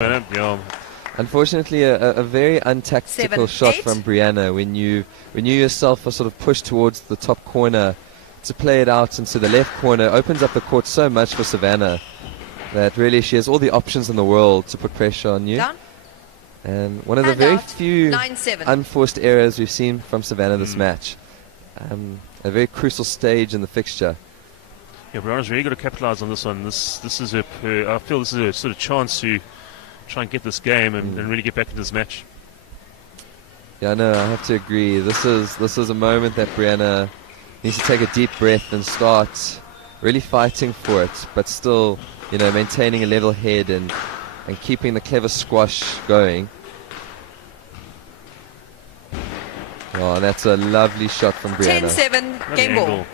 Yeah. Unfortunately, a very untactical shot from Brianna when you yourself are sort of pushed towards the top corner to play it out into the left corner. Opens up the court so much for Savannah that really she has all the options in the world to put pressure on you. Down. And one of the very few unforced errors we've seen from Savannah this match. A very crucial stage in the fixture. Yeah, Brianna's really got to capitalize on this one. This is I feel this is a sort of chance to try and get this game and really get back into this match. Yeah, no, I have to agree. This is a moment that Brianna needs to take a deep breath and start really fighting for it, but still, maintaining a level head and keeping the clever squash going. Oh, and that's a lovely shot from Brianna. 10-7, game ball.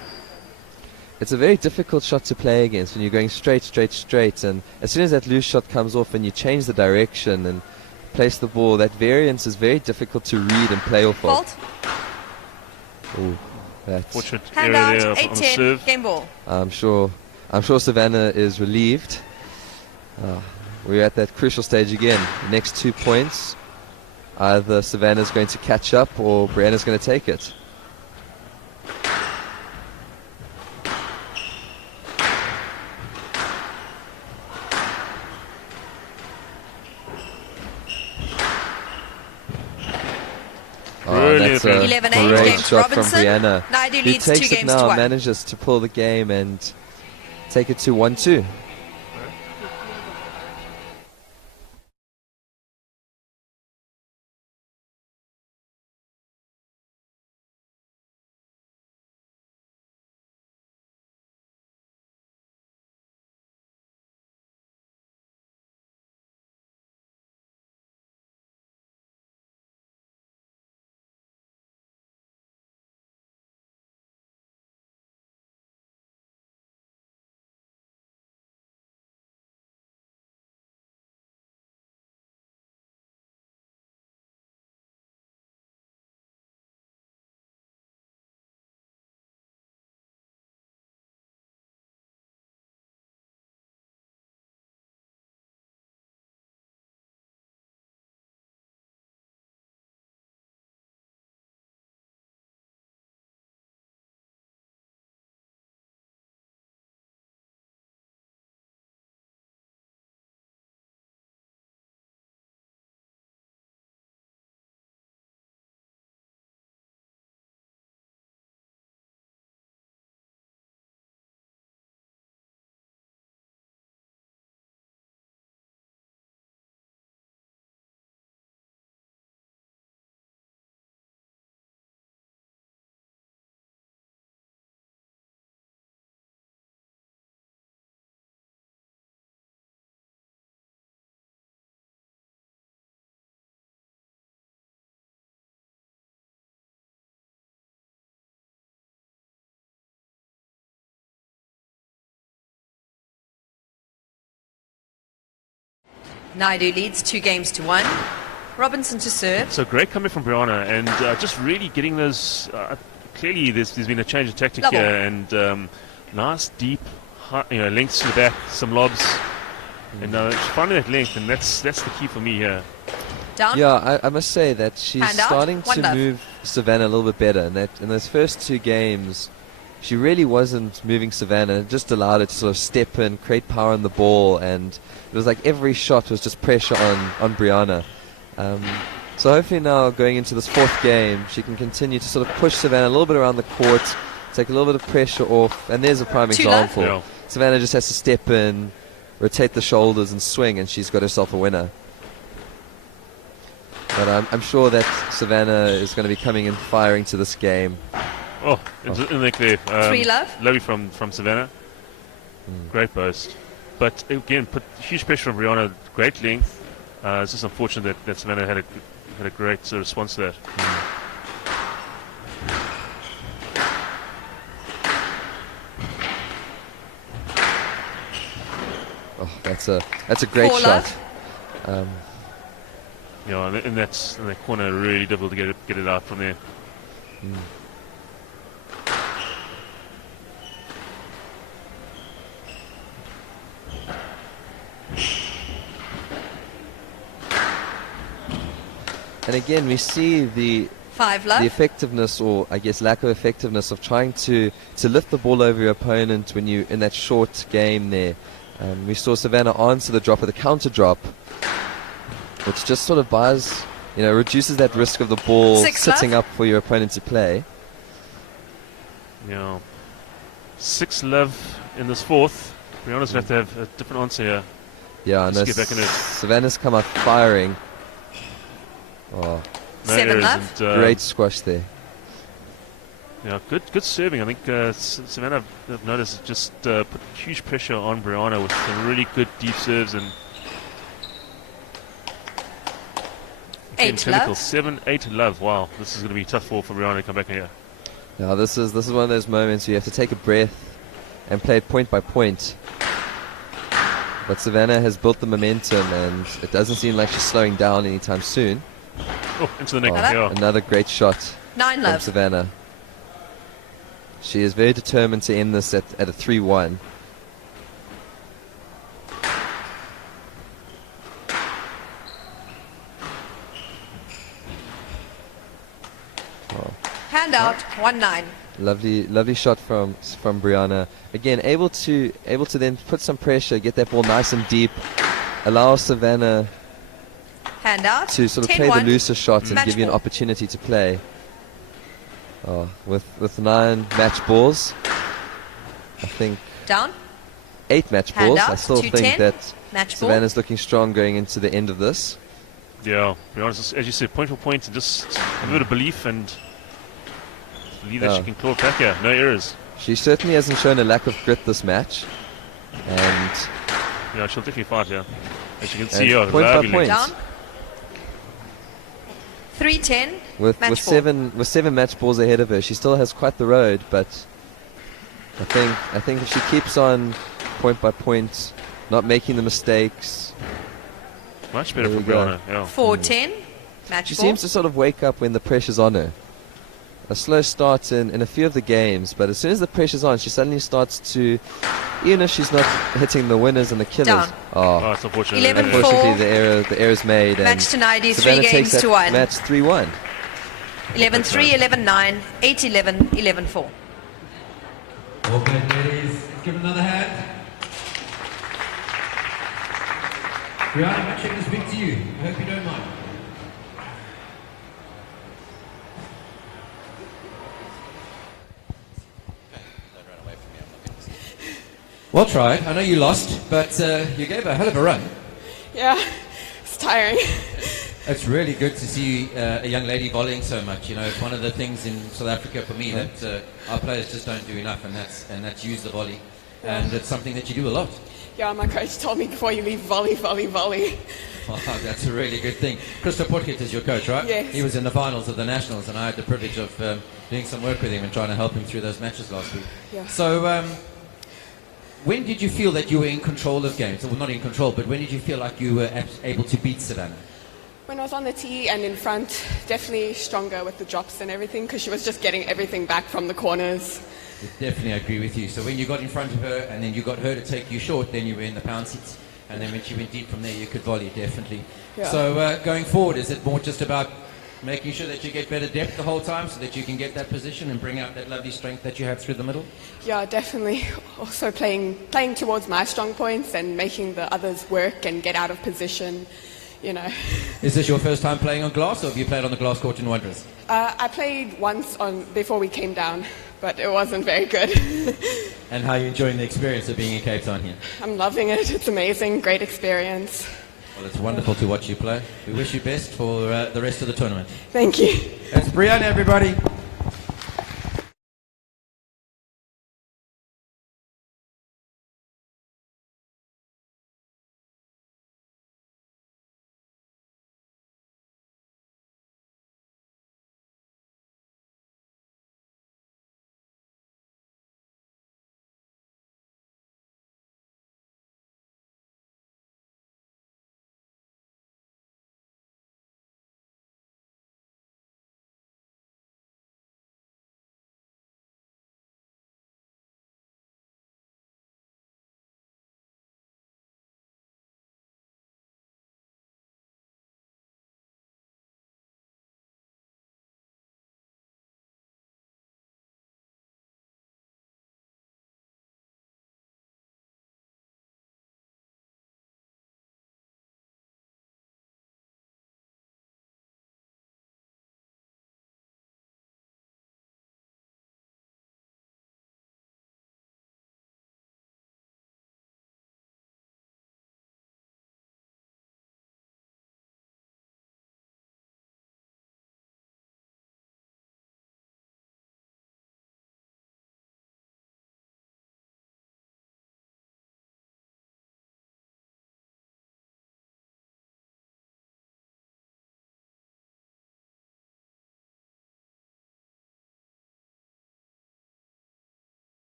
It's a very difficult shot to play against when you're going straight, and as soon as that loose shot comes off and you change the direction and place the ball, that variance is very difficult to read and play off of. Ooh, that's fortunate error there on the serve. Game ball. I'm sure Savannah is relieved. We're at that crucial stage again. The next 2 points, either Savannah's going to catch up or Brianna's going to take it. That's a 11-8 great James shot Robinson. from Brianna, Naidu who leads takes 2 it games to now, 1. manages to pull the game and take it to 1-2. Naidu leads 2 games to 1. Robinson to serve. So great coming from Brianna and just really getting those. Clearly, there's been a change of tactic here and nice deep, lengths to the back, some lobs, and finding that length, and that's the key for me here. Down. Yeah, I must say that she's Hand out. starting to move Savannah a little bit better. And that in those first 2 games, she really wasn't moving Savannah. It just allowed her to sort of step in, create power on the ball, and it was like every shot was just pressure on Brianna. So hopefully now going into this 4th game, she can continue to sort of push Savannah a little bit around the court, take a little bit of pressure off, and there's a prime example. Yeah. Savannah just has to step in, rotate the shoulders and swing, and she's got herself a winner. But I'm sure that Savannah is going to be coming in firing to this game. In there. 3 love. Lovely from Savannah. Great boast. But again, put huge pressure on Brianna. Great length. It's just unfortunate that Savannah had a great sort of response to that. Oh, that's a great shot. And that's in that corner, really difficult to get it out from there. And again, we see the 5 love. effectiveness, or I guess lack of effectiveness, of trying to lift the ball over your opponent when you in that short game there. We saw Savannah answer the drop with a counter drop, which just sort of reduces that risk of the ball 6 sitting love. up for your opponent to play. Yeah. 6 love in this fourth. Brianna's going to have to have a different answer here. Yeah, and Just get back in it. Savannah's come out firing. Oh, No 7 errors love. and, great squash there. Yeah, good serving. I think Savannah, I've noticed, just put huge pressure on Brianna with some really good deep serves and 8 clinical. love. 7, 8 love. Wow, this is going to be tough for Brianna to come back in here. Now this is one of those moments where you have to take a breath and play it point by point. But Savannah has built the momentum, and it doesn't seem like she's slowing down anytime soon. Oh, into the neck. Another? Yeah. Another great shot 9 from love. Savannah. She is very determined to end this at a 3-1. Hand out. 1-9. Lovely shot from Brianna. Again, able to then put some pressure, get that ball nice and deep, allow Savannah Hand out. to sort of 10-1. play the looser shots and Match give you an ball. opportunity to play. Oh, with 9 match balls, I think Down. 8 match Hand balls. out, I still 2-10. think that Match ball. Savannah's looking strong going into the end of this. Yeah, Brianna's, as you said, point for point, and just have a bit of belief and believe that Yeah. she can claw it back here. No errors. She certainly hasn't shown a lack of grit this match. And Yeah, she'll definitely fight here. As you can And see, yeah, point by lovely point. legs. Down. 3-10. with Match ball. 7 match balls ahead of her, she still has quite the road. But I think if she keeps on point by point, not making the mistakes, Much better There for we go. Brianna. Yeah. 4-10. Match she ball. seems to sort of wake up when the pressure's on her. A slow start in a few of the games, but as soon as the pressure's on, she suddenly starts to, even if she's not hitting the winners and the killers. Down. Oh, it's unfortunate. 11-4. Unfortunately, the error's made. and Match tonight is Savannah 3 takes games that to 1. match 3-1. 11-3, 11-9, 8-11, 11-4. Okay, ladies, let's give another hand. Brianna, my check this big to you. I hope you don't mind. Well tried. I know you lost, but you gave a hell of a run. Yeah, it's tiring. It's really good to see a young lady volleying so much. You know, it's one of the things in South Africa for me that our players just don't do enough, and that's use the volley. And it's something that you do a lot. Yeah, my coach told me before you leave, volley, volley, volley. Wow, that's a really good thing. Christoph Portkit is your coach, right? Yes. He was in the finals of the Nationals, and I had the privilege of doing some work with him and trying to help him through those matches last week. Yeah. So, when did you feel that you were in control of games? Well, not in control, but when did you feel like you were able to beat Savannah? When I was on the tee and in front, definitely stronger with the drops and everything because she was just getting everything back from the corners. Definitely agree with you. So when you got in front of her and then you got her to take you short, then you were in the pound seats. And then when she went deep from there, you could volley, definitely. Yeah. So going forward, is it more just about making sure that you get better depth the whole time so that you can get that position and bring out that lovely strength that you have through the middle? Yeah, definitely. Also playing towards my strong points and making the others work and get out of position, you know. Is this your first time playing on glass, or have you played on the glass court in Wanderers? I played once before we came down, but it wasn't very good. And how are you enjoying the experience of being in Cape Town here? I'm loving it. It's amazing. Great experience. Well, it's wonderful to watch you play. We wish you best for the rest of the tournament. Thank you. That's Brianna, everybody.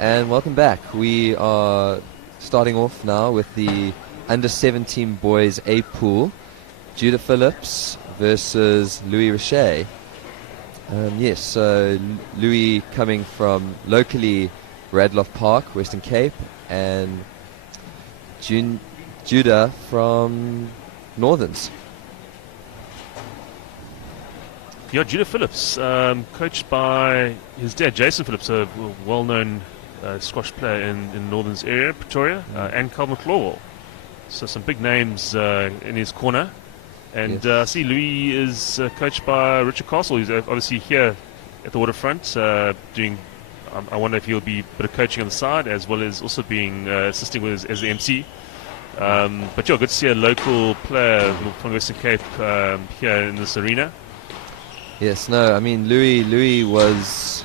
And welcome back. We are starting off now with the under 17 boys A pool. Judah Phillips versus Louis Richet. Yes, so Louis coming from locally Radloff Park, Western Cape, and Judah from Northerns. Yeah, Judah Phillips, coached by his dad, Jason Phillips, a well-known squash player in Northern's area, Pretoria, and Carl McLaw. So some big names in his corner. And I see Louis is coached by Richard Castle. He's obviously here at the Waterfront doing, I wonder if he'll be a bit of coaching on the side as well as also being assisting with as the MC. But yeah, good to see a local player from the Western Cape here in this arena. Yes, no, I mean, Louis was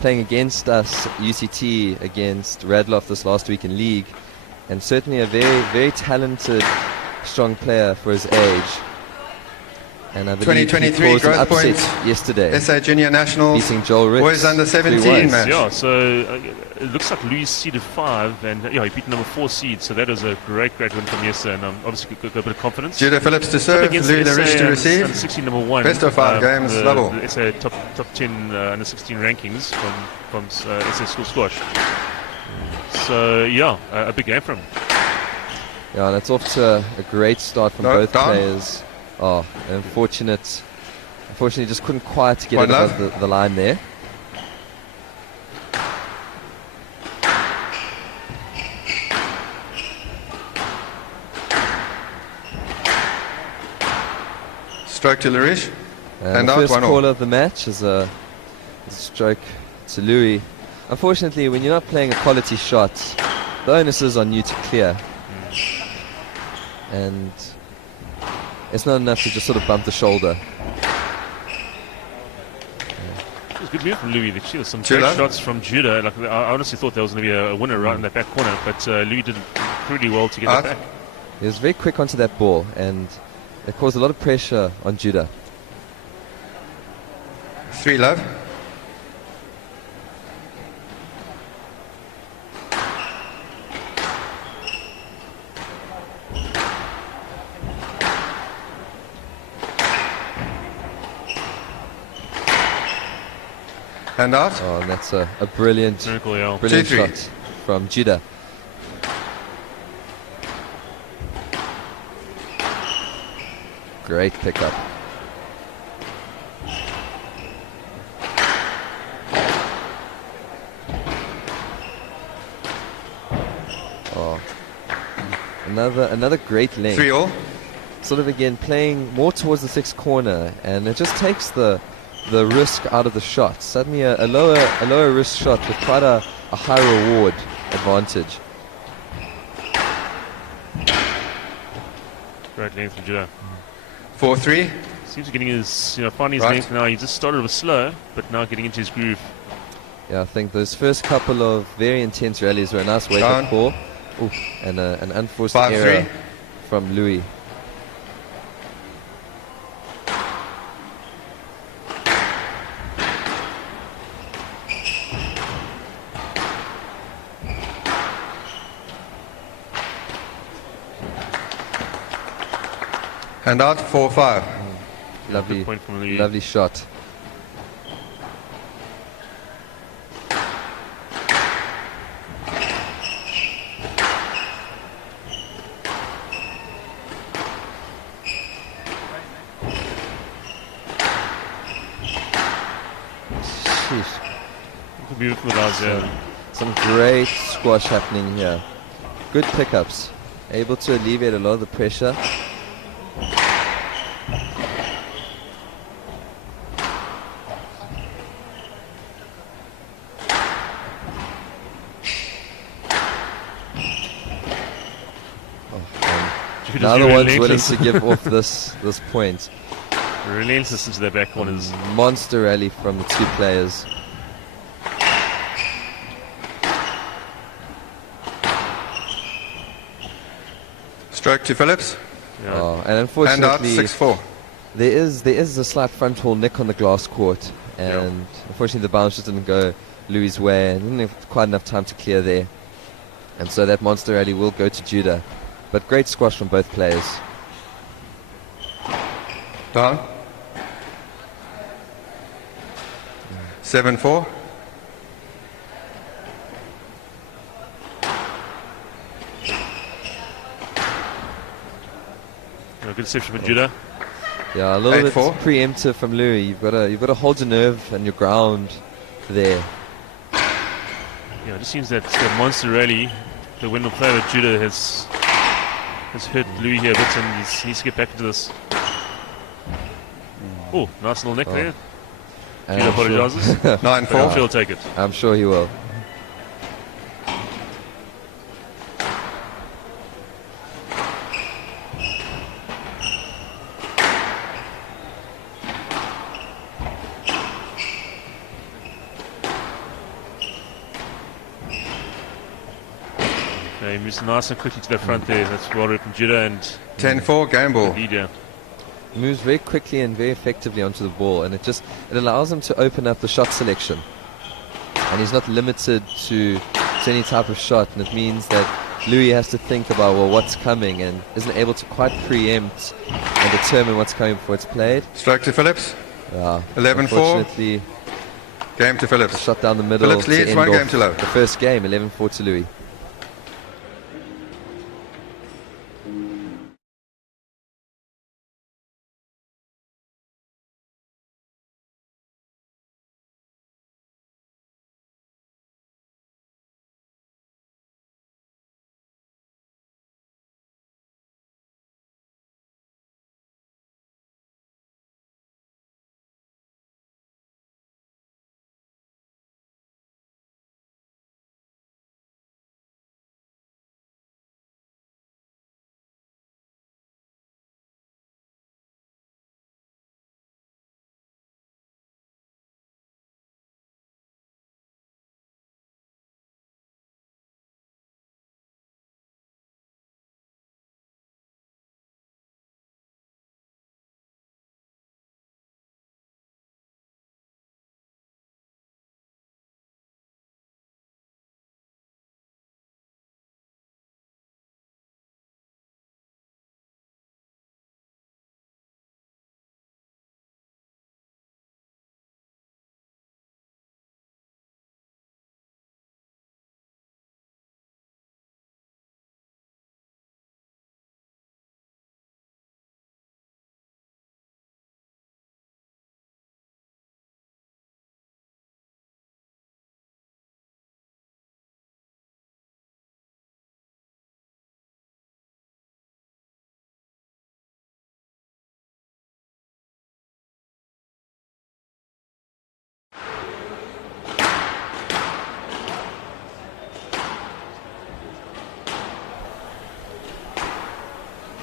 playing against us, UCT, against Radloff this last week in league, and certainly a very, very talented, strong player for his age. And I believe 2023 he caused an Growthpoint upset yesterday, SA Junior Nationals, beating Joel Ricks. boys under 17 match. Yeah, so it looks like Louis seeded 5, and he beat number 4 seed, so that was a great win from yesterday, and obviously got a bit of confidence. Judah Phillips to serve, Against Louis the Larish to receive. Under 16 number 1. Best of 5 games, level. The SA top 10 under 16 rankings from SA School Squash. So yeah, a big game from him. Yeah, and it's off to a great start from both players. Oh, unfortunately just couldn't quite get it above the line there. Stroke to Larish. And the first call of the match is a stroke to Louis. Unfortunately, when you're not playing a quality shot, the onus is on you to clear. And it's not enough to just sort of bump the shoulder. It was a good move from Louis. There was some great shots from Judah. Like, I honestly thought there was going to be a winner right in that back corner, but Louis did pretty well to get that back. He was very quick onto that ball, and it caused a lot of pressure on Judah. 3 love. And out. Oh, and that's a brilliant shot from Judah. Great pickup. Oh, another great link. 3-all. Sort of again playing more towards the 6th corner, and it just takes the risk out of the shot. Suddenly a lower risk shot with quite a high reward advantage. Great length from Judah. 4-3. Seems to be getting his, finding his length now. He just started with slow, but now getting into his groove. Yeah, I think those first couple of very intense rallies were a nice wake-up call. Ooh, and an unforced error from Louis. And out 4-5. Lovely, point from Louis. Lovely shot. Beautiful guys, yeah. Some great squash happening here. Good pickups. Able to alleviate a lot of the pressure. Now the one's willing to give off this point. Relentless into their back corners. Monster rally from the two players. Stroke to Phillips. Yeah. Oh, and unfortunately, and out 6-4. There is a slight frontal nick on the glass court, and unfortunately the bounce just didn't go Louis' way, and didn't have quite enough time to clear there. And so that monster rally will go to Judah. But great squash from both players. Down. 7-4. Good reception for Judah. Yeah, a little bit 8-4. preemptive from Louis. You've got to hold your nerve and your ground there. Yeah, it just seems that the monster rally, the winner player with Judah has hurt Louis here a bit, and he needs to get back into this. Oh, nice little neck there. And Judah I'm sure- apologizes. 9-4. I'm sure he'll take it. I'm sure he will. He moves nice and quickly to the front there. That's well read from Judah and 10-4, game ball. lead, yeah. Moves very quickly and very effectively onto the ball, and it allows him to open up the shot selection. And he's not limited to any type of shot, and it means that Louis has to think about, well, what's coming, and isn't able to quite preempt and determine what's coming before it's played. Stroke to Phillips. 11-4. Unfortunately, Game to Phillips. shot down the middle. Phillips to leads end 1 off game to love. the first game, 11-4 to Louis.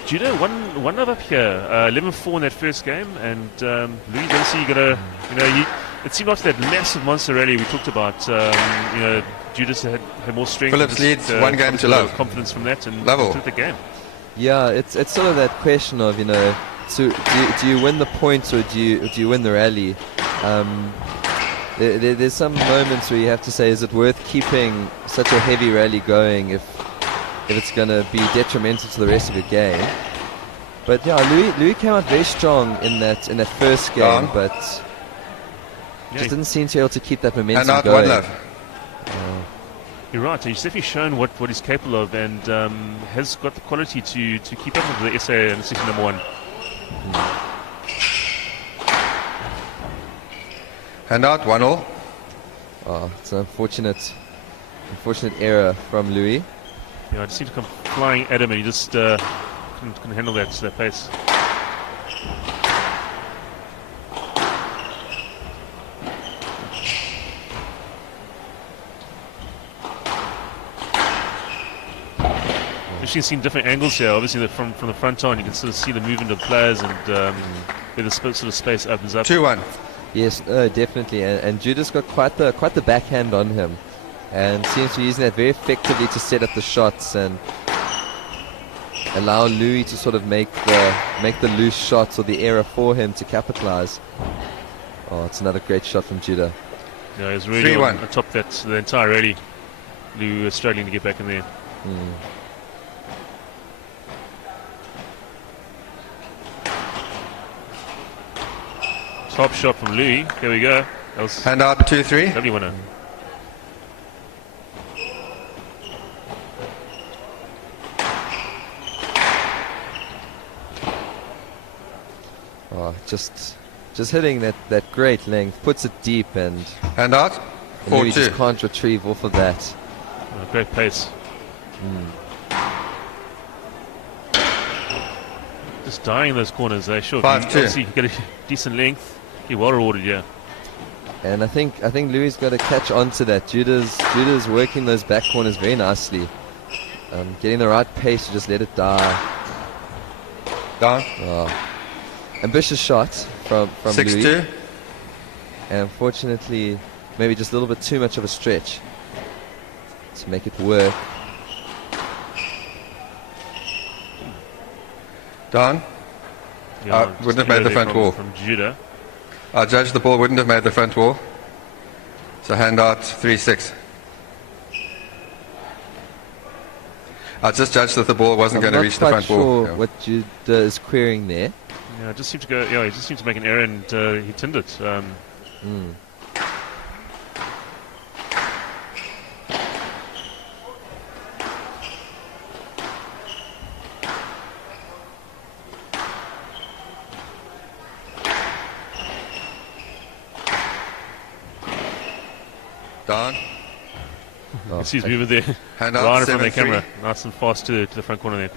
Judah one up here, 11-4 in that first game, and Louis Dempsey it seemed like that massive monster rally we talked about. Judah had more strength. Phillips leads 1 game to love. Confidence from that and Level. took the game. Yeah, it's sort of that question of, so do you win the points or do you win the rally? There's some moments where you have to say, is it worth keeping such a heavy rally going if it's going to be detrimental to the rest of your game? But yeah, Louis came out very strong in that first game, but just didn't seem to be able to keep that momentum And out going. 1 love. You're right. He's definitely shown what he's capable of, and has got the quality to keep up with the SA and section number 1. And out 1-all. Oh, it's an unfortunate error from Louis. Yeah, I just seemed to come flying at him, and he just couldn't handle that pace. You've seen different angles here. Obviously, from the front on, you can sort of see the movement of players and where the sort of space opens up. 2-1. Yes, definitely. And Judah's got quite the backhand on him, and seems to be using that very effectively to set up the shots and allow Louis to sort of make the loose shots or the error for him to capitalize. Oh, it's another great shot from Judah. Yeah, he was really 3-1. on top that the entire rally. Lou was struggling to get back in there. Top shot from Louis. There we go. That was Hand out 2-3. lovely winner. Oh, just hitting that great length, puts it deep, and Hand out Louis just 4-2. can't retrieve off of that. Great pace. Just dying in those corners, they sure. 5-2. Obviously, you get a decent length. You're well rewarded, yeah. And I think Louis got to catch on to that. Judah's working those back corners very nicely, getting the right pace to just let it die. Down. Ambitious shot from 6-2. Louis, and unfortunately, maybe just a little bit too much of a stretch to make it work. Down. Yeah, wouldn't have just made the there front wall. From Judah. I judge the ball wouldn't have made the front wall. So hand out 3-6. I just judged that the ball wasn't going to reach the front I'm not wall. quite sure what Judah is querying there. Yeah, it just seemed to go. Yeah, he just seemed to make an error and he tinned it. Down. You can see his movement there. Hand out Right in front of the 7-3. camera. Nice and fast to the front corner there.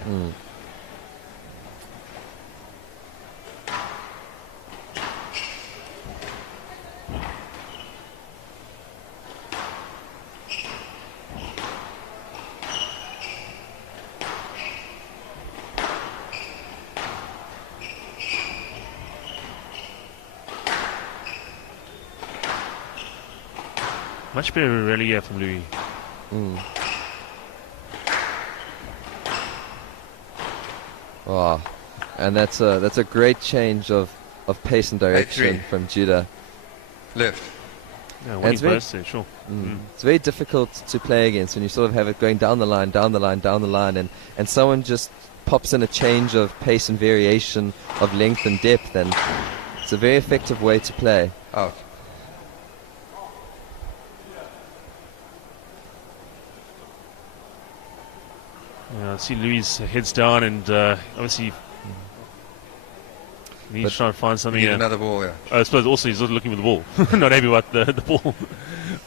Much better rally here from Louis. Oh, and that's a great change of pace and direction 8-3. from Judah. Left. Yeah, And winning it's very- burst there, sure. It's very difficult to play against when you sort of have it going down the line, and someone just pops in a change of pace and variation of length and depth, and it's a very effective way to play. Out. Yeah, I see Louis heads down and obviously needs to try and find something. Need another ball, yeah. I suppose also he's looking for the ball, not happy about the ball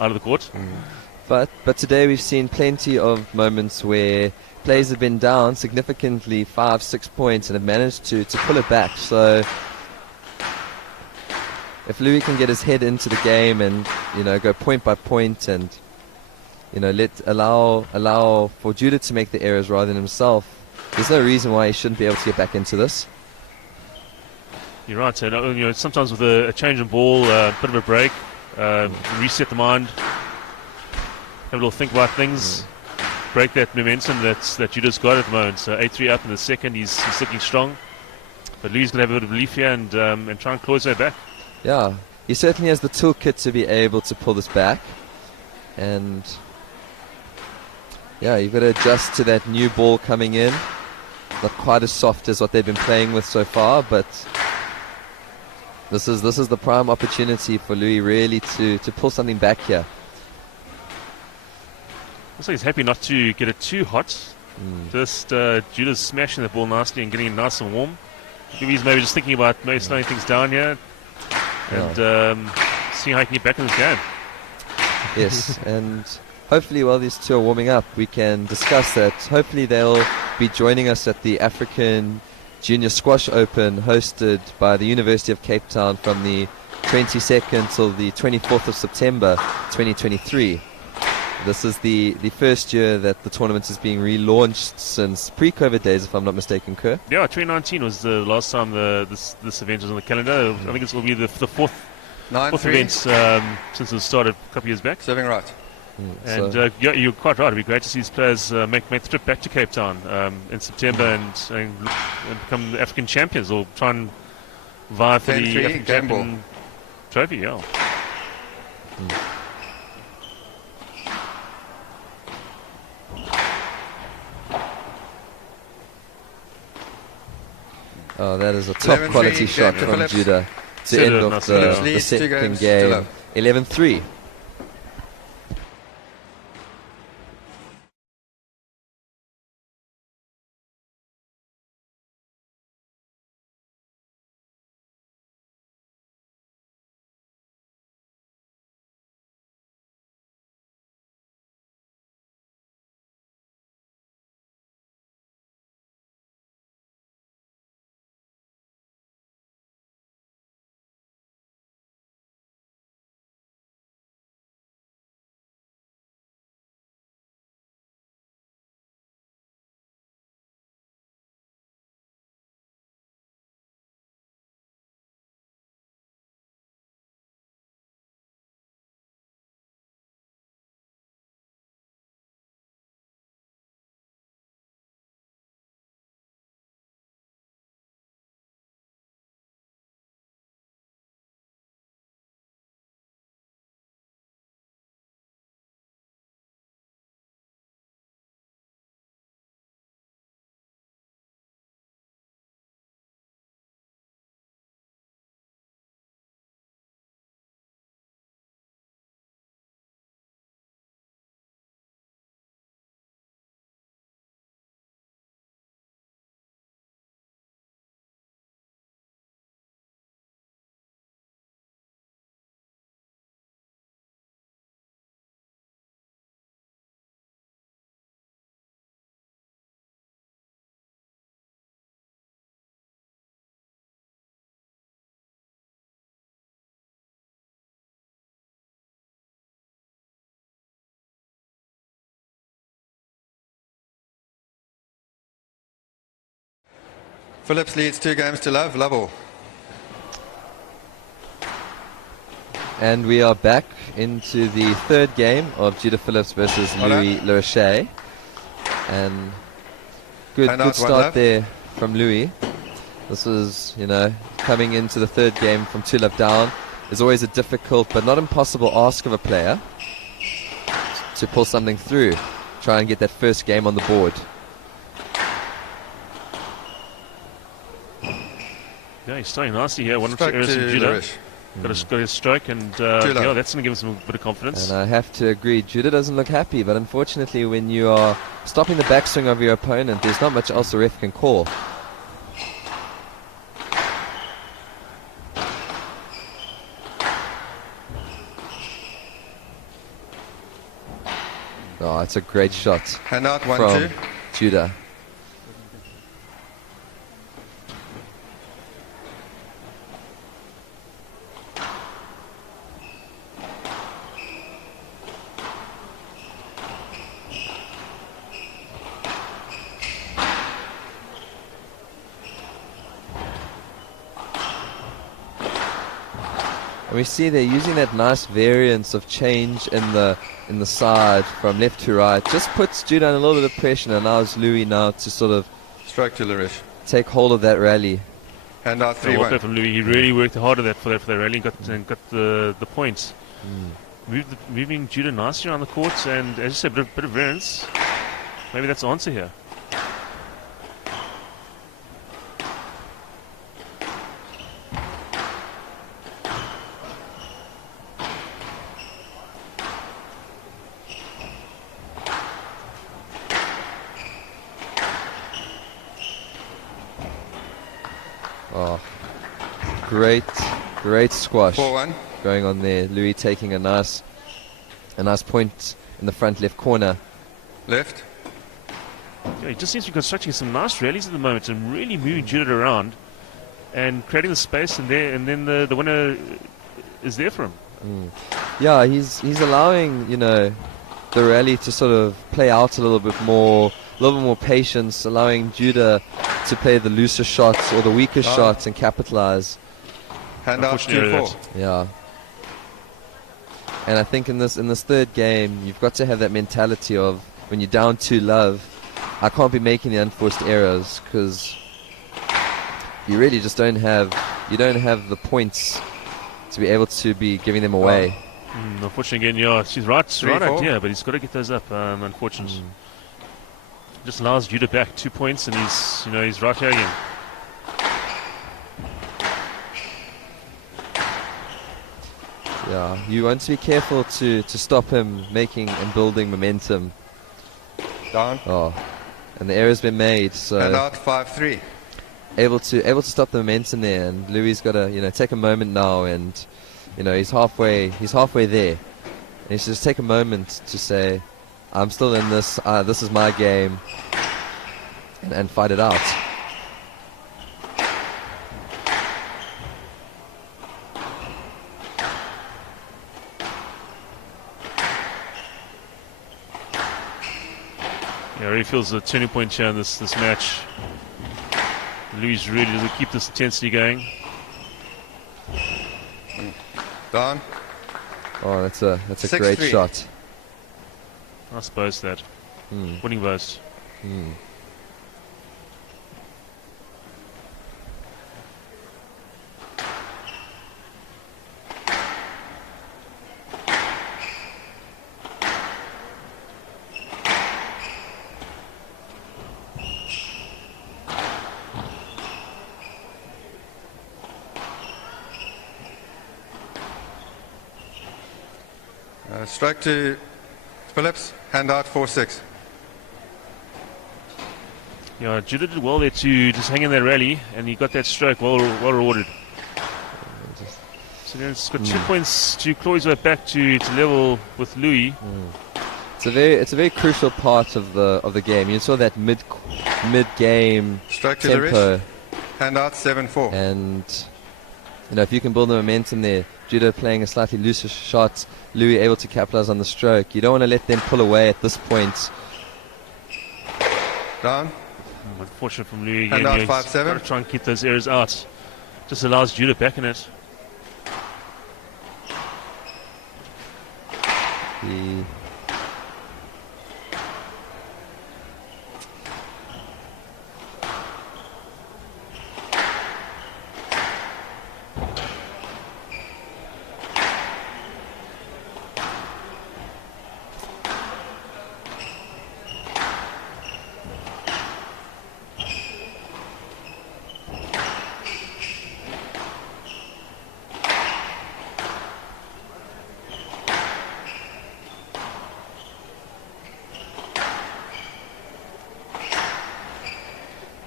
out of the court. But today we've seen plenty of moments where players have been down significantly, 5-6 points, and have managed to pull it back. So if Louis can get his head into the game and go point by point and allow for Judah to make the errors rather than himself, there's no reason why he shouldn't be able to get back into this. You're right. So sometimes with a change in ball, a bit of a break, reset the mind, have a little think about things, break that momentum that Judah's got at the moment. So 8-3 up in the second, he's looking strong. But Louis going to have a bit of belief here and try and claw his way back. Yeah, he certainly has the toolkit to be able to pull this back. And yeah, you've got to adjust to that new ball coming in. Not quite as soft as what they've been playing with so far, but this is the prime opportunity for Louis really to pull something back here. Looks like he's happy not to get it too hot. Just Judah's smashing the ball nicely and getting it nice and warm. He's maybe just thinking about maybe slowing things down here and seeing how he can get back in this game. Yes, and hopefully while these two are warming up, we can discuss that. Hopefully they'll be joining us at the African Junior Squash Open hosted by the University of Cape Town from the 22nd till the 24th of September 2023. This is the first year that the tournament is being relaunched since pre-COVID days, if I'm not mistaken, Kerr. Yeah, 2019 was the last time this event was on the calendar. I think this will be the fourth 9-3. event since it started a couple of years back. Serving right. And yeah, you're quite right. It'd be great to see these players make the trip back to Cape Town in September and become the African champions, or try and vie for the 10-3, African game ball. champion trophy. Yeah. Oh, that is a top 11-3, quality game shot to from Phillips. Judah to Set end it, off nice. the Leads 2 second games to game. love. 11-3. Phillips leads 2 games to love. Love all. And we are back into the third game of Judah Phillips versus Well Louis Leroche. And good And out one start love. there from Louis. This was, coming into the third game from 2 love down is always a difficult but not impossible ask of a player to pull something through, try and get that first game on the board. Yeah, he's starting nicely here. One or two Strike errors to from Judah. Larish. Got his stroke, and love. yeah, that's going to give him a bit of confidence. And I have to agree, Judah doesn't look happy, but unfortunately when you are stopping the backswing of your opponent, there's not much else a ref can call. Oh, it's a great shot Hand out 1-2. from Judah. And we see they're using that nice variance of change in the side from left to right. Just puts Judah under a little bit of pressure and allows Louis now to sort of Strike to Larish. take hold of that rally. Hand out So well 3-1. played from Louis. He really worked hard at that for that rally and got the points. Moving Judah nicely around the court, and as you said, a bit of variance. Maybe that's the answer here. Oh, great squash 4-1. going on there. Louis taking a nice point in the front left corner. Left. Yeah, he just seems to be constructing some nice rallies at the moment and really moving Judah around and creating the space, and then the winner is there for him. Yeah, he's allowing the rally to sort of play out a little bit more patience, allowing Judah to play the looser shots or the weaker shots and capitalize. Hand out Unfortunately, 2-4. Yeah. And I think in this third game, you've got to have that mentality of when you're down 2-love, I can't be making the unforced errors because you really just don't have the points to be able to be giving them away. Unfortunately, again, yeah, she's right 3-4. idea, but he's got to get those up. Unfortunately, just allows Judah back 2 points, and he's right here again. Yeah, you want to be careful to stop him making and building momentum. Down. Oh, and the error's been made, so And out 5-3. able to stop the momentum there. And Louis got to take a moment now, and he's halfway there. And he should just take a moment to say, I'm still in this. This is my game, and fight it out. Yeah, really feels a turning point here in this match. Louis really does keep this intensity going. Down. Oh, that's a 6-3. great shot. I suppose that. Winning boast. Strike to Phillips. Hand out 4-6. Yeah, Judah did well there to just hang in that rally, and he got that stroke well rewarded. So he's got 2 points to claw his way back to level with Louis. It's a very crucial part of the game. You saw that mid game Strike to tempo, Larish. Hand out 7-4. and if you can build the momentum there, Judah playing a slightly looser shot, Louis able to capitalize on the stroke. You don't want to let them pull away at this point. Down. Unfortunate from Louis And again. out He's 5-7. got to try and keep those errors out. Just allows Judah back in it. The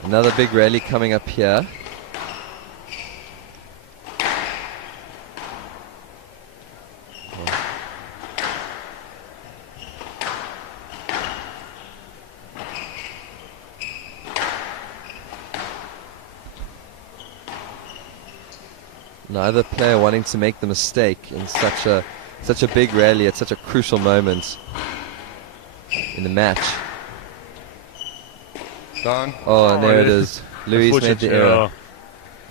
Another big rally coming up here. Neither player wanting to make the mistake in such a big rally at such a crucial moment in the match. Down. Oh, and there it is. Louis made Unfortunate, the error.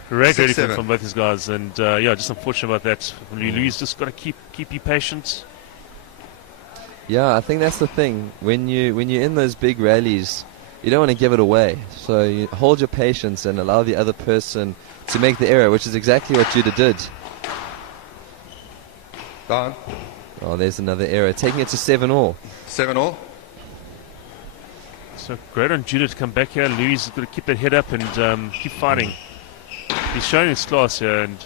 Great ready 6-7. from both these guys, and just unfortunate about that. Louis just got to keep you patient. Yeah, I think that's the thing. When you're in those big rallies, you don't want to give it away. So you hold your patience and allow the other person to make the error, which is exactly what Judah did. Down. Oh, there's another error, taking it to 7-all. 7-all. So great on Judah to come back here. Louis has got to keep that head up and keep fighting. He's showing his class here, and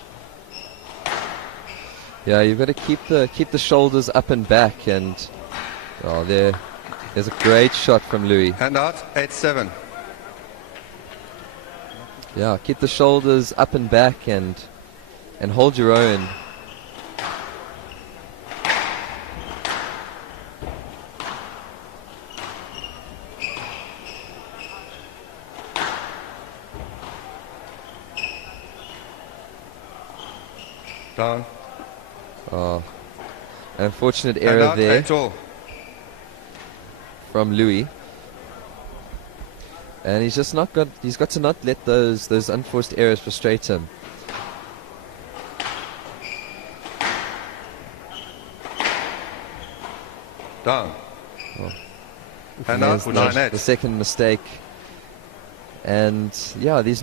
Yeah, you've got to keep the shoulders up and back, and there's a great shot from Louis. Hand out 8-7. Yeah, keep the shoulders up and back and hold your own. Down. Oh, unfortunate Hand error out there 8-all. from Louis. And he's got to not let those unforced errors frustrate him. Down. Oh. Hand And out there's the 9-8. second mistake. And yeah, these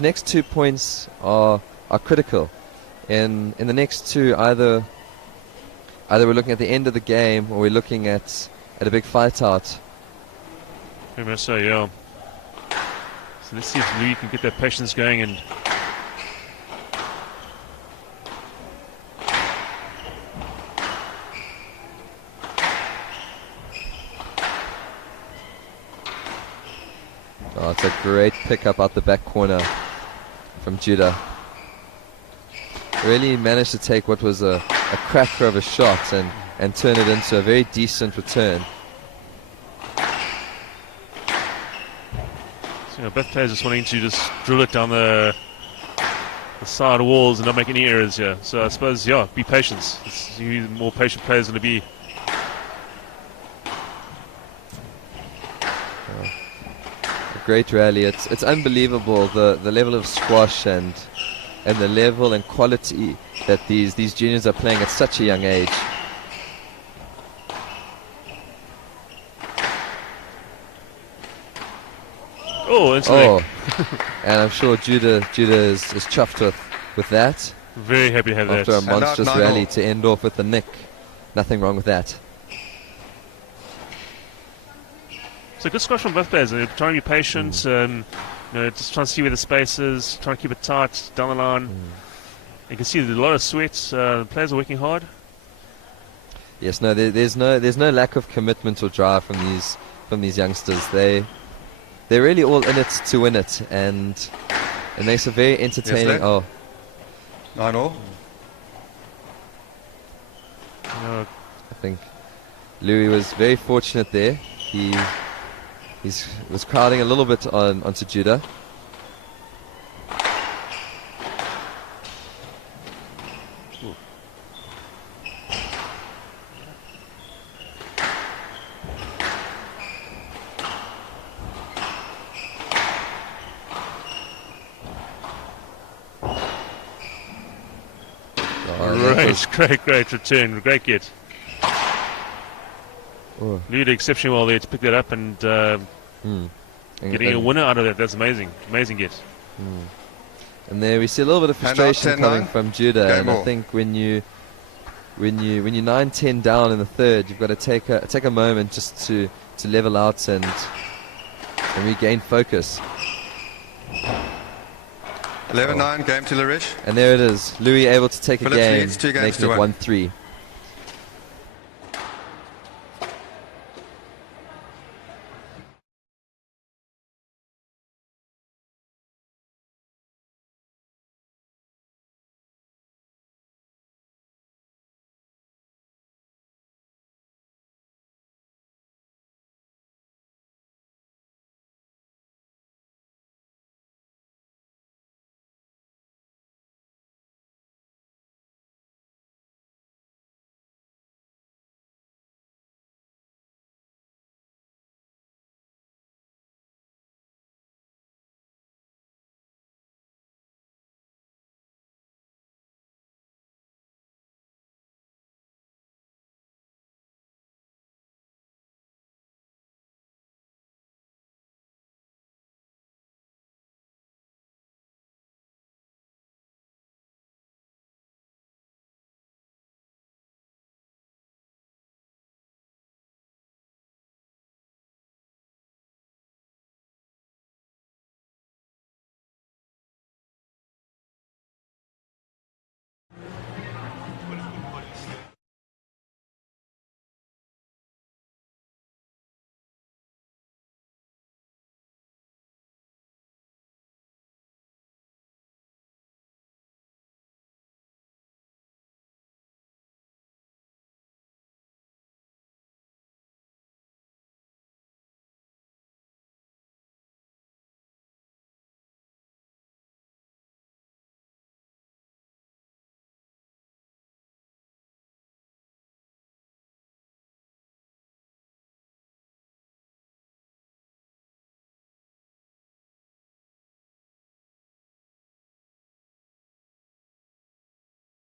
next 2 points are critical. In the next two, either we're looking at the end of the game or we're looking at a big fight out. very much so, yeah. So let's see if Louis can get that patience going, and Oh, it's a great pickup out the back corner from Judah. Really managed to take what was a cracker of a shot and turn it into a very decent return. So, both players just wanting to just drill it down the side walls and not make any errors here. So I suppose, yeah, be patient. The more patient players going to be. A great rally. It's unbelievable the level of squash and the level and quality that these juniors are playing at such a young age. Oh, instantly. And I'm sure Judah is chuffed with that. Very happy to have that. After a monstrous rally to end off with a nick. Nothing wrong with that. So good squash from both players. They're trying to be patient, just trying to see where the space is, trying to keep it tight down the line. You can see there's a lot of sweat. The players are working hard. Yes, no, there's no lack of commitment or drive from these youngsters. They're really all in it to win it, and it makes a very entertaining. Yes, 9-all. I think Louis was very fortunate there. He was crowding a little bit onto Judah. Great return, great get. Louis did exceptionally well there to pick that up and getting a winner out of that. That's amazing get. And there we see a little bit of frustration coming from Judah. Game and ball. I think when you're 9-10 down in the third, you've got to take a moment just to level out and regain focus. 11-9, game to Larish. And there it is. Louis able to take Phillips a game, leads 2 games making to it 1. 1-3.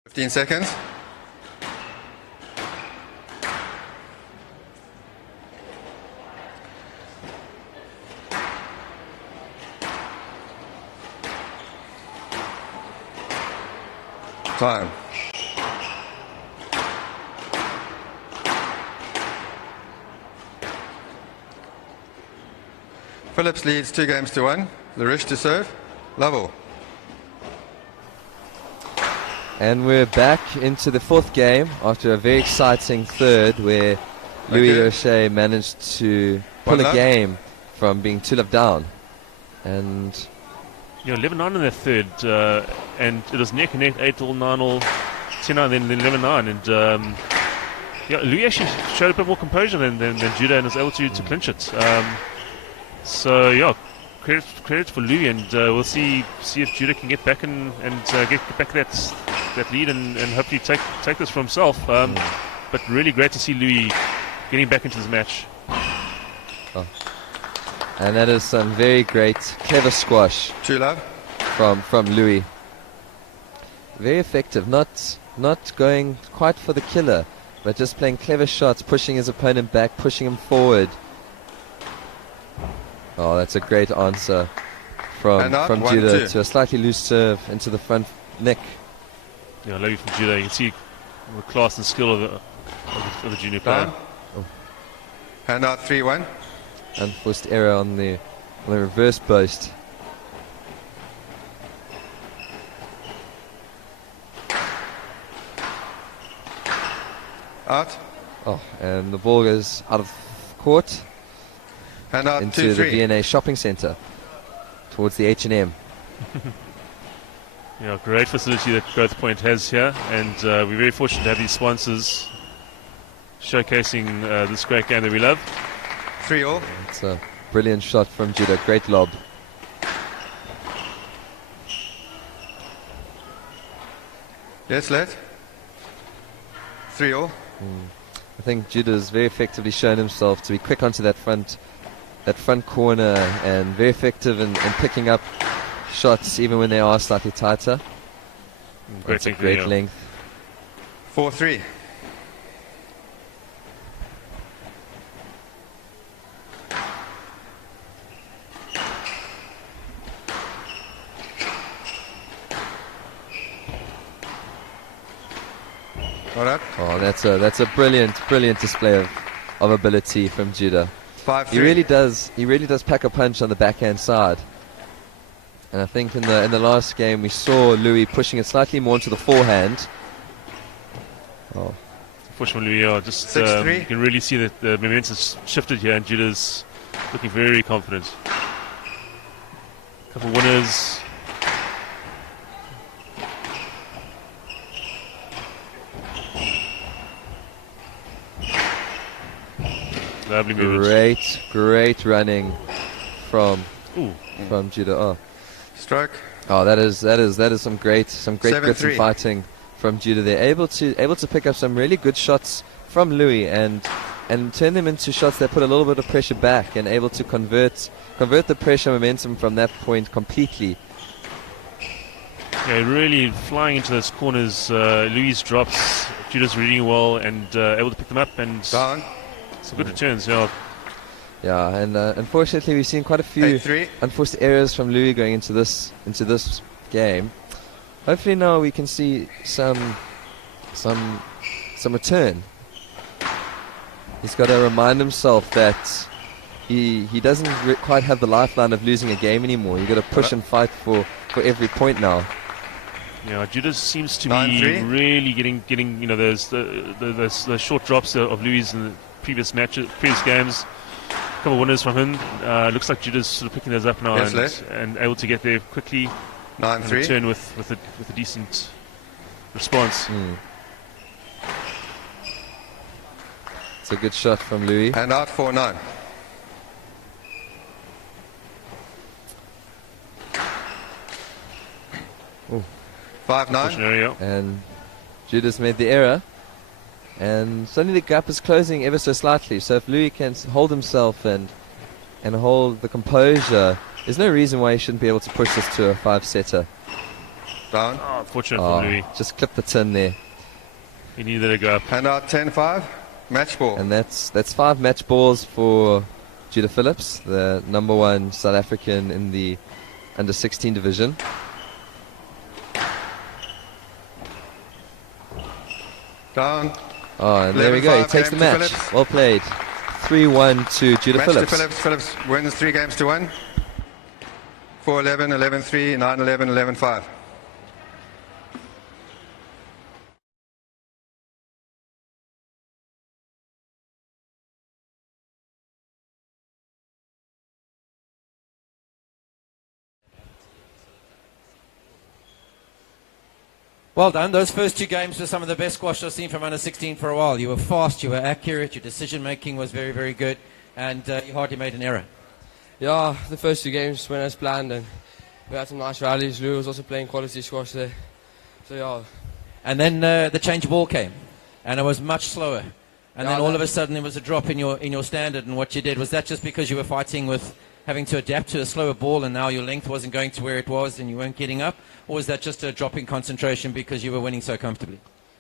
Fifteen seconds. Time. Phillips leads 2 games to 1. Larish to serve. Level. And we're back into the fourth game after a very exciting third where Louis O'Shea managed to pull a game from being 2-love down. And 11-9 in their third, and it was neck and neck, 8-all, 9-all, 10-9, then 11-9, and Louis actually showed a bit more composure than Judah and was able to clinch it. So yeah, credit for Louis, and we'll see if Judah can get back and get back that lead and hopefully take this for himself. But really great to see Louis getting back into this match. And that is some very great, clever squash True love. from Louis. Very effective, not going quite for the killer, but just playing clever shots, pushing his opponent back, pushing him forward. Oh, that's a great answer from Judah to a slightly loose serve into the front neck. Yeah, Louis from Judah. You can see the class and skill of the junior player. Down. Hand out 3-1. Unforced error on the reverse boast. Out. Oh, and the ball goes out of court Hand out into 2-3. the V&A shopping centre towards the H&M. Yeah, great facility that Growthpoint has here, and we're very fortunate to have these sponsors showcasing this great game that we love. 3-all. It's a brilliant shot from Judah. Great lob. Yes, let. 3-all. I think Judah's very effectively shown himself to be quick onto that front corner and very effective in picking up shots even when they are slightly tighter. That's a great length. 4-3. All right. Oh, that's a brilliant display of ability from Judah. 5-3. He really does pack a punch on the backhand side. And I think in the last game we saw Louis pushing it slightly more into the forehand. Oh. Unfortunately, yeah, just 6-3. you can really see that the momentum's shifted here, and Judah's looking very confident. Couple winners. Lovely movement. Great running from Judah. Oh. Stroke. Oh, that is some great grit and fighting from Judah. They're able to pick up some really good shots from Louis and turn them into shots that put a little bit of pressure back and able to convert the pressure momentum from that point completely. Yeah, really flying into those corners. Louis drops. Judah's reading well and able to pick them up, and Down. some good returns. Yeah. Yeah, and unfortunately we've seen quite a few 8-3. unforced errors from Louis going into this game. Hopefully now we can see some return. He's got to remind himself that he doesn't quite have the lifeline of losing a game anymore. You've got to push and fight for every point now. Yeah, Judah seems to 9-3. be really getting those short drops of Louis in the previous games. A couple of winners from him. Looks like Judah's sort of picking those up now, Yes, and able to get there quickly and 9-3. return with a decent response. It's a good shot from Louis. Hand out 4-9. Ooh. 5-9. Yeah. And Judah's made the error. And suddenly the gap is closing ever so slightly. So if Louis can hold himself and hold the composure, there's no reason why he shouldn't be able to push this to a 5-setter. Down. Oh, fortunate for Louis. Just clip the tin there. He needed to go up. Hand out 10-5. Match ball. And that's 5 match balls for Judah Phillips, the number 1 South African in the under 16 division. Down. Oh, and there we go. He 11-5 takes the game to match. Phillips. Well played. 3-1 to Judah Match Phillips. to Phillips. Phillips wins 3 games to 1. 4-11, 11-3, 9-11, 11-5. Well done. Those first 2 games were some of the best squash I've seen from under 16 for a while. You were fast, you were accurate, your decision making was very, very good, and you hardly made an error. Yeah, the first 2 games went as planned, and we had some nice rallies. Lou was also playing quality squash there. So yeah. And then the change ball came, and it was much slower. And then all of a sudden there was a drop in your standard, and what you did, was that just because you were fighting with having to adapt to a slower ball and now your length wasn't going to where it was and you weren't getting up? Or was that just a drop in concentration because you were winning so comfortably?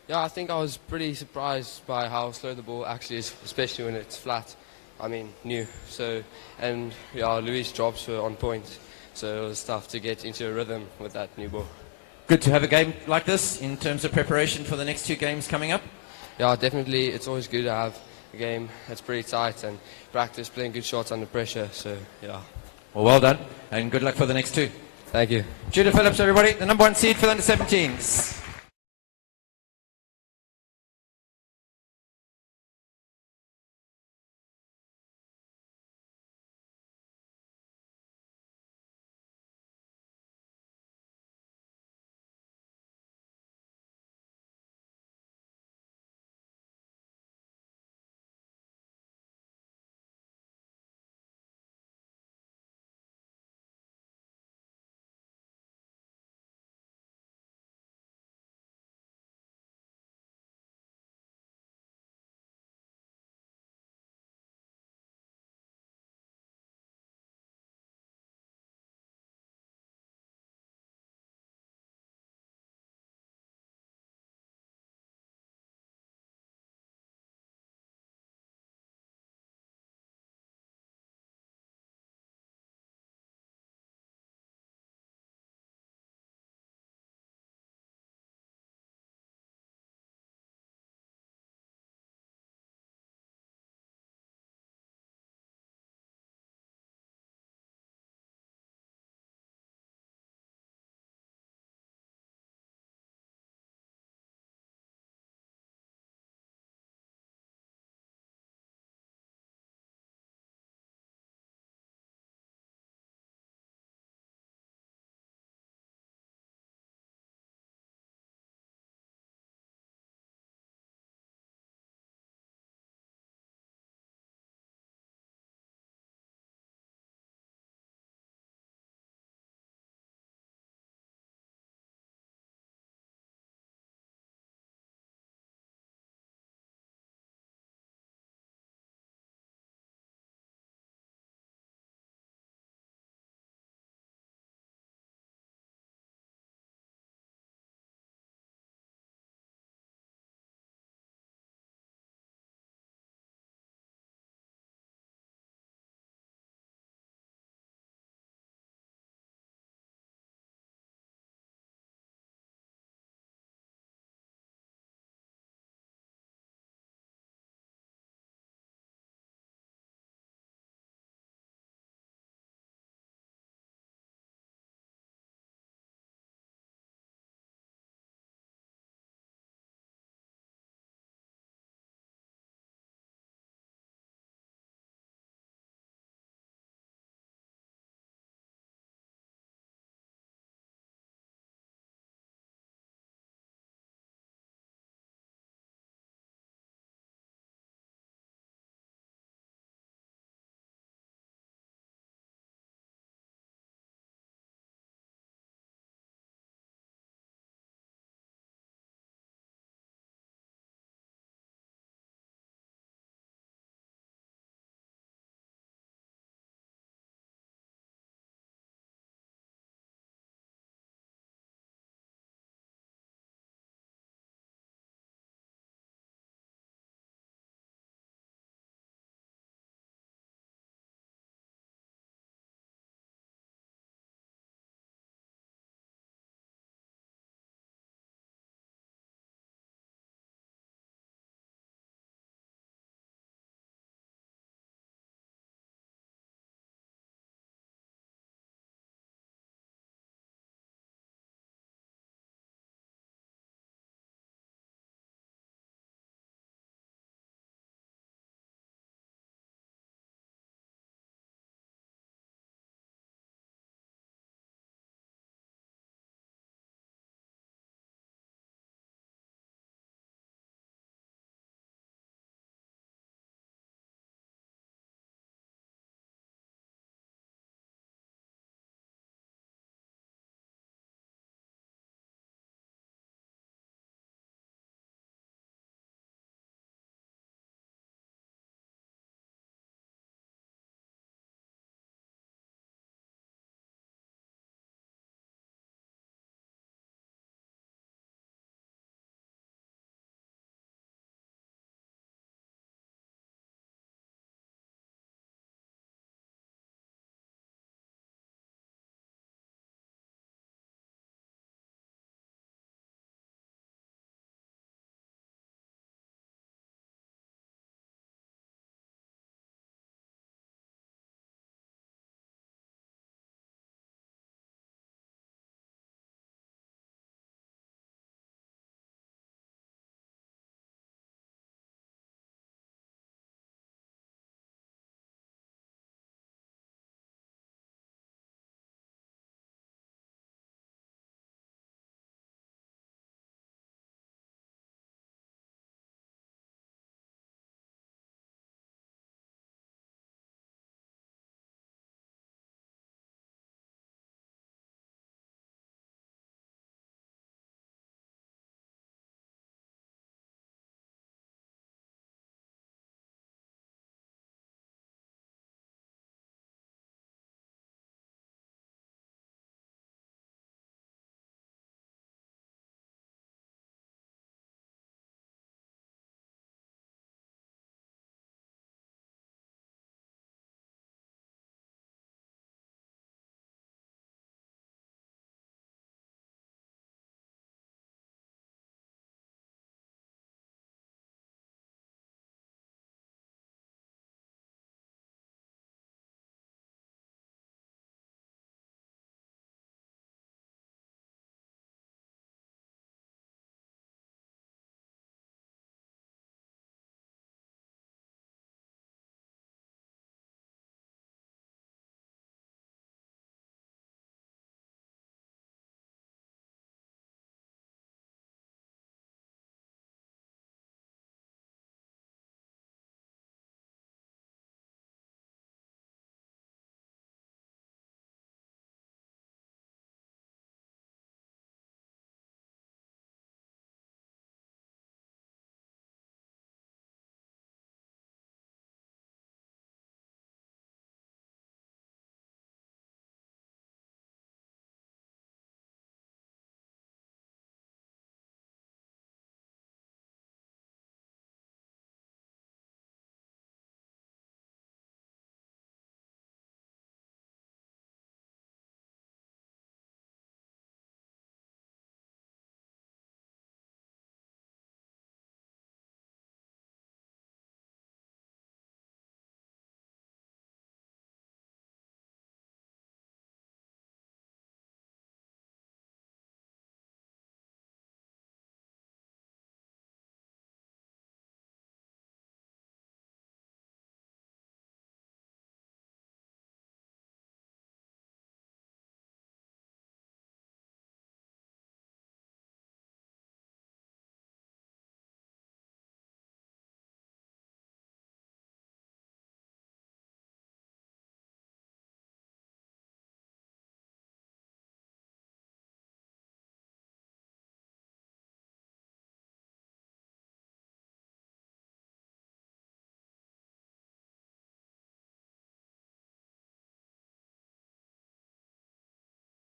Yeah, I think I was pretty surprised by how slow the ball actually is, especially when it's flat. I mean, new. So, and yeah, Louis' drops were on point. So it was tough to get into a rhythm with that new ball. Good to have a game like this in terms of preparation for the next 2 games coming up? Yeah, definitely. It's always good to have a game that's pretty tight and practice playing good shots under pressure. So, yeah. Well done, and good luck for the next 2. Thank you. Judah Phillips, everybody, the number 1 seed for the under-17s.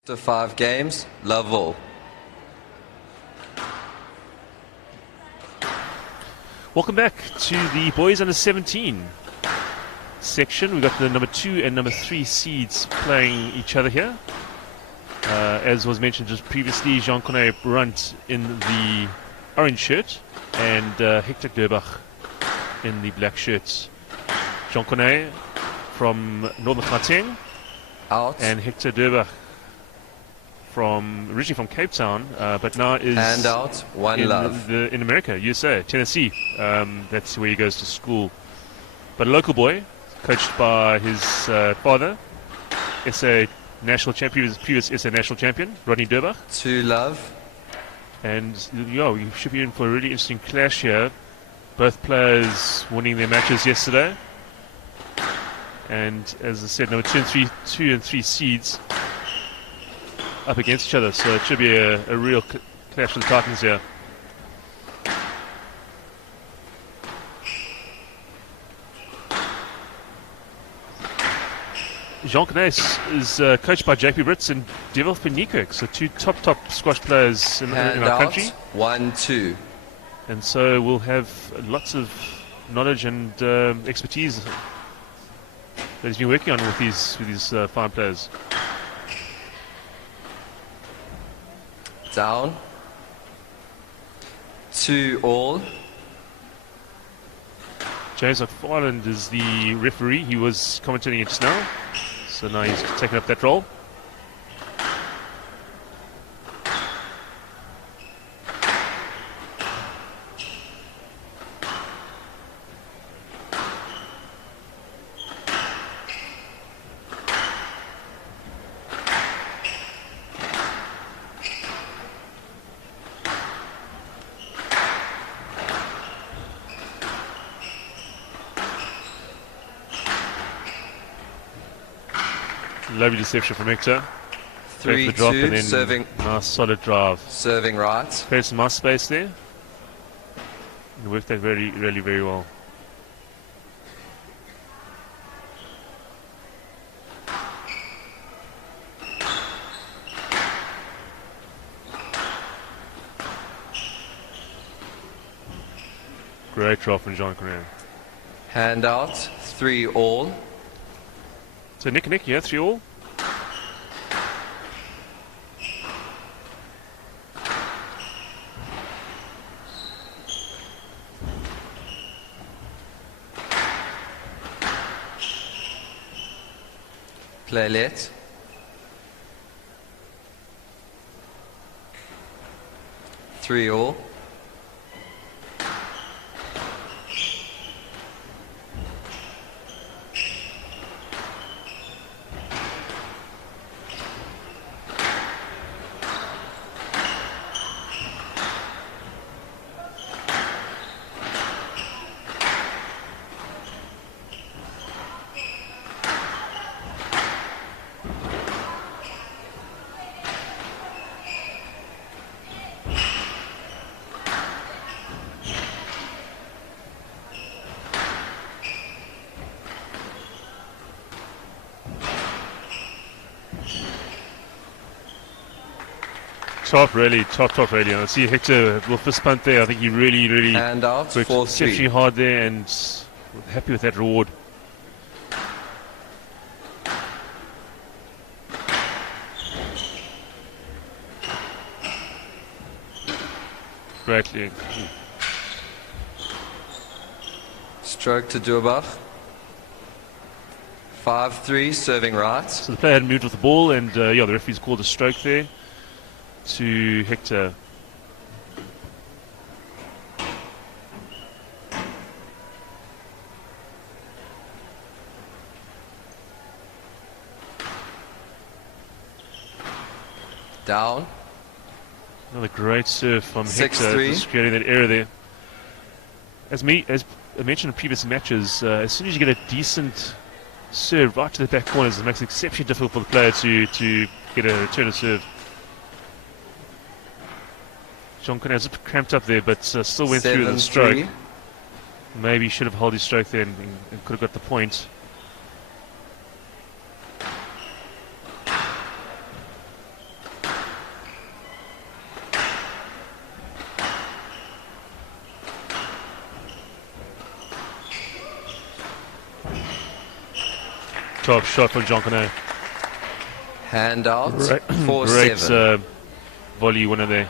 After 5 games, love all. Welcome back to the boys under 17 section. We've got the number 2 and number 3 seeds playing each other here. As was mentioned just previously, Jean-Cornet Brunt in the orange shirt and Hector Durbach in the black shirts. Jean-Cornet from Northern Gauteng Out. and Hector Durbach originally from Cape Town, but now is Hand out. One love. in America, USA, Tennessee. That's where he goes to school. But a local boy, coached by his father, SA national champion, previous SA national champion, Rodney Durbach. 2 love. And yeah, we should be in for a really interesting clash here. Both players winning their matches yesterday. And as I said, number 2 and 3 seeds up against each other, so it should be a real clash of the Titans here. Jean Cornet is coached by JP Brits and Devil Peniquik, so 2 top squash players in Hand our out. country. 1-2. And so we'll have lots of knowledge and expertise that he's been working on with these fine players. Down. 2 all. James McFarland is the referee. He was commentating it just now, so now he's taken up that role. Lovely deception from Hector. Great for the drop and 3-2. then Serving. nice solid drive. Serving right. Created some nice space there. And worked that really very well. Great drop from Jean Cornet. Hand out. 3 all. So Nick, yeah, 3 all. Play let. 3 all. Top really. I see Hector will fist punt there. I think he really Hand out. worked 4-3. exceptionally hard there and happy with that reward. Greatly. Stroke to Durbach. 5-3. Serving right. So the player had moved with the ball and the referee's called a stroke there to Hector. Down. Another great serve from 6-3. Hector, just creating that error there. As I mentioned in previous matches, as soon as you get a decent serve right to the back corners, it makes it exceptionally difficult for the player to get a return of serve. John Cornet was cramped up there, but still went through the stroke. 7-3. Maybe he should have held his stroke there and could have got the point. top shot from John Cornet. Hand out. Great 4-7. volley winner there.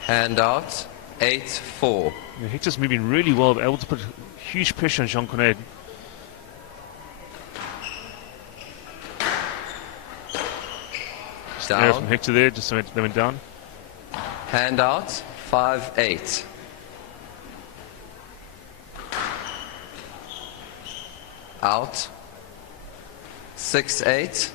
Hand out. 8-4. Yeah, Hector's moving really well, able to put huge pressure on Jean Cornet. Error from Down. Hector there, just they went down. Hand out. 5-8. Out. 6-8.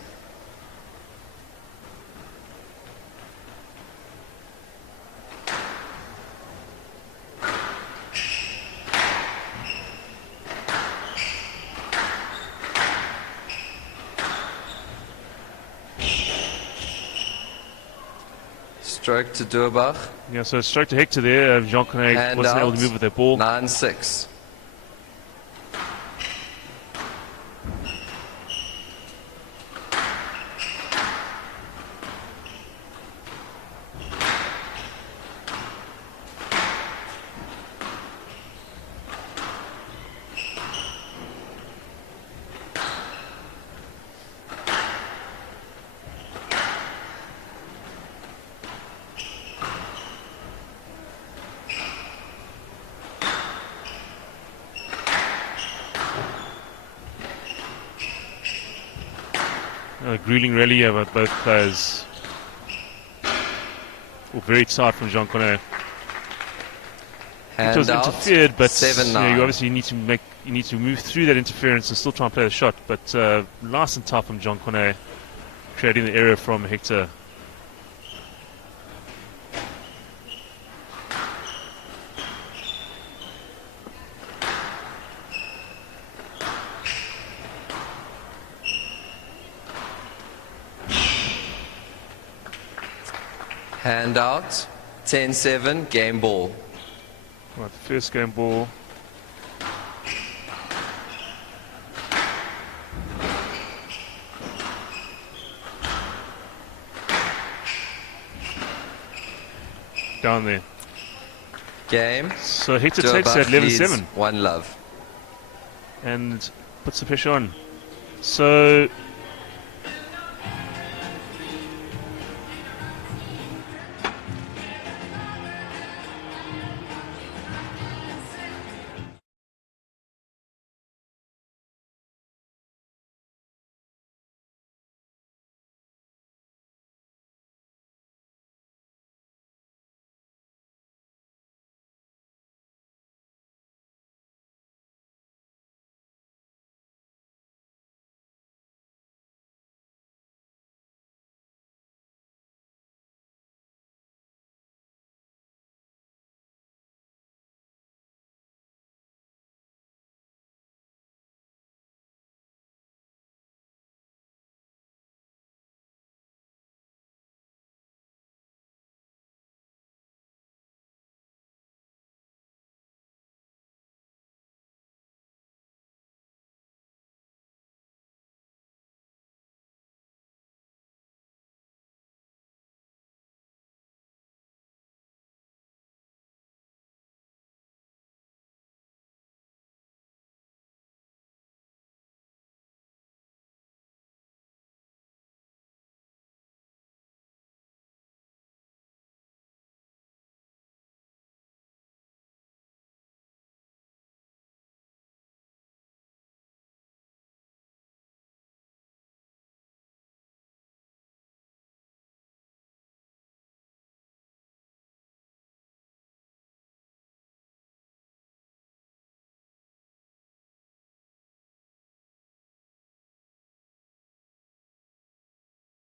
Stroke to Durbach. Yeah, so stroke to Hector there. Jean Cornet Hand wasn't able out. to move with that ball. 9-6. Grueling rally about both players. Very tight from Jean Cornet. It was Hand out. interfered, but 7-9. you obviously need to move through that interference and still try and play the shot. But nice and tough from Jean Cornet, creating the error from Hector. Hand out. 10-7. Game ball. Right, the first game ball. Down there. Game. So Hector takes that Durbach 11-7 leads 1-love. and puts the pressure on. So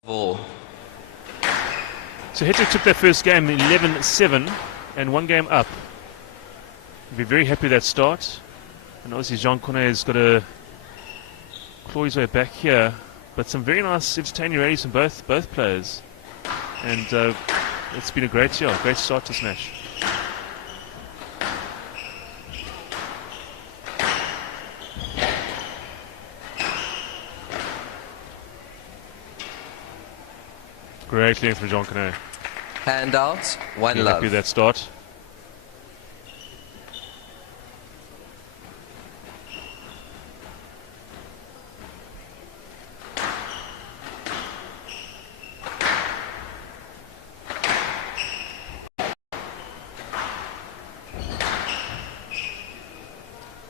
Ball. So Hector took that first game 11-7 and one game up. He'll be very happy with that start. And obviously Jean Cornet has got to claw his way back here. But some very nice entertaining rallies from both players. And it's been a great start to this match. Great length from Jean Connet. Hand out, one Happy love. with that start.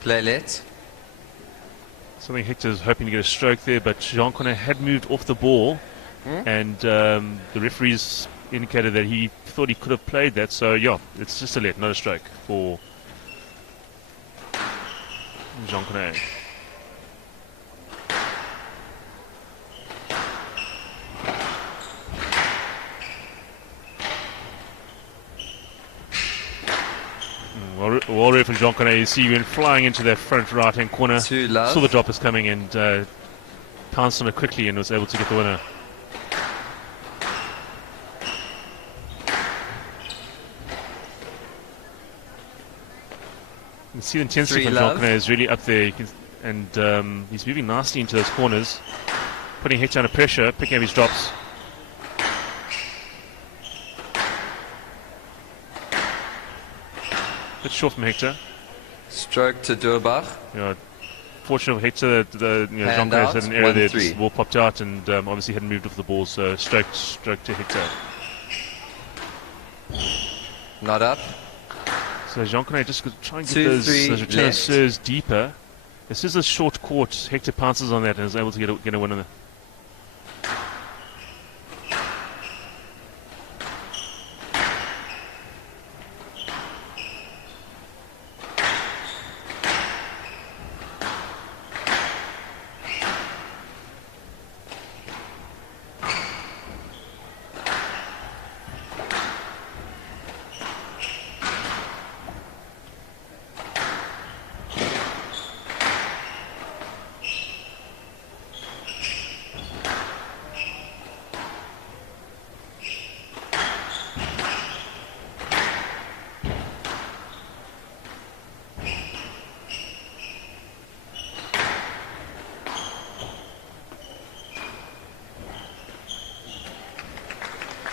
Play let. Something Hector's hoping to get a stroke there, but Jean Connet had moved off the ball, and the referees indicated that he thought he could have played that. So yeah, it's just a let, not a stroke for Jean Connet. Well read from Jean Connet. You see he went flying into that front right-hand corner. Two love. Saw the droppers coming and pounced on it quickly and was able to get the winner. You can see the intensity Three from Jean love. Connet is really up there. You can, and he's moving nicely into those corners, putting Hector under pressure, picking up his drops. Bit short from Hector. Stroke to Durbach. You know, fortunate for Hector that Jean Hand Connet out, had an error there. 1-3. The ball popped out and obviously hadn't moved off the ball, so stroke to Hector. Not up. So Jean Connet just try and get 2-3 those return left. serves deeper. This is a short court. Hector pounces on that and is able to get a win on it.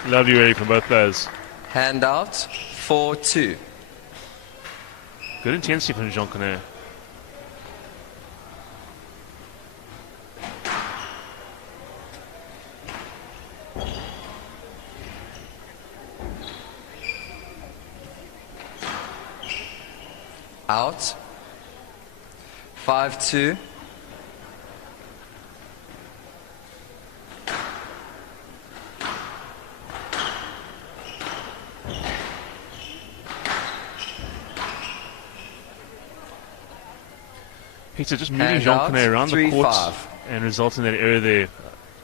Lovely rally from both players. Hand out, 4-2. Good intensity from Jean Connet. Out. 5-2. Hector just moving Hand Jean out, Connet around the 3-5. court and results in that error there,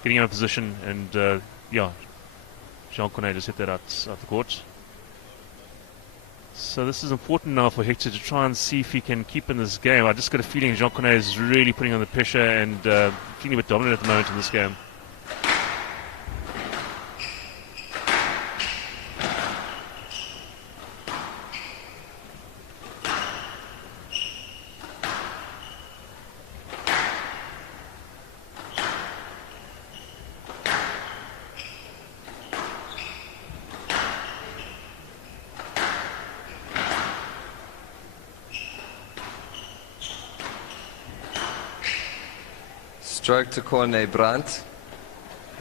getting out of position, and yeah, Jean Connet just hit that out the court. So this is important now for Hector to try and see if he can keep in this game. I just got a feeling Jean Connet is really putting on the pressure and feeling a bit dominant at the moment in this game. Stroke to Cornet Brandt.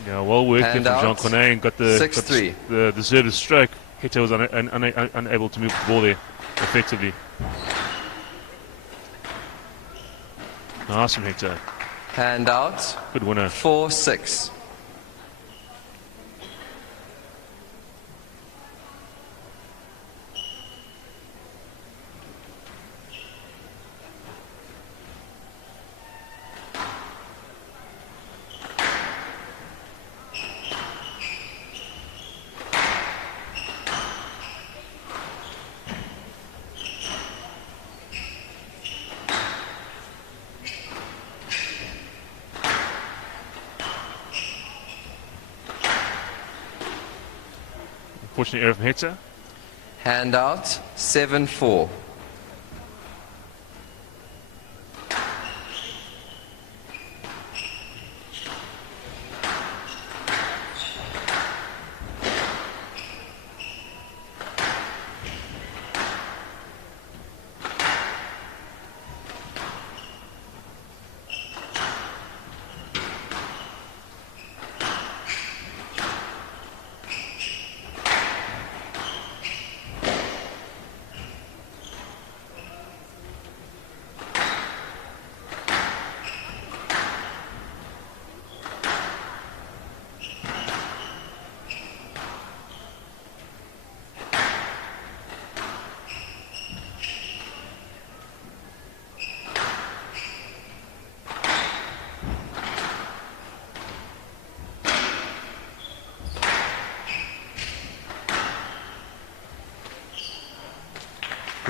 Yeah, well worked there Hand from Jean out. Connet and got the 6-3. the deserved stroke. Hector was unable to move the ball there effectively. Nice from Hector. Hand out, Good winner. 4-6. Unfortunate error from Hector. Hand out, 7-4.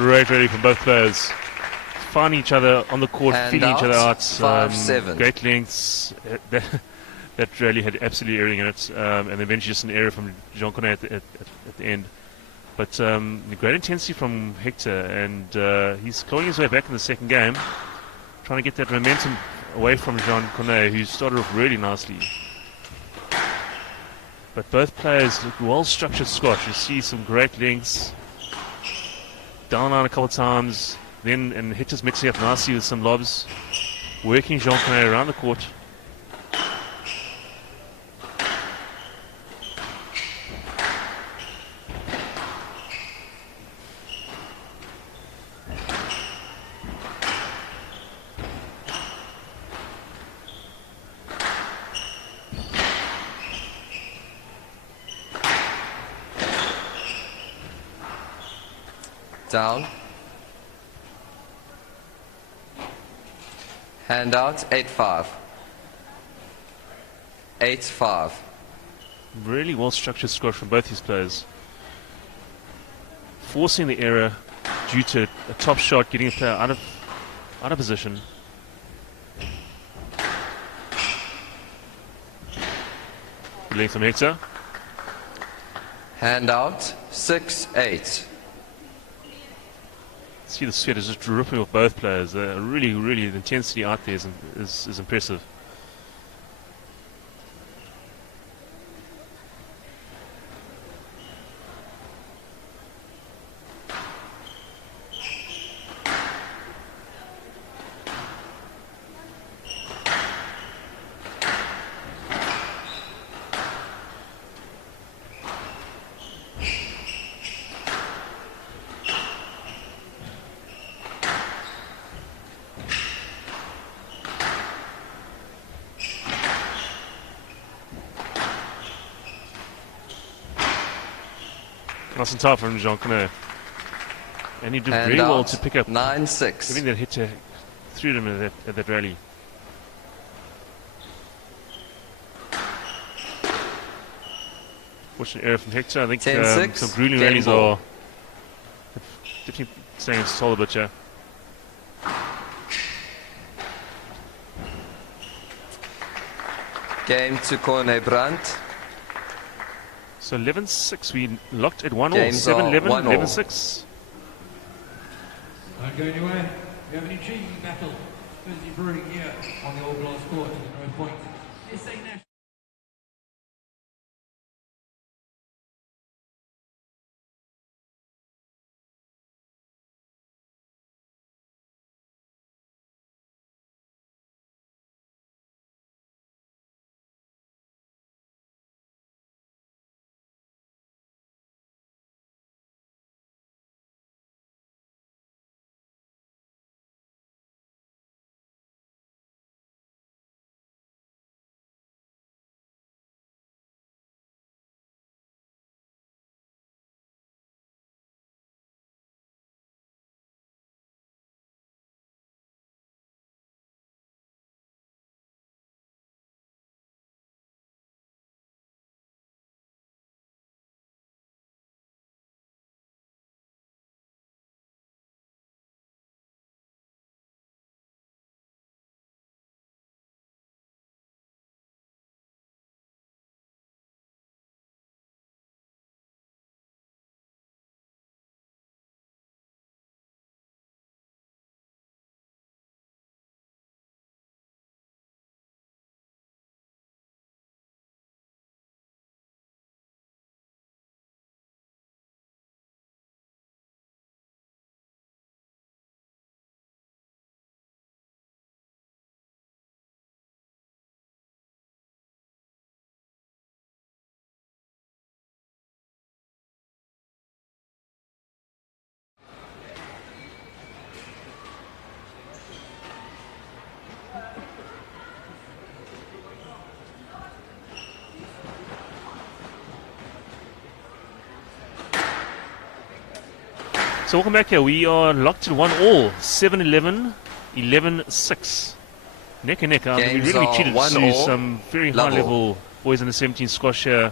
Great rally from both players. Finding each other on the court, feeding each other out. 5-7. Great lengths. That rally had absolutely everything in it. And then eventually just an error from Jean Cornet at the end. But great intensity from Hector. And he's clawing his way back in the second game. Trying to get that momentum away from Jean Cornet, who started off really nicely. But both players, well-structured squash. You see some great lengths. Down line a couple of times. And Hector's mixing up nicely with some lobs. Working Jean Cornet around the court. Down. Hand out, 8-5. 8-5. Really well-structured squash from both these players. Forcing the error due to a top shot, getting a player out of position. Good length from Hector. Hand out, 6-8. See the sweat is just dripping off both players. Really, the intensity out there is impressive. Nice and tough from Jean Cornet. And he did very well to pick up 9-6. giving that hit to through him at that rally. Fortunate error from Hector. I think 10-6. some grueling rallies are definitely staying in solid bit, yeah. Game to Cornet Brandt. So 11-6, we locked at 1-all. Games 7-11, are 1-all. 11-6. Don't go anywhere. We have an intriguing battle. Busy brewing here on the All Glass Court at the Growthpoint. SA National. So welcome back here. We are locked at 1-all. 7-11, 11-6. Neck and neck. We Games really are cheated 1-all. to some very Level. high-level boys in the 17 squash here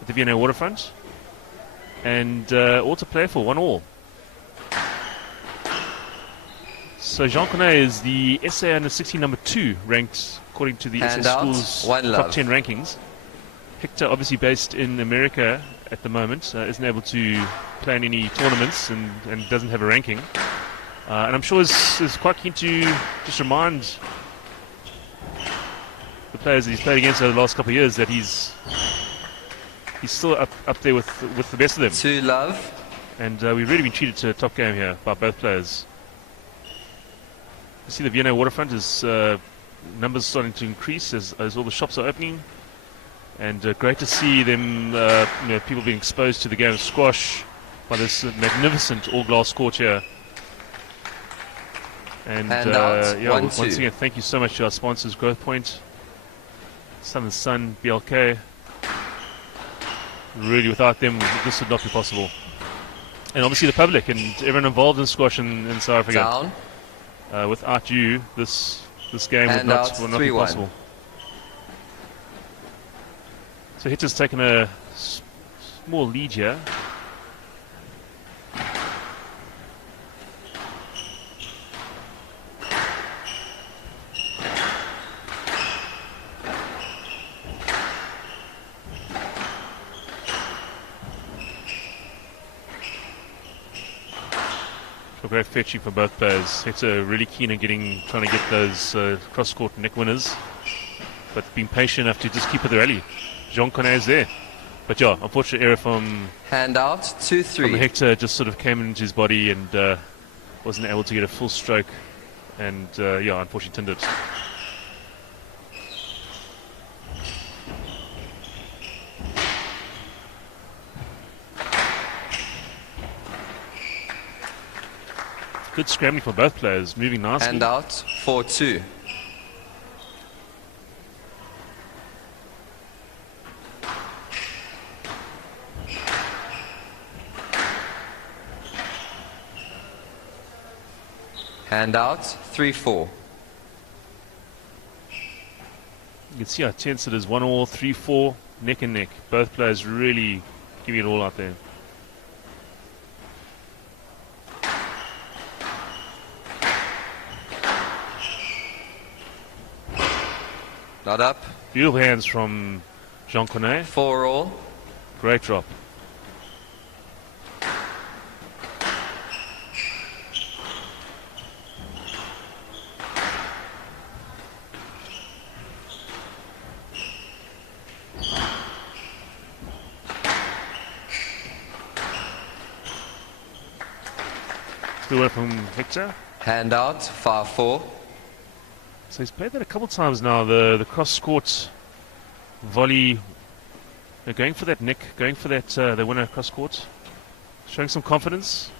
at the Vienna Waterfront. And all to play for 1-all. So Jean Cornet is the SA under 16 number 2 ranked according to the Hand SA out, Schools one top love. 10 rankings. Hector, obviously based in America at the moment, isn't able to play in any tournaments and doesn't have a ranking. And I'm sure is quite keen to just remind the players that he's played against over the last couple of years that he's still up there with the best of them. 2 love. And we've really been treated to a top game here by both players. You see the Vienna Waterfront is numbers starting to increase as all the shops are opening. And great to see them, people being exposed to the game of squash by this magnificent all-glass court here. And once again, thank you so much to our sponsors, Growthpoint, Southern Sun, BLK. Really, without them, this would not be possible. And obviously the public and everyone involved in squash in South Africa. Down. Without you, this game would not be possible. So Hitter's taken a small lead here. Great fetching for both players. Hector really keen on trying to get those cross-court neck winners, but being patient enough to just keep with the rally. Jean Cornet is there, but yeah, unfortunate error from Hand out, 2-3. Hector. Just sort of came into his body and wasn't able to get a full stroke, and unfortunately tinned it. Good scrambling for both players, moving nicely. Hand out, 4-2. Hand out, 3-4. You can see how tense it is. 1-all, 3-4, neck and neck. Both players really giving it all out there. Not up. Beautiful hands from Jean Cornet. 4-all. Great drop. Still away from Hector. Hand out, 5-4. So he's played that a couple times now. The cross-court volley. They're going for that nick, going for that the winner cross-court. Showing some confidence.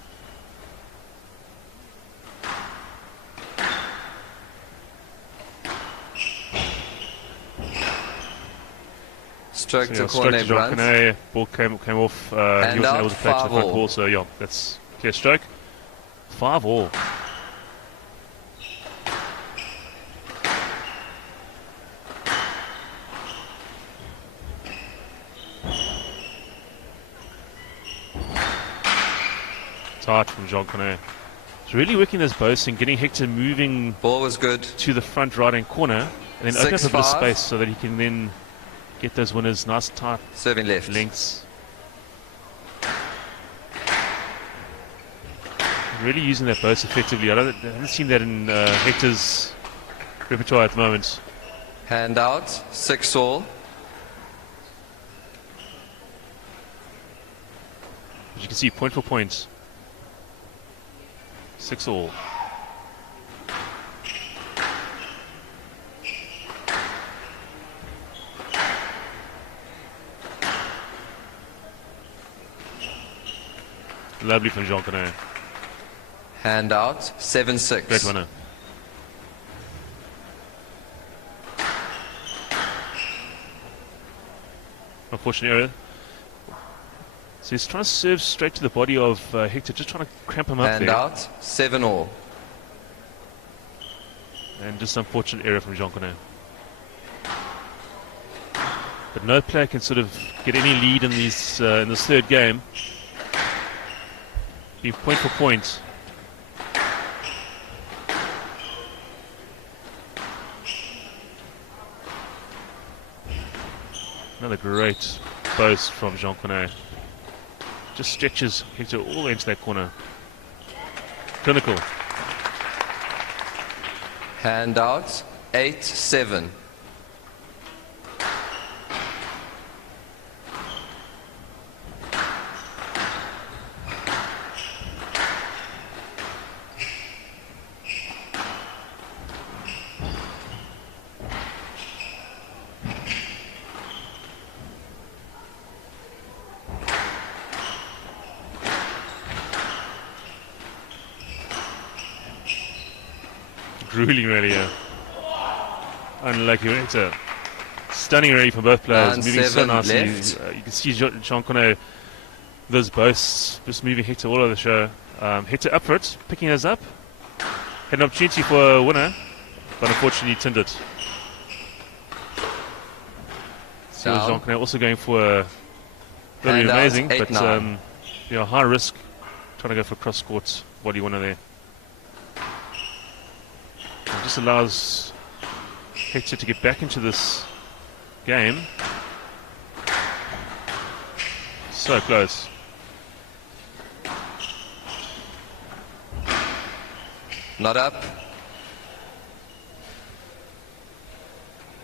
Stroke So, to stroke corner to Jean brunt. Cornet. Ball came off. He wasn't out, able to play to the 5 front all. ball. So yeah, that's clear stroke. 5-all. Tight from Jean Cornet. He's really working this boasting, getting Hector moving Ball was good. to the front right-hand corner, and then open up a bit of 6-5. space so that he can then get those winners nice tight Serving left. lengths. Really using that boast effectively. I haven't seen that in Hector's repertoire at the moment. Hand out, 6-all. As you can see, point for point. 6-all. Lovely from Jean Cornet. Hand out, 7-6. Great winner. Unfortunate error. So he's trying to serve straight to the body of Hector, just trying to cramp him up Hand there. out, 7-all. And just unfortunate error from Jean Cornet. But no player can sort of get any lead in these in this third game. Being point for point. Another great boast from Jean Cornet. Just stretches Hector all the way into that corner. Clinical. Handout 8-7. Grueling really, unlucky. It's a stunning rally from both players, moving so 9-7 nicely. left. You can see Jean Cornet, those boasts, just moving Hector all over the show. Hector up for it, picking those up. Had an opportunity for a winner, but unfortunately tinned it. So Down. Jean Cornet also going for very Handout, amazing, but 8-9. high risk, trying to go for cross court body winner there. It just allows Hector to get back into this game. So close. Not up.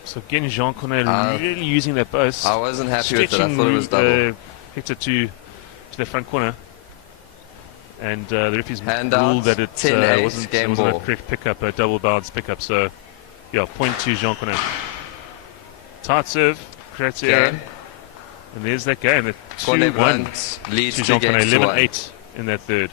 So again, Jean Cornet really using that boast. I wasn't happy with it. I stretching, thought it was double. Hector to the front corner. And the referees Handout, ruled that it 10-8, wasn't game a ball. correct pickup, a double bounce pickup. So, yeah, point to Jean Cornet. Tight serve, creates the error. Game. And there's that game. That Cornet 2-1 Brandt leads to 2 Jean Cornet, games to 1. 11-8 in that third.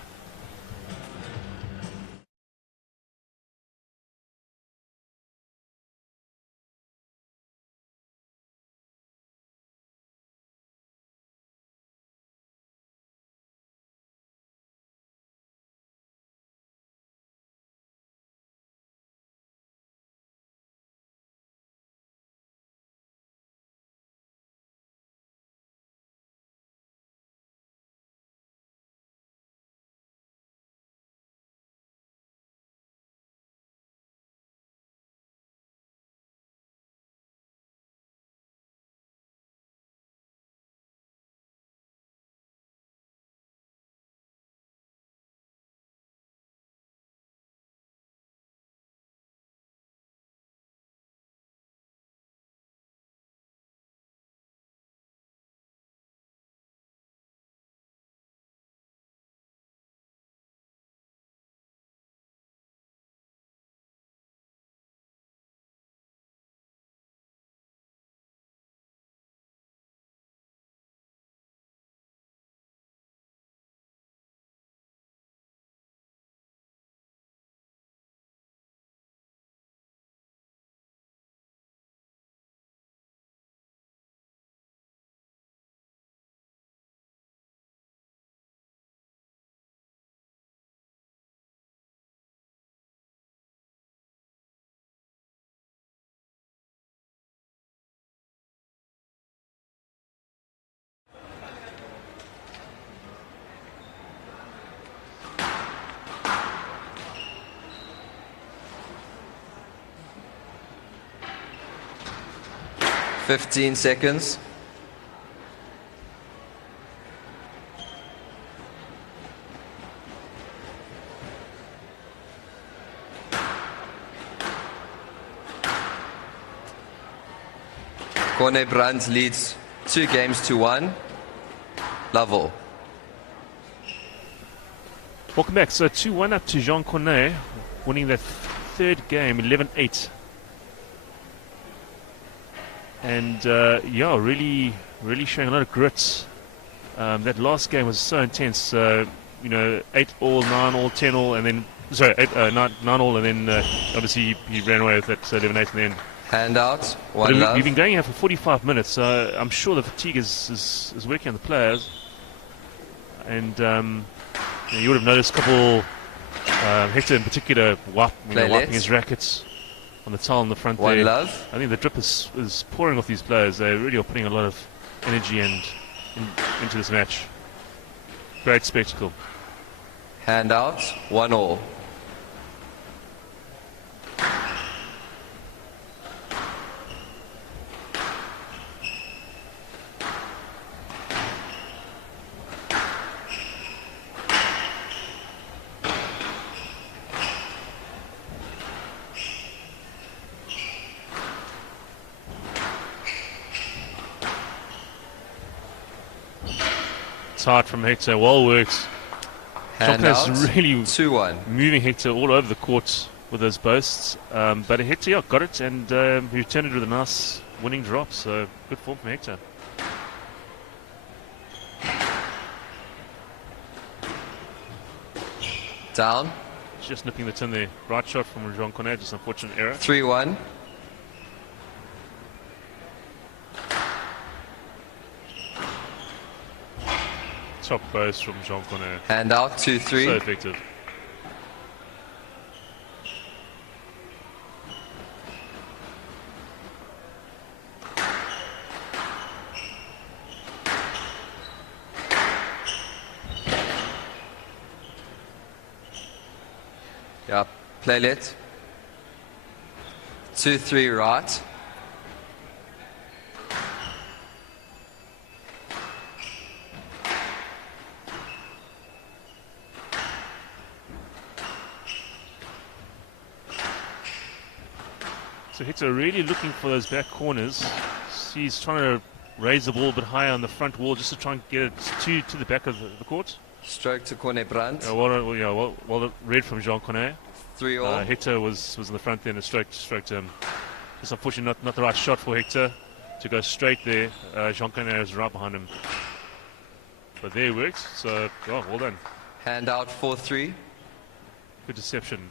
Fifteen seconds. Cornet Brandt leads 2 games to 1. Level. Welcome back. So 2-1 up to Jean Cornet, winning that third game, 11-8. And yeah, really showing a lot of grit. That last game was so intense. 8-all, 9-all, 10-all, and then 9-all, and then obviously he ran away with that 11-8 in the end. Handout. But 1 love. we've been going here for 45 minutes, so I'm sure the fatigue is working on the players. And you would have noticed a couple, Hector in particular, wiping his rackets on the towel in the front 1 there. love. I think the drip is pouring off these players. They really are putting a lot of energy into this match. Great spectacle. Handout. 1 all. tight from Hector. Well worked. Hand Jean-Claude's out. really 2-1. moving Hector all over the court with those boasts. But Hector, yeah, got it, and he returned it with a nice winning drop. So good form from Hector. Down. Just nipping the tin there. Right shot from Jean Connet, just unfortunate error. 3-1. Top boast from Jean Connet. Hand out. 2-3. So effective. Yeah, play it. 2-3 right. So Hector really looking for those back corners. He's trying to raise the ball a bit higher on the front wall just to try and get it to the back of the court. Stroke to Cornet Brandt. Well read from Jean Connet. 3-all. Hector was in the front there and stroked him. Just unfortunately not the right shot for Hector to go straight there. Jean Connet is right behind him. But there it worked. So, well done. Hand out. 4-3. Good deception.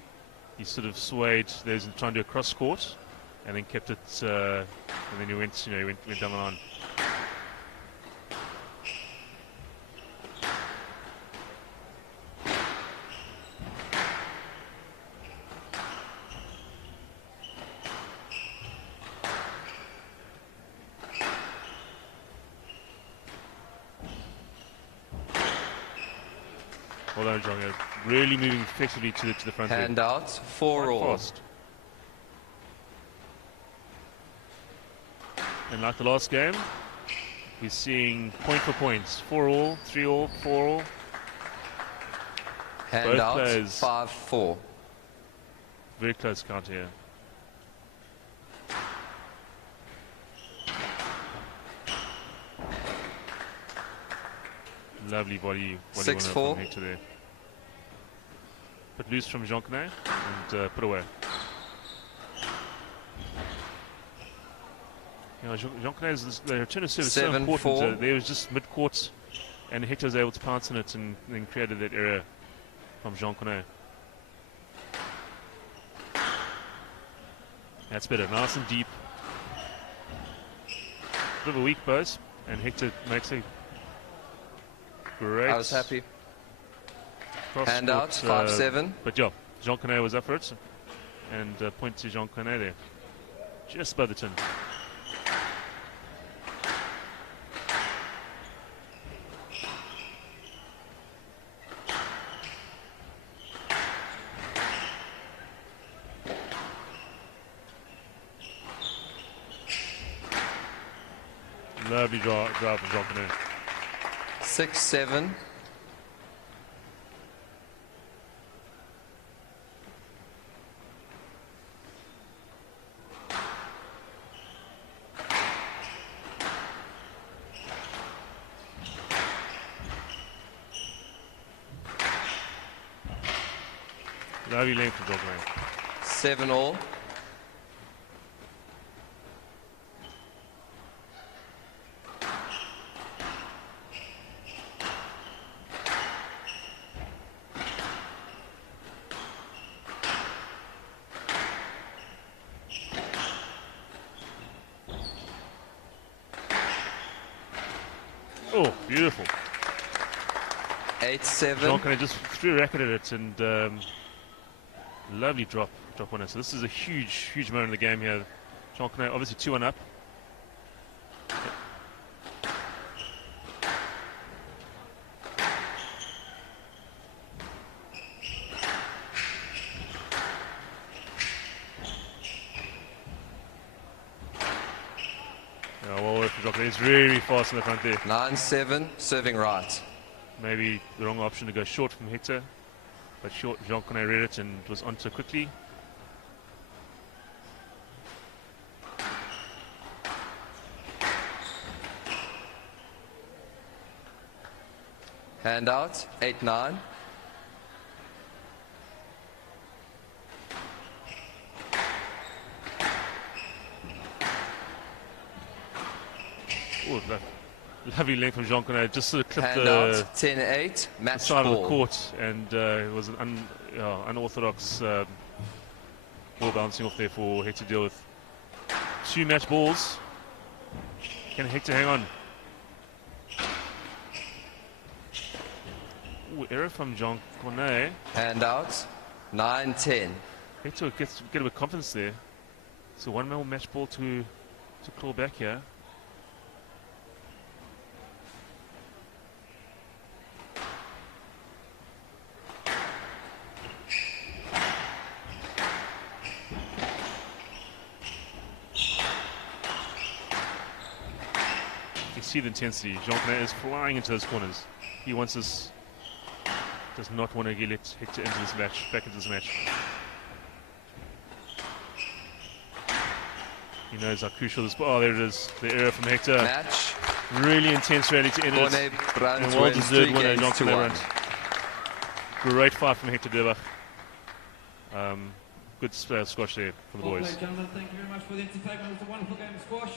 He sort of swayed. There's trying to do a cross court, and then kept it. And then he went down the line. Well done, John. Really moving effectively to the front. Hand out. 4-all. Fast. And like the last game, we're seeing point for points. 4-all, 3-all, 4-all. Hand Both out. players 5-4. very close count here. Lovely body 6-4. from Hector there. Put loose from Jean Connet and put away. Jean Connet's the return of service is so 7-4. important. There was just mid-court, and Hector was able to pounce on it and then created that error from Jean Connet. That's better, nice and deep. Bit of a weak post, and Hector makes a great. I was happy. cross Hand court, out. 5-7. But yeah, Jean Connet was up for it, and point to Jean Connet there, just above the tin. Lovely drive from Jean Connet. 6-7. Lovely length from Jean Connet. 7-all. Oh, beautiful. 8-7. Jean Connet just threw a racket at it and lovely drop on it. So this is a huge moment in the game here. Jean Connet obviously 2-1 up. Yeah, well worked for Jean Connet. He's really fast in the front there. 9-7. Serving right. Maybe the wrong option to go short from Hector, but short Jean Connet read it and was onto quickly. Hand out, 8-9. Oh, lovely length from Jean Cornet. Just sort of clipped Hand the out, 10-8. Match side of the ball. court, and it was an unorthodox ball bouncing off there for Hector to deal with. 2 match balls. Can Hector hang on? Ooh, error from Jean Cornet. Hand out, 9-10. Hector gets a bit of confidence there. So 1 more match ball to claw back here. You see the intensity. Jean Cornet is flying into those corners. He wants this. Does not want to get Hector into this match, back into this match. He knows how crucial this. Oh, there it is. The error from Hector. Match. Really intense rally to end it. Cornet Brandt And wins well-deserved 3 winner, Jean games to Cornet 1. Brandt. Great fight from Hector Durbach. Good squash there for the Well boys. played, gentlemen. Thank you very much for the entertainment. It was a wonderful game of squash.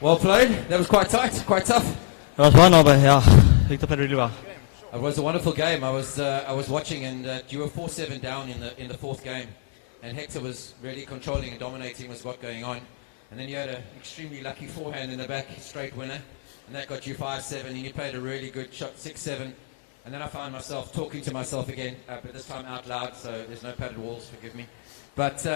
Well played. That was quite tight, quite tough. It was 1-0, but yeah, Victor played really well. It was a wonderful game. I was watching, and you were 4-7 down in the 4th game, and Hector was really controlling and dominating was what going on. And then you had an extremely lucky forehand in the back, straight winner, and that got you 5-7. And you played a really good shot, 6-7. And then I found myself talking to myself again, but this time out loud. So there's no padded walls, forgive me. But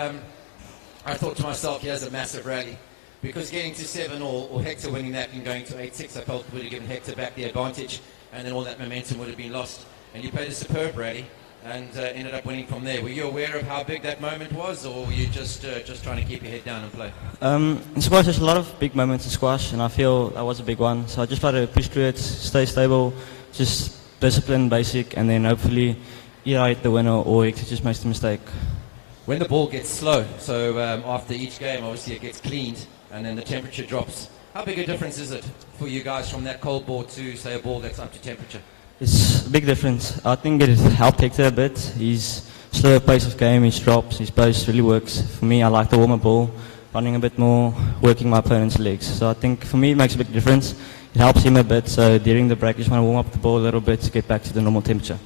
I thought to myself, here's a massive rally. Because getting to 7 or Hector winning that and going to 8-6, I felt would have given Hector back the advantage, and then all that momentum would have been lost. And you played a superb rally and ended up winning from there. Were you aware of how big that moment was, or were you just trying to keep your head down and play? In squash, there's a lot of big moments in squash, and I feel that was a big one. So I just tried to push through it, stay stable, just discipline, basic, and then hopefully either I hit the winner or Hector just makes the mistake. When the ball gets slow, so after each game, obviously it gets cleaned, and then the temperature drops. How big a difference is it for you guys from that cold ball to, say, a ball that's up to temperature? It's a big difference. I think it helped Hector a bit. His slower pace of game, his drops, his post really works. For me, I like the warmer ball, running a bit more, working my opponent's legs. So I think for me it makes a big difference. It helps him a bit, so during the break you just want to warm up the ball a little bit to get back to the normal temperature.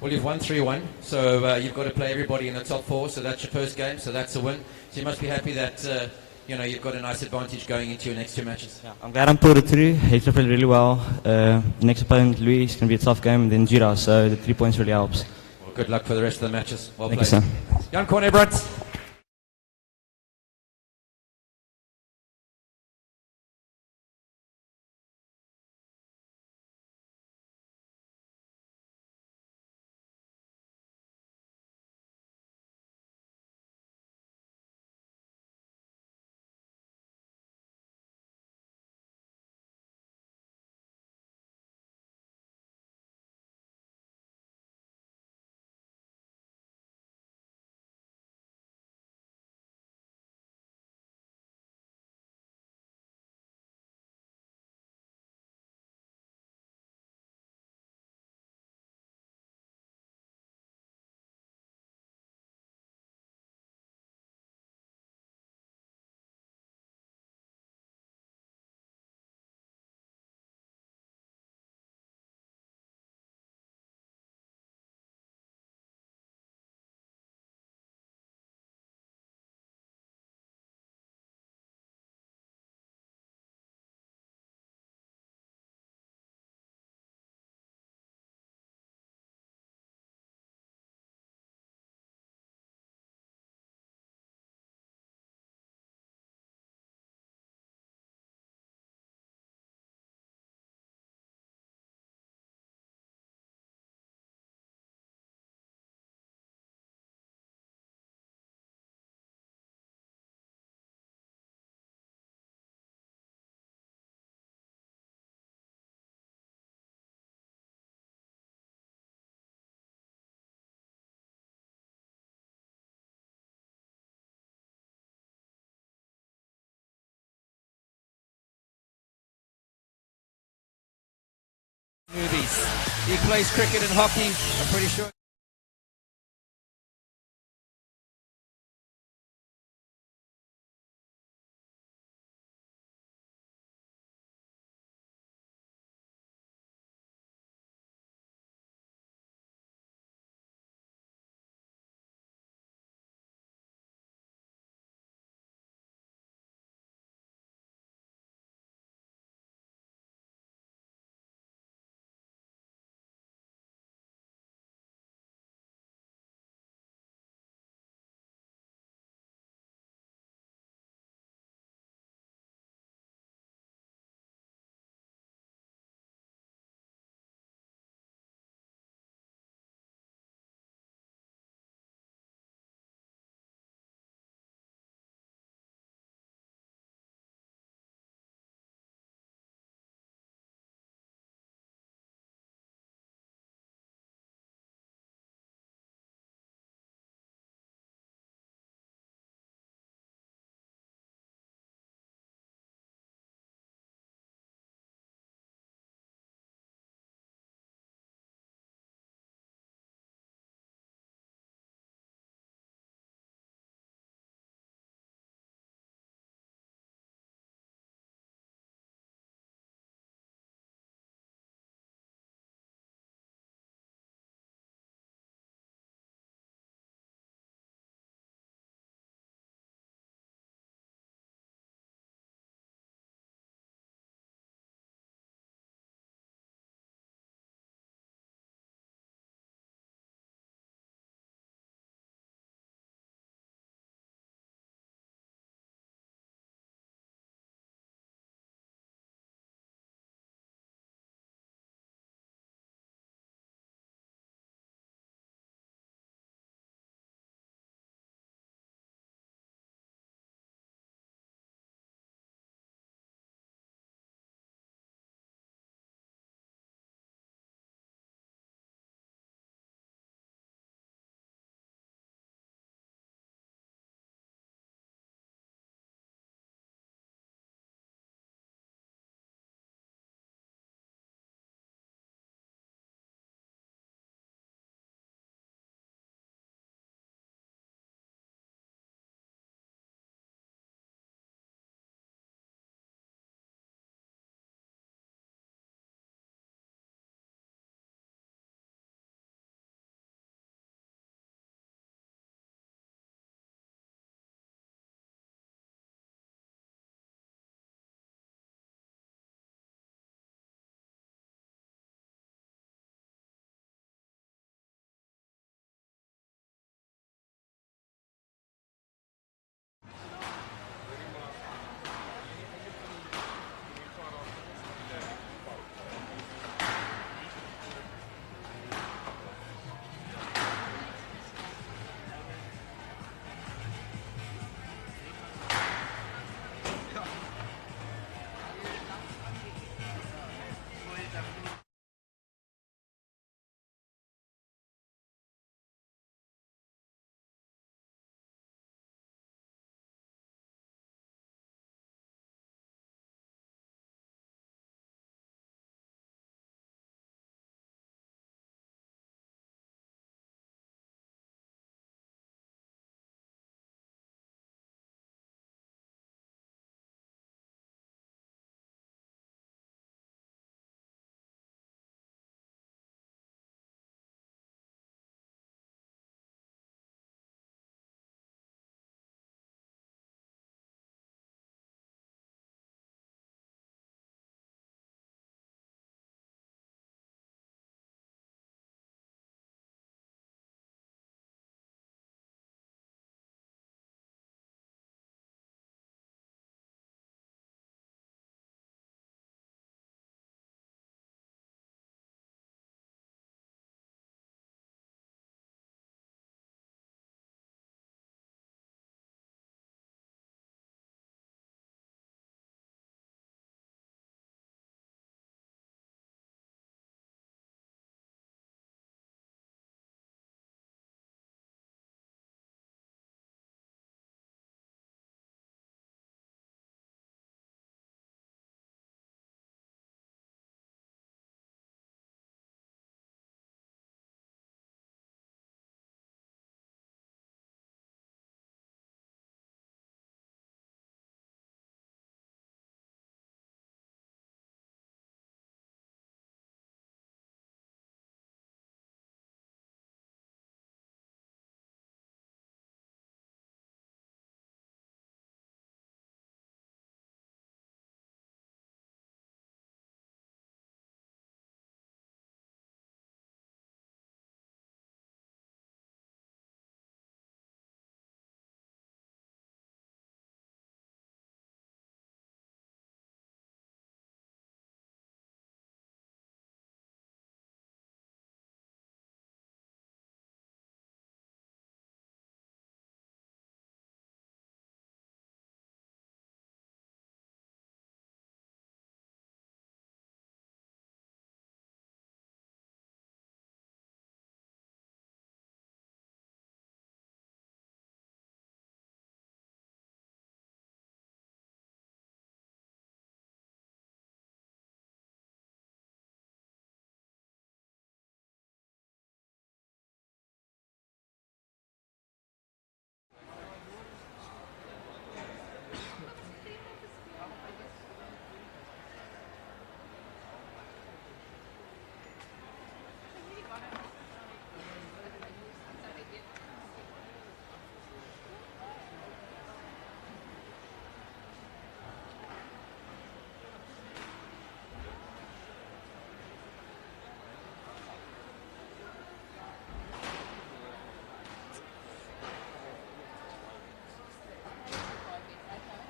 Well, you've won 3-1, so you've got to play everybody in the top 4, so that's your first game, so that's a win. So you must be happy that you've got a nice advantage going into your next 2 matches. Yeah, I'm glad I'm pulled it through. Hector played really well. The next opponent, Louis, is going to be a tough game, and then Jira, so the 3 points really helps. Well, good luck for the rest of the matches. Well Thank played. you, sir. Jan Cornet Brandt. movies. He plays cricket and hockey, I'm pretty sure.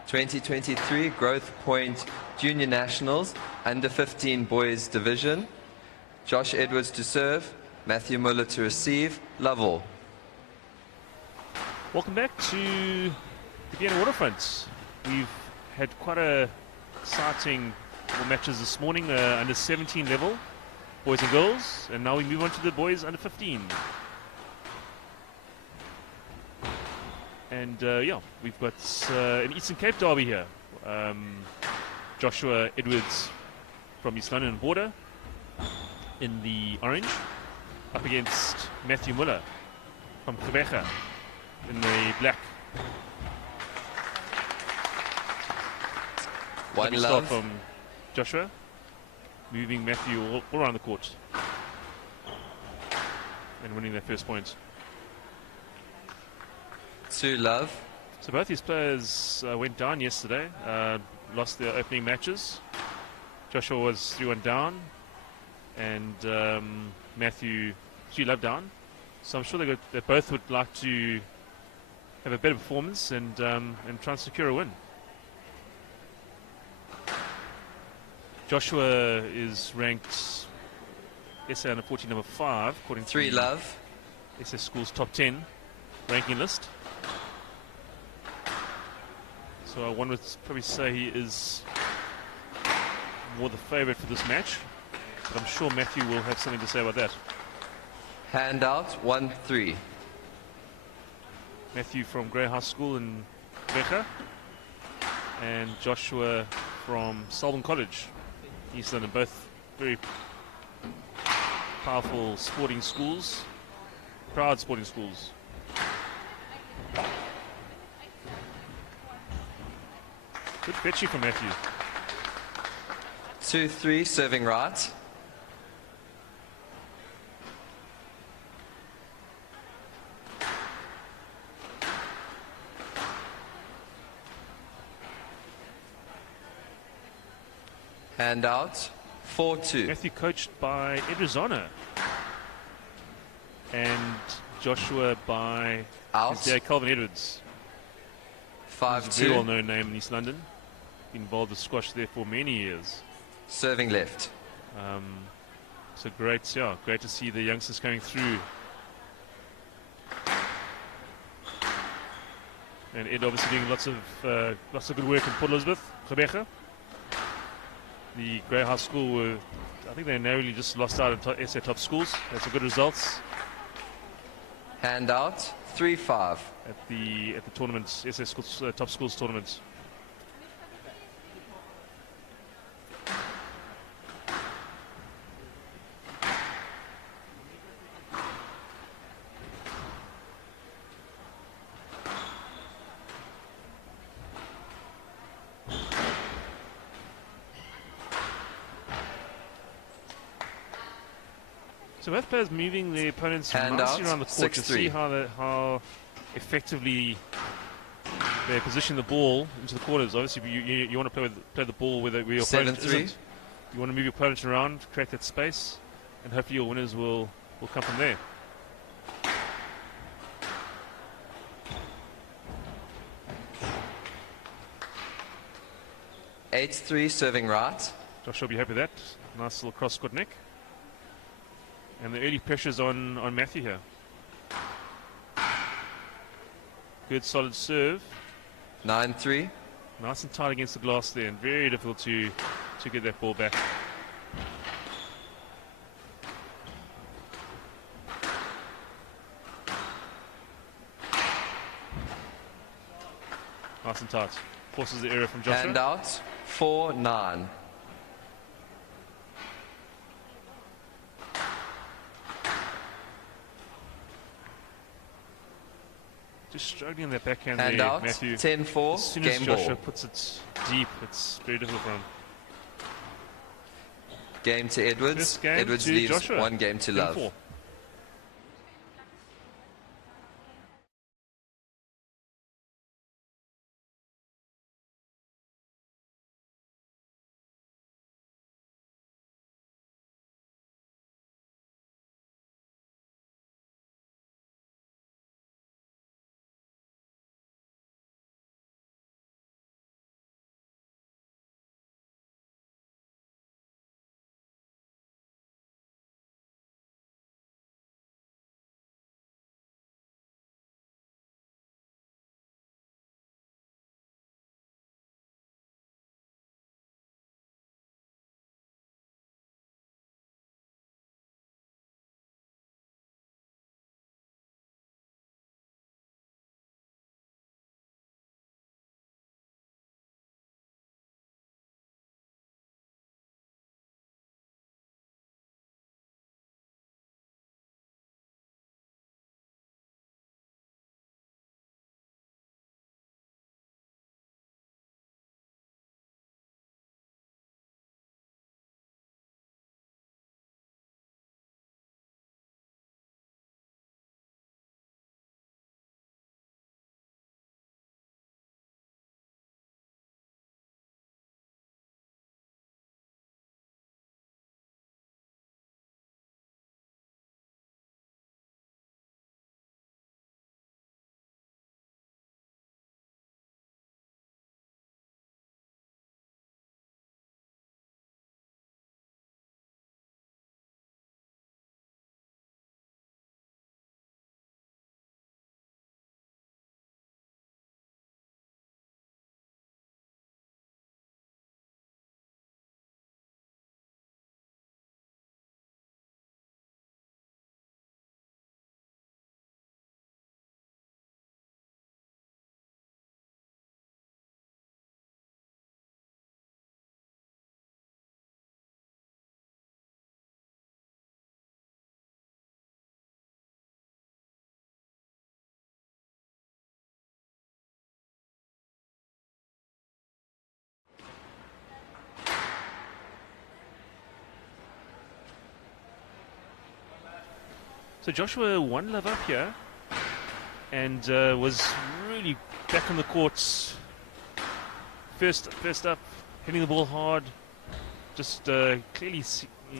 2023 Growthpoint Junior Nationals Under 15 Boys Division. Josh Edwards to serve, Matthew Muller to receive. Lovell. Welcome back to the Vienna Waterfront. We've had quite a exciting matches this morning, under 17 level, boys and girls, and now we move on to the boys under 15. And yeah, we've got an Eastern Cape derby here. Joshua Edwards from East London Border in the orange, up against Matthew Muller from Quebec in the black. One start love from Joshua, moving Matthew all around the court and winning their first point. 2 love. So both these players went down yesterday, lost their opening matches. Joshua was 3-1 down, and Matthew 3-love down. So I'm sure they both would like to have a better performance and try and secure a win. Joshua is ranked SA under 14 number 5 according to 3 love. SA School's top 10 ranking list. So one would probably say he is more the favourite for this match, but I'm sure Matthew will have something to say about that. Handout 1-3. Matthew from Grey House School in Becher, and Joshua from Selborne College, East London, both very powerful sporting schools, proud sporting schools. Good fetching from Matthew. 2-3 serving right. Handout 4-2. Matthew coached by Ed Rizana and Joshua by Out. his dad, Calvin Edwards. He's a very 5-2. well-known name in East London. Been involved with squash there for many years. Serving left. So great, yeah, great to see the youngsters coming through. And Ed obviously doing lots of good work in Port Elizabeth, Quebec. The Grey House School were, I think they narrowly just lost out in SA top schools. Had some good results Handout 3-5. at the tournament, SA schools, top schools tournament. So both players moving their opponents nicely around the court to 6-3. see how effectively they position the ball into the corners. Obviously, you want to play the ball where your opponent 7-3. isn't. You want to move your opponent around, create that space, and hopefully your winners will come from there. Eight 3 serving right. Josh will be happy with that. Nice little cross-court nick. And the early pressure's on Matthew here. Good solid serve. 9-3. Nice and tight against the glass there, and very difficult to get that ball back. Nice and tight. Forces the error from Joshua. Handout 4-9. Just struggling in that backhand Handout there, Matthew. 10-4. As soon as Game Joshua ball. puts it deep, it's very difficult for him. Game to Edwards. First game Edwards to leaves Joshua. 1 game to 10-4. love. So Joshua 1 love up here, and was really back on the courts. First up, hitting the ball hard. Just clearly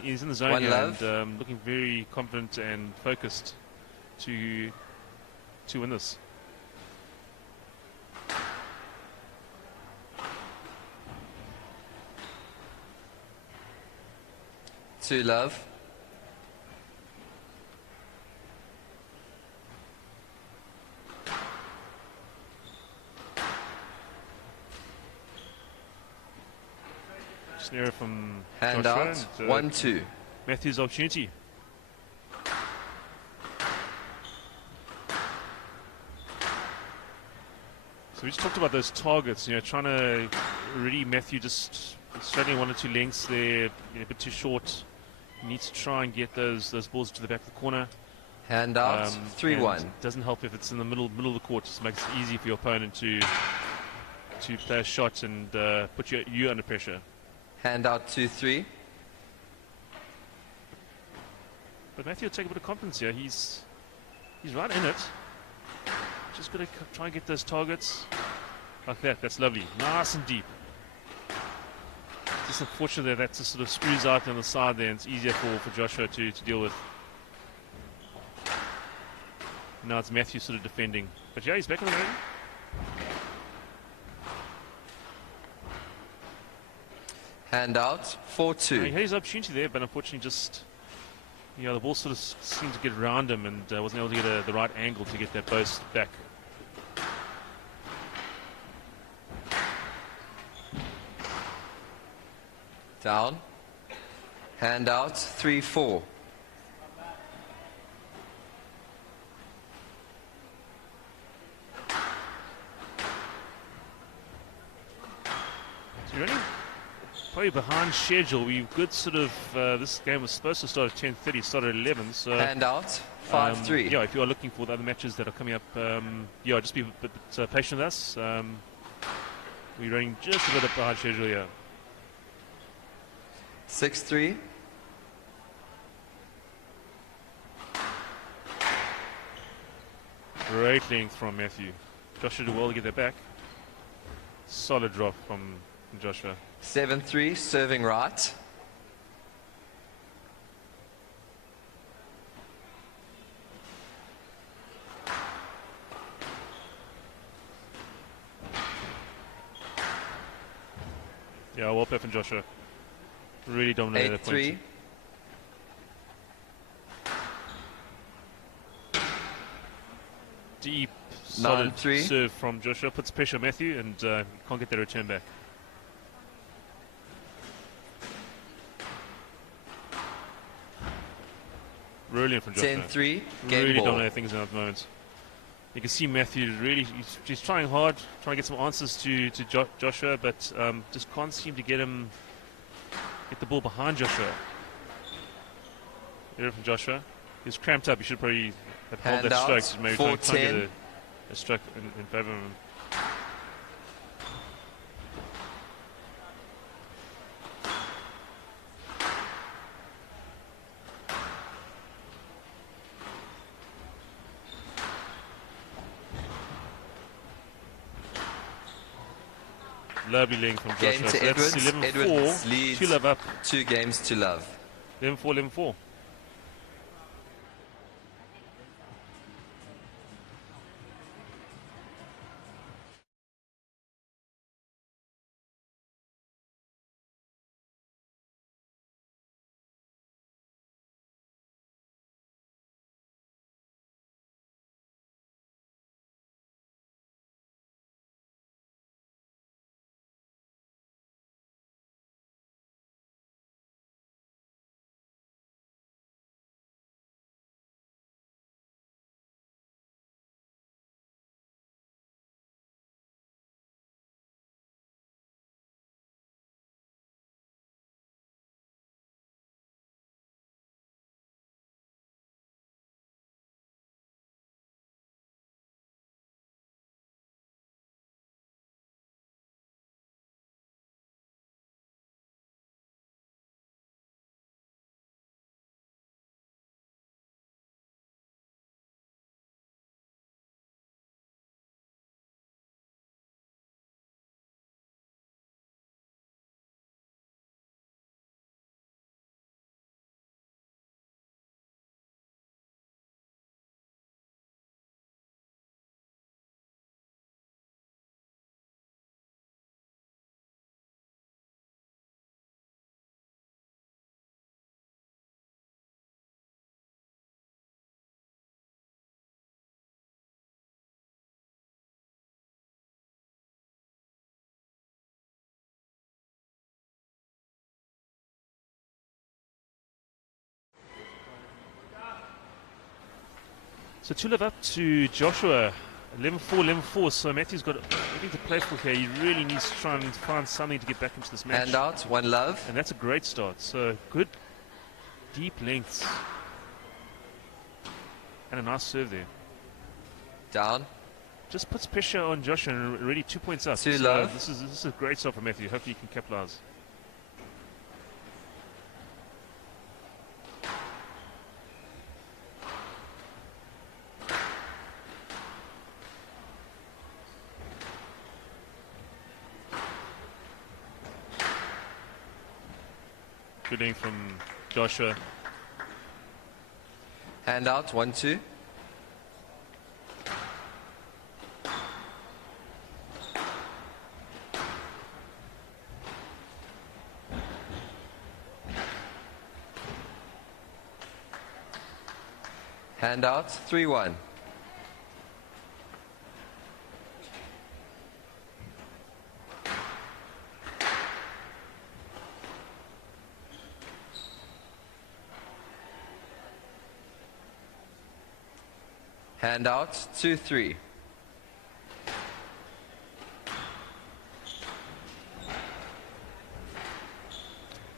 he's in the zone 1 here love. and looking very confident and focused to win this. Two love. Snare from Hand Joshua out. and, 1-2. Matthew's opportunity. So we just talked about those targets, trying to really, Matthew just struggling 1 or 2 lengths there, a bit too short. He needs to try and get those balls to the back of the corner. Hand out. 3-1. Doesn't help if it's in the middle of the court. Just makes it easy for your opponent to play a shot and put you under pressure. Hand out 2-3. But Matthew will take a bit of confidence here. He's right in it. Just got to try and get those targets like that. That's lovely. Nice and deep. Just unfortunately that just sort of screws out on the side there, and it's easier for Joshua to deal with. Now it's Matthew sort of defending. But yeah, he's back on the ring. Hand out. 4-2. He had his opportunity there, but unfortunately just, the ball sort of seemed to get around him and wasn't able to get the right angle to get that boast back. Down. Hand out. 3-4. So you're running probably behind schedule. We've good sort of, this game was supposed to start at 10:30, started at 11. So Hand out. 5-3. yeah, if you are looking for the other matches that are coming up, just be a bit patient with us. We're running just a bit behind schedule here. 6-3. Great length from Matthew. Joshua did well to get that back. Solid drop from Joshua. 7-3. Serving right. Yeah, well played from Joshua. Really dominated that point. 8-3. Deep, solid 9-3. serve from Joshua. Puts pressure on Matthew and can't get that return back. Brilliant from Joshua. 10-3. Game Really ball. dominating things at the moment. You can see Matthew really, he's trying hard, trying to get some answers to Joshua, but just can't seem to get the ball behind Joshua. Here from Joshua. He's cramped up. He should probably have held Hand that out. stroke. Maybe try and 4-10. get a stroke in favour of him. Lovely length from Game Joshua. to So Edwards. that's 11-4. Edwards leads 2 love up. 2 games to love. 11-4, 11-4. So to live up to Joshua, 11-4, 11-4. So Matthew's got everything to play for here. He really needs to try and find something to get back into this match. Hand out, one love. And that's a great start. So good, deep lengths. And a nice serve there. Down. Just puts pressure on Joshua and already 2 points up. Too So low. this is a great start for Matthew. Hopefully he can capitalize. Good length from Joshua. Hand out, 1-2. Hand out, 3-1. Hand out, 2-3.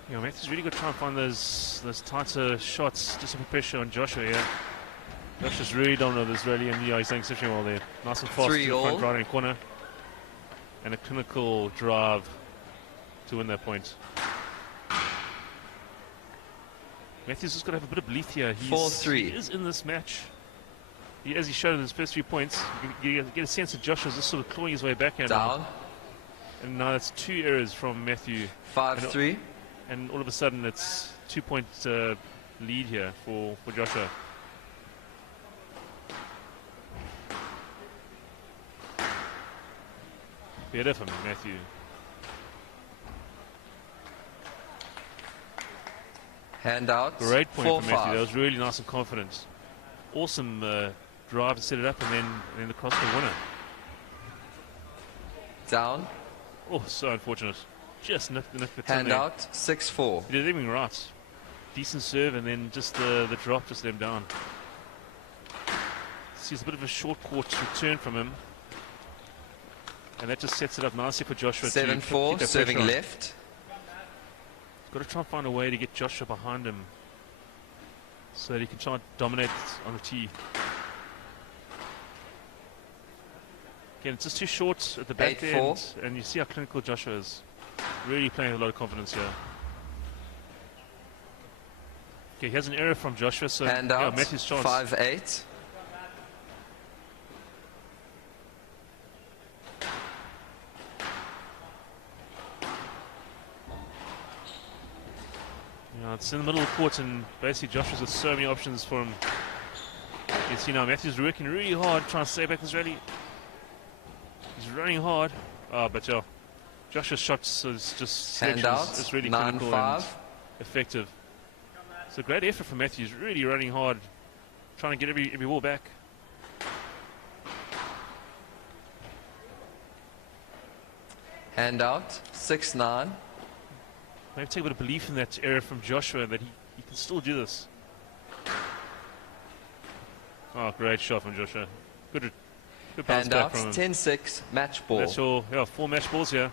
You know, Matthew's really got to try and find those tighter shots just to put pressure on Joshua here. Joshua's really don't know this really, and yeah, he's doing exceptionally well there. Nice and fast to the front right hand corner. And a clinical drive to win that point. Matthew's just got to have a bit of belief here. He is in this match. As he showed in his first 3 points, you get a sense that Joshua's just sort of clawing his way back here. Down. And now it's 2 errors from Matthew. 5-3. And all of a sudden it's 2 point lead here for Joshua. Better from Matthew. Hand out. Great point 4-5. from Matthew. That was really nice and confident. Awesome drive to set it up, and then the cross the winner. Down. Oh, so unfortunate. Just nicked the Hand out, 6-4. He did everything right. Decent serve, and then just the drop just let him down. Sees a bit of a short court return from him. And that just sets it up nicely for Joshua. 7-4, serving left. Got to try and find a way to get Joshua behind him so that he can try and dominate on the tee. Again, it's just too short at the back end, and you see how clinical Joshua is. Really playing with a lot of confidence here. Okay, he has an error from Joshua, so Hand out, Matthew's chance. 5-8. It's in the middle of the court, and basically Joshua's got so many options for him. You see now Matthew's working really hard trying to stay back this rally. He's running hard. But yeah, Joshua's shots is just Hand out, it's really 9-5. clinical and effective. It's a great effort from Matthew. He's really running hard, trying to get every ball back. Hand out, 6-9. Maybe take a bit of belief in that error from Joshua that he can still do this. Oh, great shot from Joshua. Good bounce Hand back out, from him. 10-6, match ball. That's all. Yeah, 4 match balls here.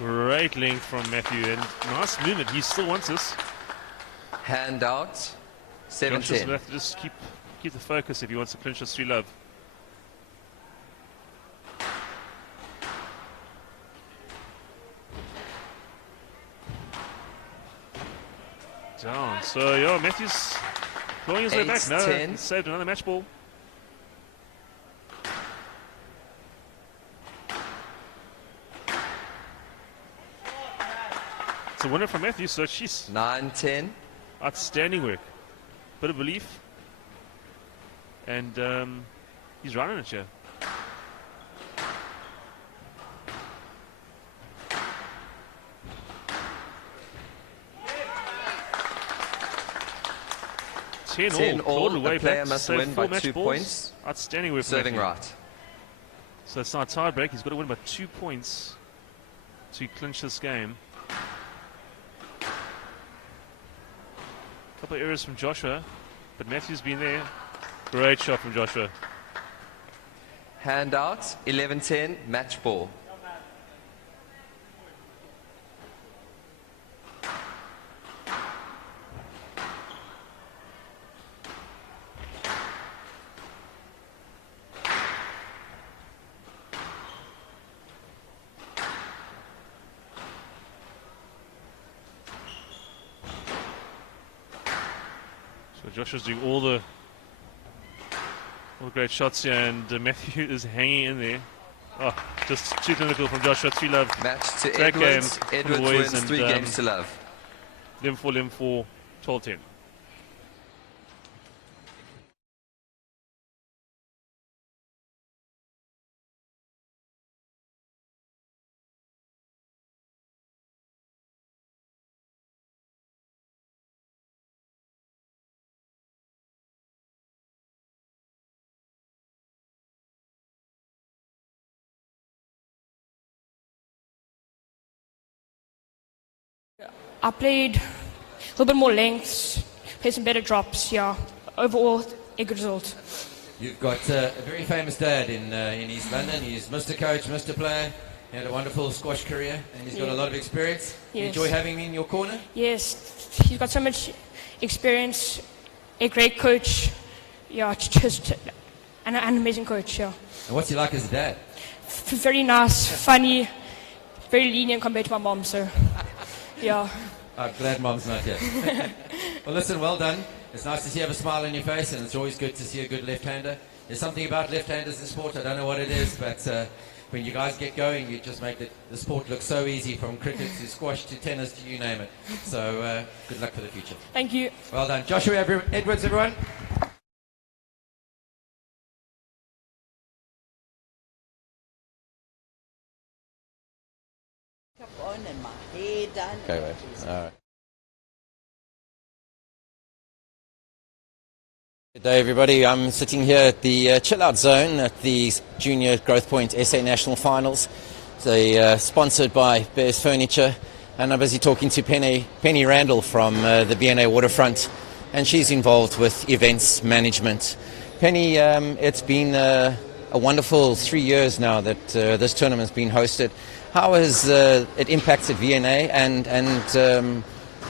Great length from Matthew, and nice movement. He still wants this. Hand out, 7-10. Joshua's gonna have to just keep the focus if he wants to clinch this 3-love. Down. So yeah, Matthew's clawing his way back. No, 8-10. he saved another match ball. It's a winner from Matthew, so she's 9-10. outstanding work. Bit of belief. And he's running it here. Ten all. The Way player back, must saved win 4 by match 2 balls. points. Outstanding work. Serving Matthew. right. So it's not a tie break. He's got to win by 2 points to clinch this game. Couple of errors from Joshua, but Matthew's been there. Great shot from Joshua. Handout, 11-10, match ball. So Joshua's doing all the great shots here, and Matthew is hanging in there. Oh, just too clinical from Joshua. 3 love. Match to Great Edwards. game. Edwards Boys, wins and, 3 games to love. 11-4, 12-10. I played a little bit more lengths, played some better drops, yeah. Overall, a good result. You've got a very famous dad in East London. He's Mr. Coach, Mr. Player. He had a wonderful squash career, and he's got a lot of experience. You Yes. enjoy having him in your corner? Yes, he's got so much experience, a great coach, yeah, just an amazing coach, yeah. And what's he like as a dad? Very nice, funny, very lenient compared to my mom, so, yeah. I'm glad Mom's not here. Well, listen, well done. It's nice to see you have a smile on your face, and it's always good to see a good left-hander. There's something about left-handers in sport, I don't know what it is, but when you guys get going, you just make the sport look so easy, from cricket to squash to tennis to you name it. So good luck for the future. Thank you. Well done. Joshua Edwards, everyone. Okay, wait. All right. Good day, everybody. I'm sitting here at the chill-out zone at the Junior Growthpoint SA National Finals. They sponsored by Bears Furniture, and I'm busy talking to Penny Randall from the BNA Waterfront, and she's involved with events management. Penny, it's been a wonderful 3 years now that this tournament's been hosted. How has it impacted VNA, and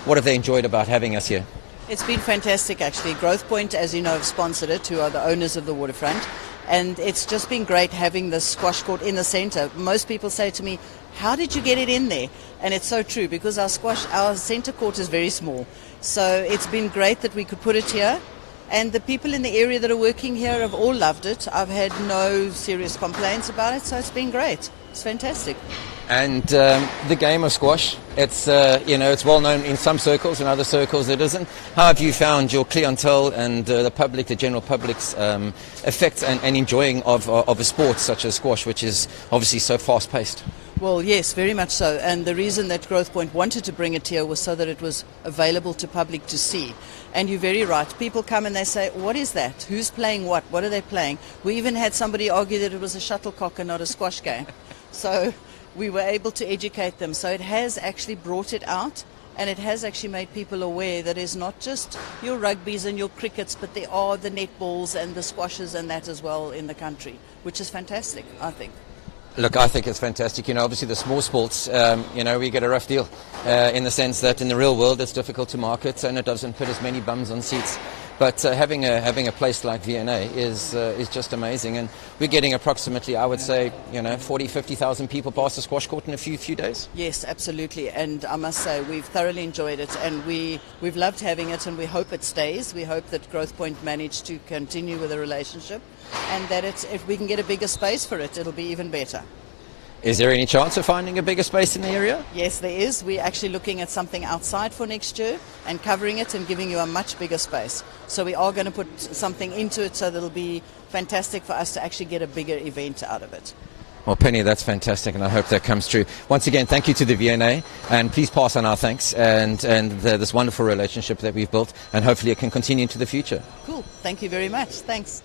what have they enjoyed about having us here? It's been fantastic, actually. Growthpoint, as you know, have sponsored it, who are the owners of the waterfront. And it's just been great having the squash court in the centre. Most people say to me, how did you get it in there? And it's so true, because our centre court is very small. So it's been great that we could put it here. And the people in the area that are working here have all loved it. I've had no serious complaints about it, so it's been great. It's fantastic. And the game of squash, it's it's well known in some circles, in other circles it isn't. How have you found your clientele and the public, the general public's effect and enjoying of a sport such as squash, which is obviously so fast-paced? Well, yes, very much so. And the reason that Growthpoint wanted to bring it here was so that it was available to public to see. And you're very right. People come and they say, what is that? Who's playing what? What are they playing? We even had somebody argue that it was a shuttlecock and not a squash game. So we were able to educate them. So it has actually brought it out, and it has actually made people aware that it's not just your rugbies and your crickets, but there are the netballs and the squashes and that as well in the country, which is fantastic, I think. Look, I think it's fantastic. Obviously the small sports, we get a rough deal in the sense that in the real world it's difficult to market and it doesn't put as many bums on seats. But having a place like VNA is just amazing, and we're getting approximately, I would say, 40, 50,000 people past the squash court in a few days. Yes, absolutely, and I must say we've thoroughly enjoyed it, and we've loved having it, and we hope it stays. We hope that Growthpoint managed to continue with the relationship, and that if we can get a bigger space for it, it'll be even better. Is there any chance of finding a bigger space in the area? Yes, there is. We're actually looking at something outside for next year and covering it and giving you a much bigger space. So we are going to put something into it so that it'll be fantastic for us to actually get a bigger event out of it. Well, Penny, that's fantastic, and I hope that comes true. Once again, thank you to the VNA, and please pass on our thanks and this wonderful relationship that we've built, and hopefully it can continue into the future. Cool. Thank you very much. Thanks.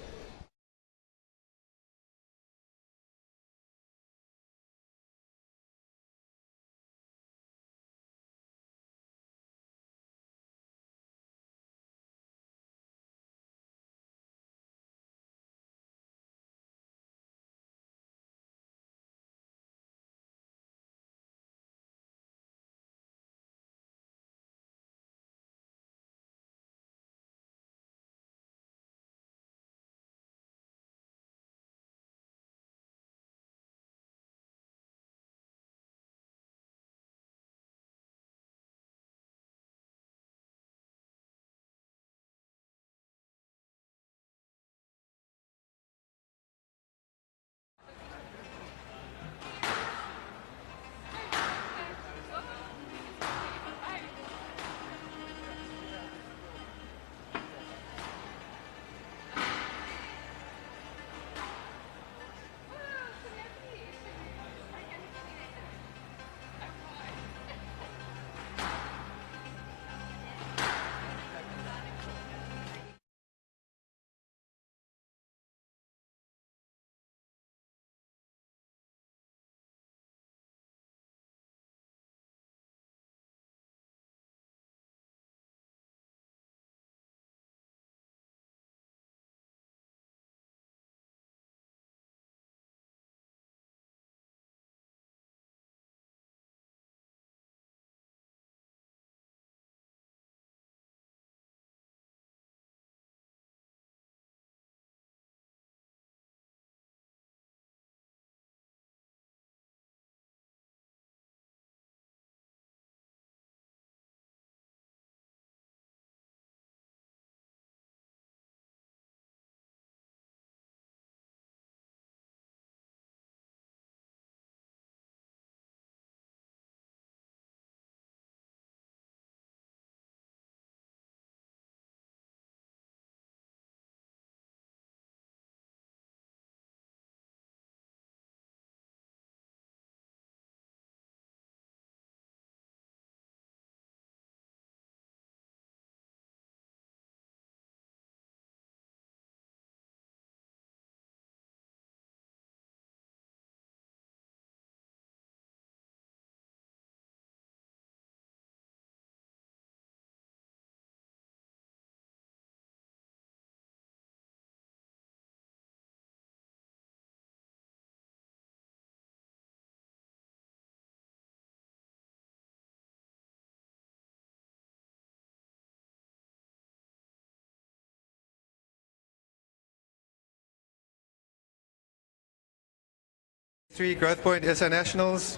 3 Growthpoint SA Nationals,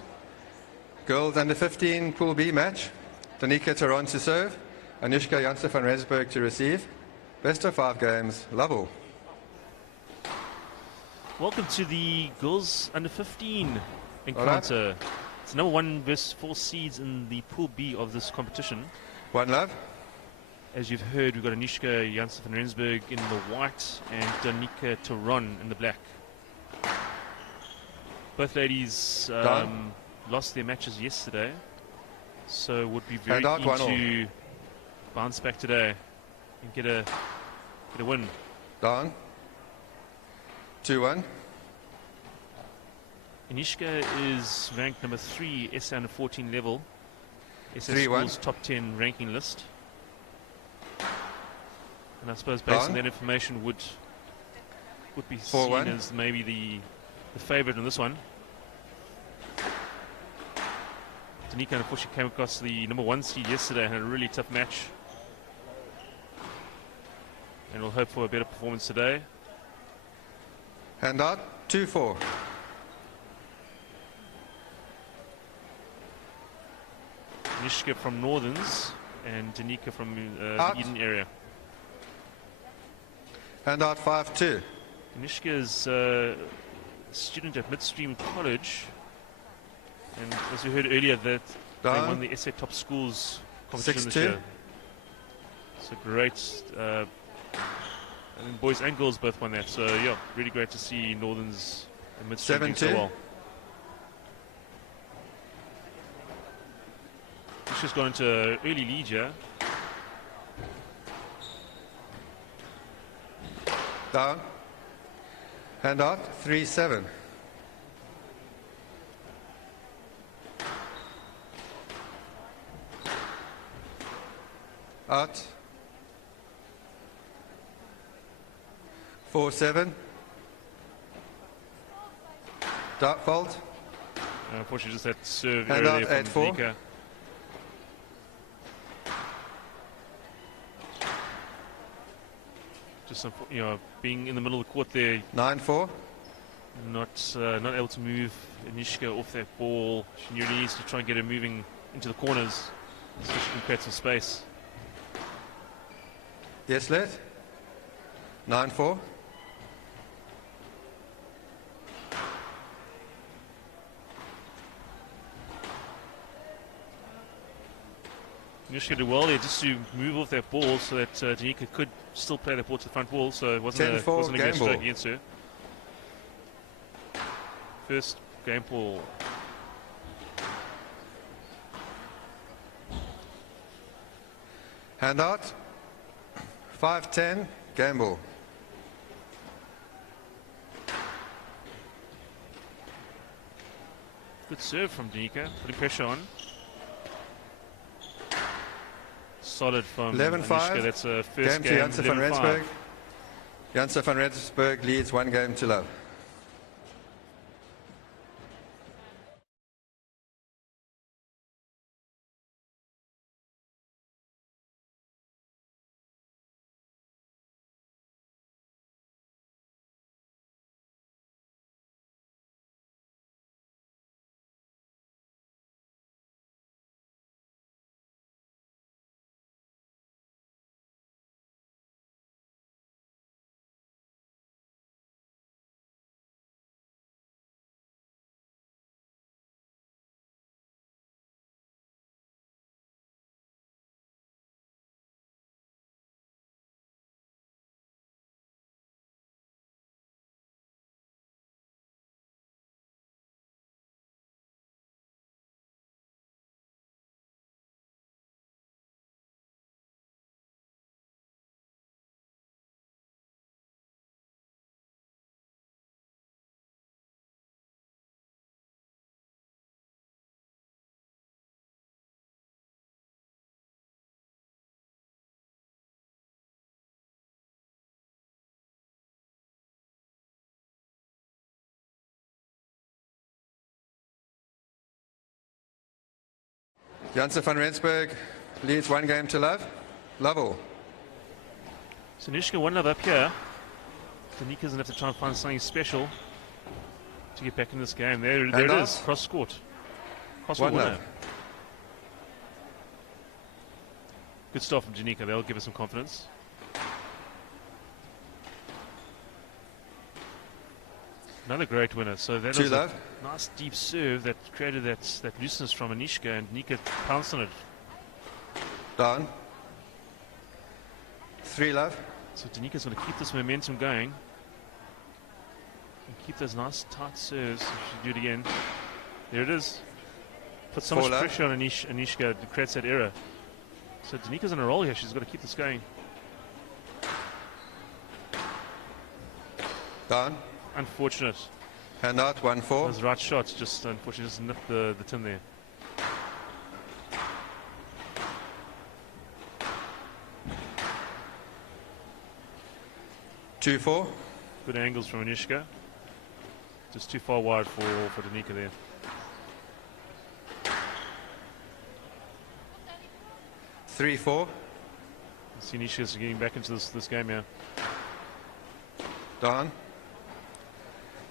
girls under 15 Pool B match. Danica Taron to serve, Anushka Janse van Rensburg to receive. Best of 5 games, Lovell. Welcome to the girls under 15 encounter. It's number 1 versus 4 seeds in the Pool B of this competition. One love. As you've heard, we've got Anushka Janse van Rensburg in the white and Danica Taron in the black. Both ladies lost their matches yesterday, so would be very keen to bounce back today and get a win. Down. 2-1. Anushka is ranked number 3 SA under 14 level. SA 3-1. School's top 10 ranking list. And I suppose based on that information would be seen as maybe the favourite in this one. Danica unfortunately came across the number 1 seed yesterday and had a really tough match. And we'll hope for a better performance today. Hand out, 2-4. Anushka from Northerns and Danica from the Eden area. Hand out, 5-2. Anushka is a student at Midstream College. And as we heard earlier, that they won the SA Top Schools competition this year. So great. I mean, boys and girls both won that. So yeah, really great to see Northerns and Midstream doing so well. She's gone into early lead here. Down. Hand out, 3-7. Out. 4-7. Dark fault. Unfortunately, just that serve hand error out, there from 8-4. Danica. Just being in the middle of the court there. 9-4. Not able to move Anushka off that ball. She really needs to try and get her moving into the corners so she can create some space. Yes, let. 9-4. Anushka did well there just to move off that ball so that Danica could still play that ball to the front wall, so it wasn't a great stroke against her. First game ball. Hand out. 5-10. Game ball. Good serve from Danica, putting pressure on. Solid from 11-5. Anushka. That's a first game. Janse van Rensburg. Janse van Rensburg leads 1 game to love. Janse van Rensburg leads 1 game to love. Lovell. So Anushka 1 love up here. Danica's going to have to try and find something special to get back in this game. There it out. is. Cross court. Cross 1 court love. winner. Good stuff from Danica. They'll give us some confidence. Another great winner. So that 2 was love. a nice deep serve that created that looseness from Anishka, and Danica pounced on it. Down. 3 love. So Danica's going to keep this momentum going. And keep those nice tight serves. If she do it again. There it is. Put so 4 much love. pressure on Anishka to create that error. So Danica's on a roll here. She's got to keep this going. Down. Unfortunate. Hand out. 1-4. Those right shots just unfortunately just nipped the tin there. Two, 4. Good angles from Anishka. Just too far wide for Danica there. Three, 4. See Anishka's getting back into this game here. Down.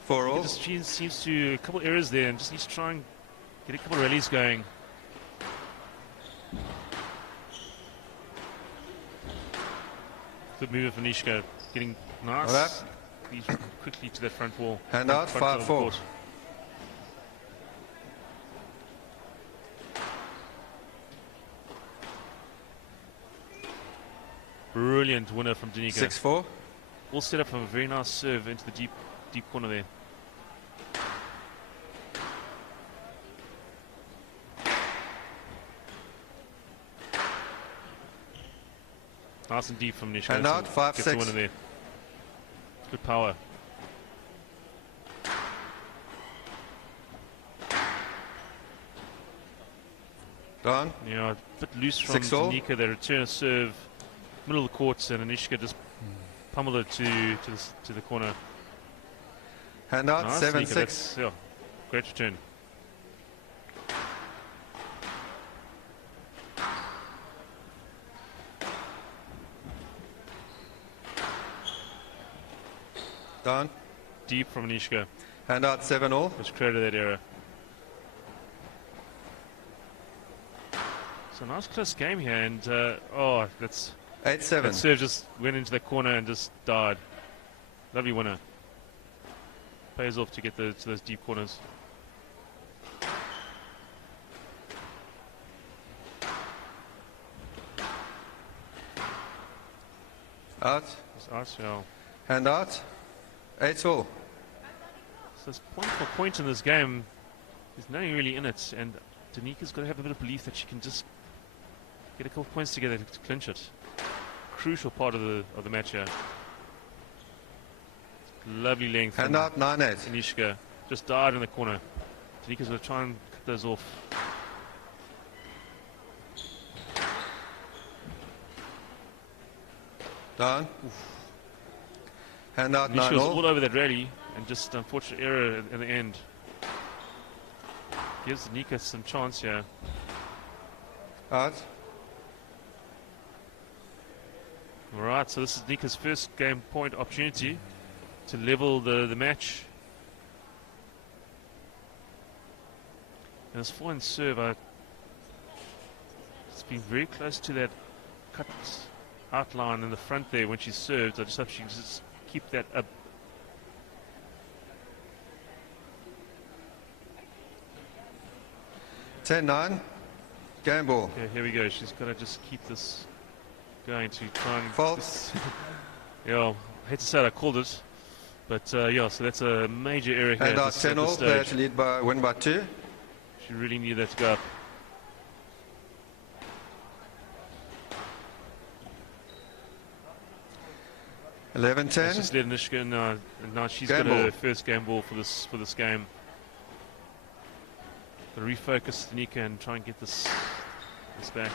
4 all. She seems to a couple errors there and just needs to try and get a couple of rallies going. Good move of Anishka, getting nice. Alright. Quickly to that front wall. Hand out. Front 5, wall of 4. the court. Brilliant winner from Danica. 6-4. All set up from a very nice serve into the deep corner there. Nice and deep from Nishka. And out, 5-6. Gets the winner there. Good power. Down. Yeah, a bit loose from 6 all. Danica. They return a serve, middle of the court, and Anishka just pummeled it to the corner. Hand out. Nice, 7-6. Danica, that's, yeah, great return. Down. Deep from Anishka. Hand out. 7 all. Which created that error. So nice close game here, and that's 8-7. that serve just went into the corner and just died. Lovely winner. Pays off to get to those deep corners. Out. It's out, yeah. Hand out. 8 all. So it's point for point in this game. There's nothing really in it, and Danica's got to have a bit of belief that she can just get a couple of points together to clinch it. Crucial part of the match here. Lovely length. Hand out. 9-8. Anishka just died in the corner. Danica's going to try and cut those off. Down. Hand out. Anishka 9 was all. all over that rally, and just unfortunate error in the end. Gives Danica some chance here. Out. Alright, so this is Danica's first game point opportunity to level the match. And this forehand serve, it's been very close to that cut outline in the front there when she served. I just hope she can just keep that up. 10-9. Game ball. Okay, here we go. She's got to just keep this going to try and... Faults. Yeah, I hate to say it, I called it. But yeah, so that's a major error here. Hand at out. this 10 all. Player stage. to win by 2. She really needed that to go up. 11-10. Just let Anishka know, and now she's Game got her ball. first game ball for this game. To refocus Danica and try and get this back.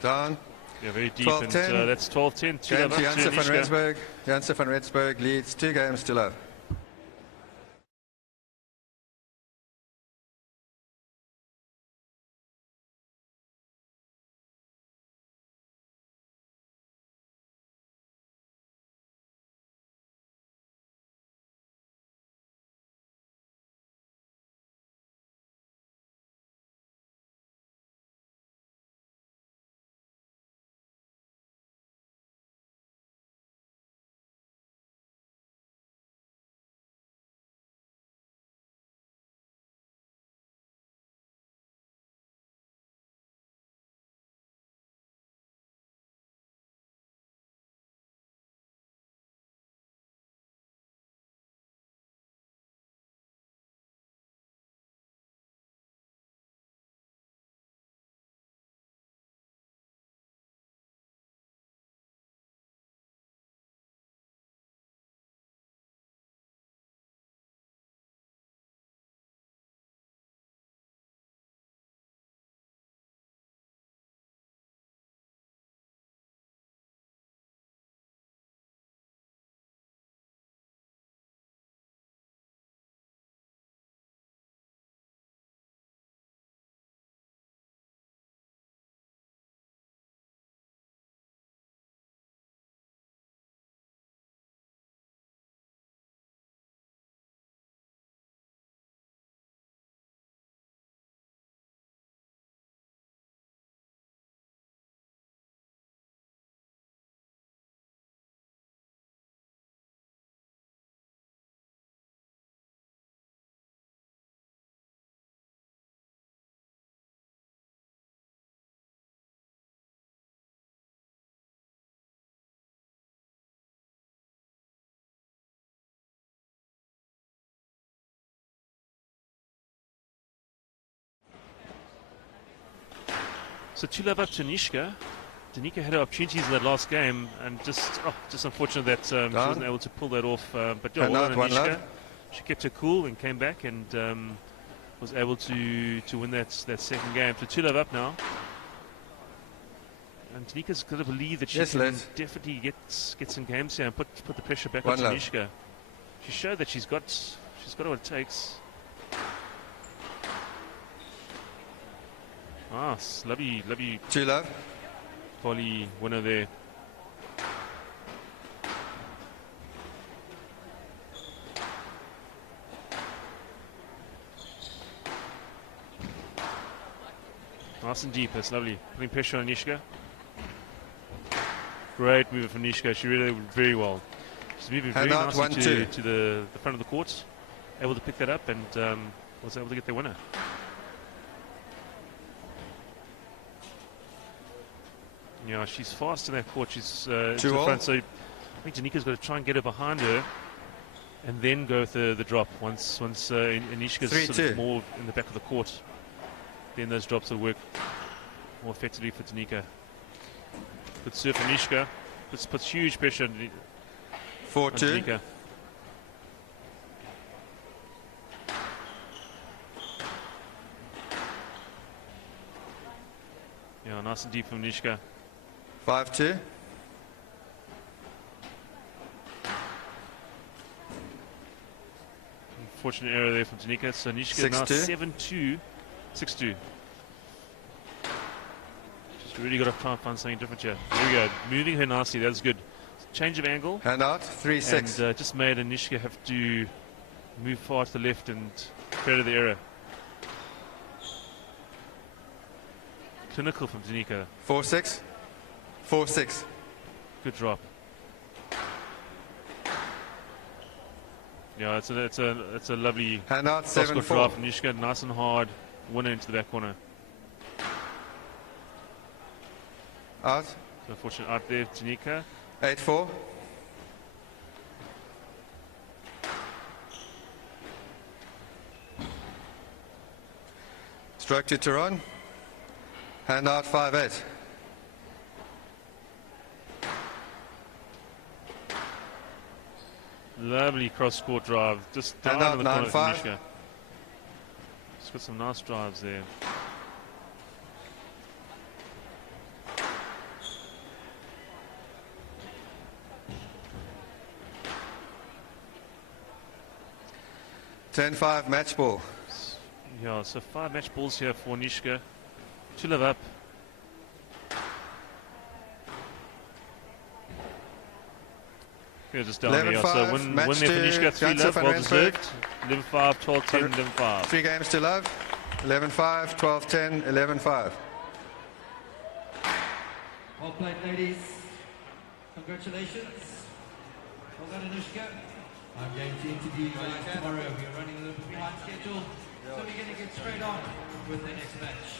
Down. Yeah, very deep, 12-10. and that's 12-10. Two Game love to up Janse van Anishka. Rensburg. Janse van Rensburg leads 2 games to love. So 2-love up to Nishka. Danica had her opportunities in that last game, and just unfortunate that she wasn't able to pull that off. But yeah, well done, Nishka. She kept her cool and came back and was able to win that second game. So 2-love up now. And Danica's got to believe that she can definitely get some games here and put the pressure back on Nishka. She showed that she's got what it takes. Lovely 2-love. volley winner there. Nice and deep, that's lovely. Putting pressure on Nishka. Great move from Nishka, she really did very well. She's moving very nicely to the front of the court. Able to pick that up and was able to get the winner. Yeah, she's fast in that court. She's to the front, so I think Danica's got to try and get her behind her and then go with the drop. Once Nishka's sort of more in the back of the court, then those drops will work more effectively for Danica. Good serve from Nishka. Puts huge pressure on 4-2. Danica. Yeah, nice and deep from Nishka. 5-2. Unfortunate error there from Danica. So Nishka now 7-2. 6-2. Just really got to try and find something different here. There we go. Moving her nicely. That's good. Change of angle. Hand out. 3-6. And just made Nishka have to move far to the left and create the error. Clinical from Danica. 4-6. 4-6. Good drop. Yeah, it's a lovely hand out. 7-4. Drop. Nishka nice and hard. Winner into the back corner. Out. So unfortunate out there, Danica. 8-4. Stroke to Tehran. Hand out 5-8. Lovely cross-court drive. Just down in the corner for Nishka. Just got some nice drives there. (10-5) match ball. Yeah, so 5 match balls here for Nishka. 2-love up. Yeah, just down here. So win there for Nishka. 3-love, well deserved. 11-5, 12-10, 11-5. 3 games to love. 11-5, 12-10, 11-5. Well played, ladies. Congratulations. Well done, Anushka. I'm going to interview you guys tomorrow. We're running a little bit behind schedule, so we're going to get straight on with the next match.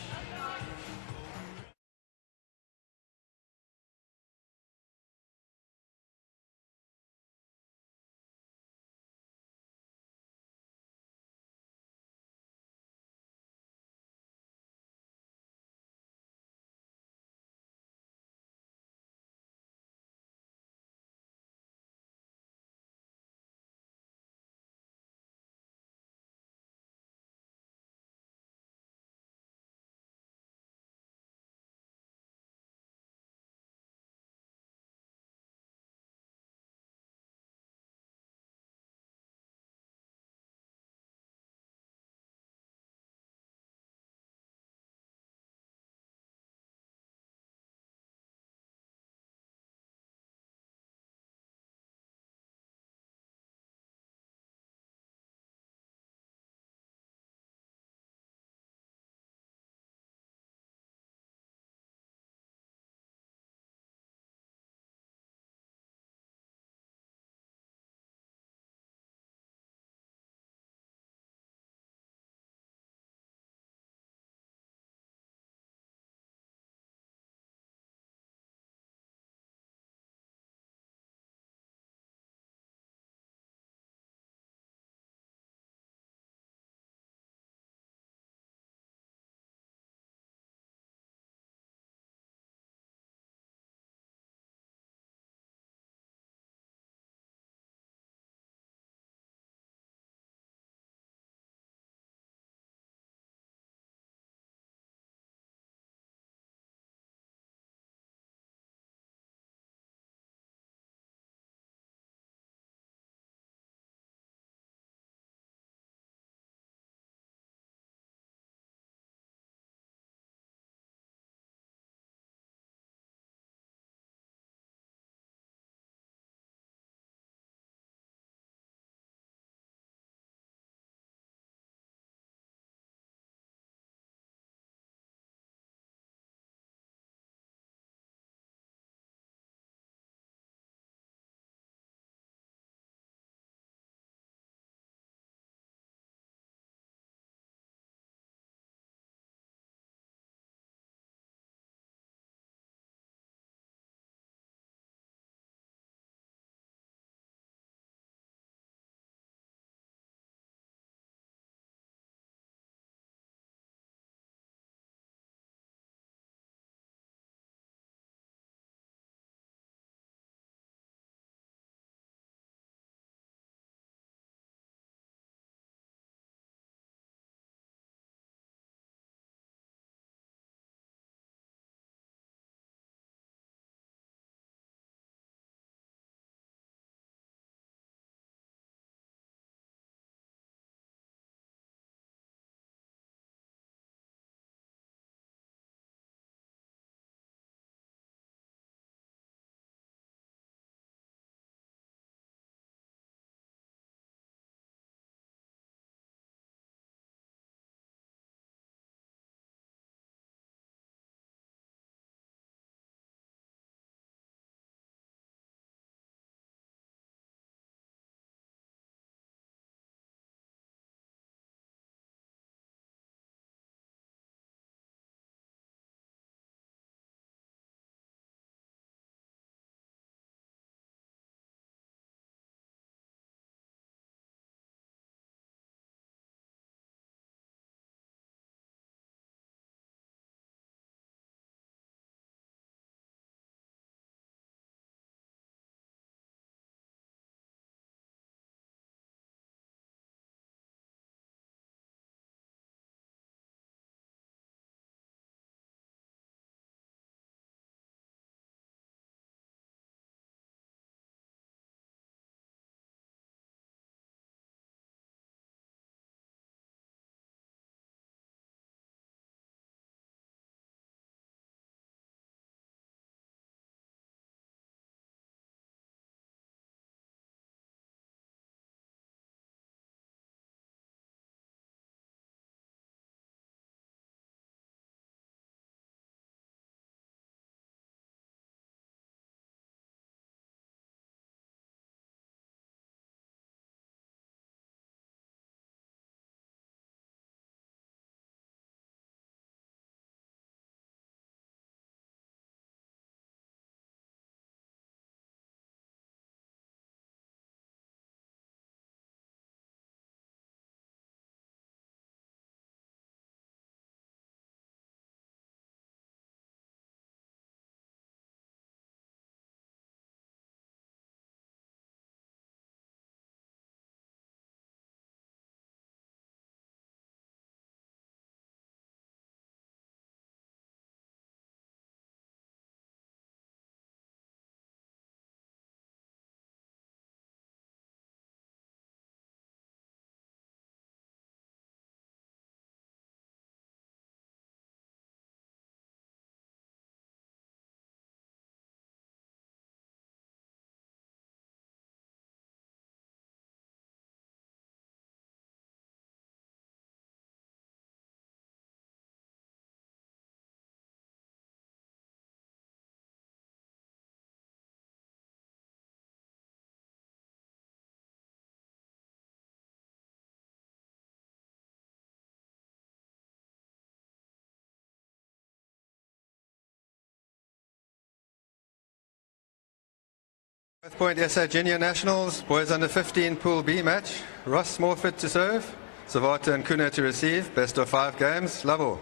Growthpoint SA Junior Nationals, boys under 15 Pool B match. Ross Smallfoot to serve, Savata and Kuna to receive. Best of 5 games. Love all.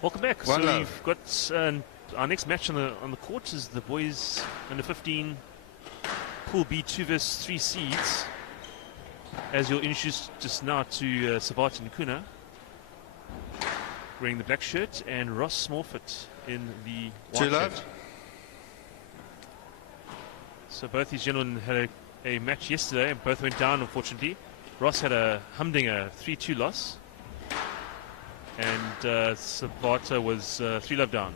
Welcome back. One so love. we've got our next match on the court is the boys under 15 Pool B 2 vs 3 seeds. As you're introduced just now to Savata and Kuna wearing the black shirt, and Ross Smallfoot in the white shirt. So both these gentlemen had a match yesterday and both went down, unfortunately. Ross had a humdinger 3-2 loss, and Savata was 3-love down.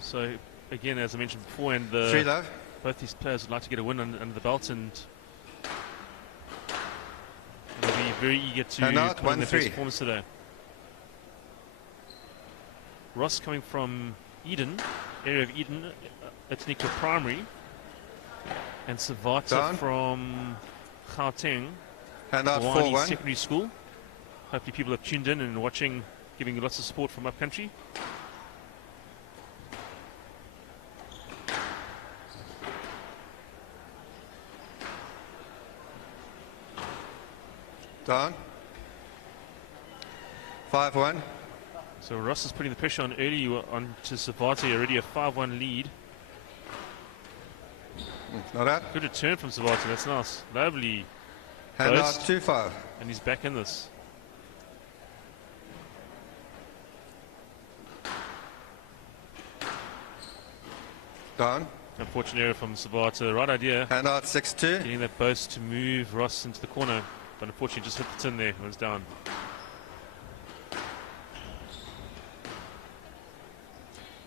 So again, as I mentioned before, and both these players would like to get a win under the belt, and they'll be very eager to put in their best performance today. Ross coming from Eden, area of Eden, Ethnical Primary, and Savata from Gauteng, Hawani Secondary School. Hopefully people have tuned in and watching, giving lots of support from upcountry. Down. 5-1. So Ross is putting the pressure on early on to Savata, already a 5-1 lead. Not out. Good return from Savata, that's nice. Lovely. Hand out 2-5. And he's back in this. Down. Unfortunate error from Savata. Right idea. Hand out 6-2. Getting that boast to move Ross into the corner. But unfortunately just hit the tin there. It was down.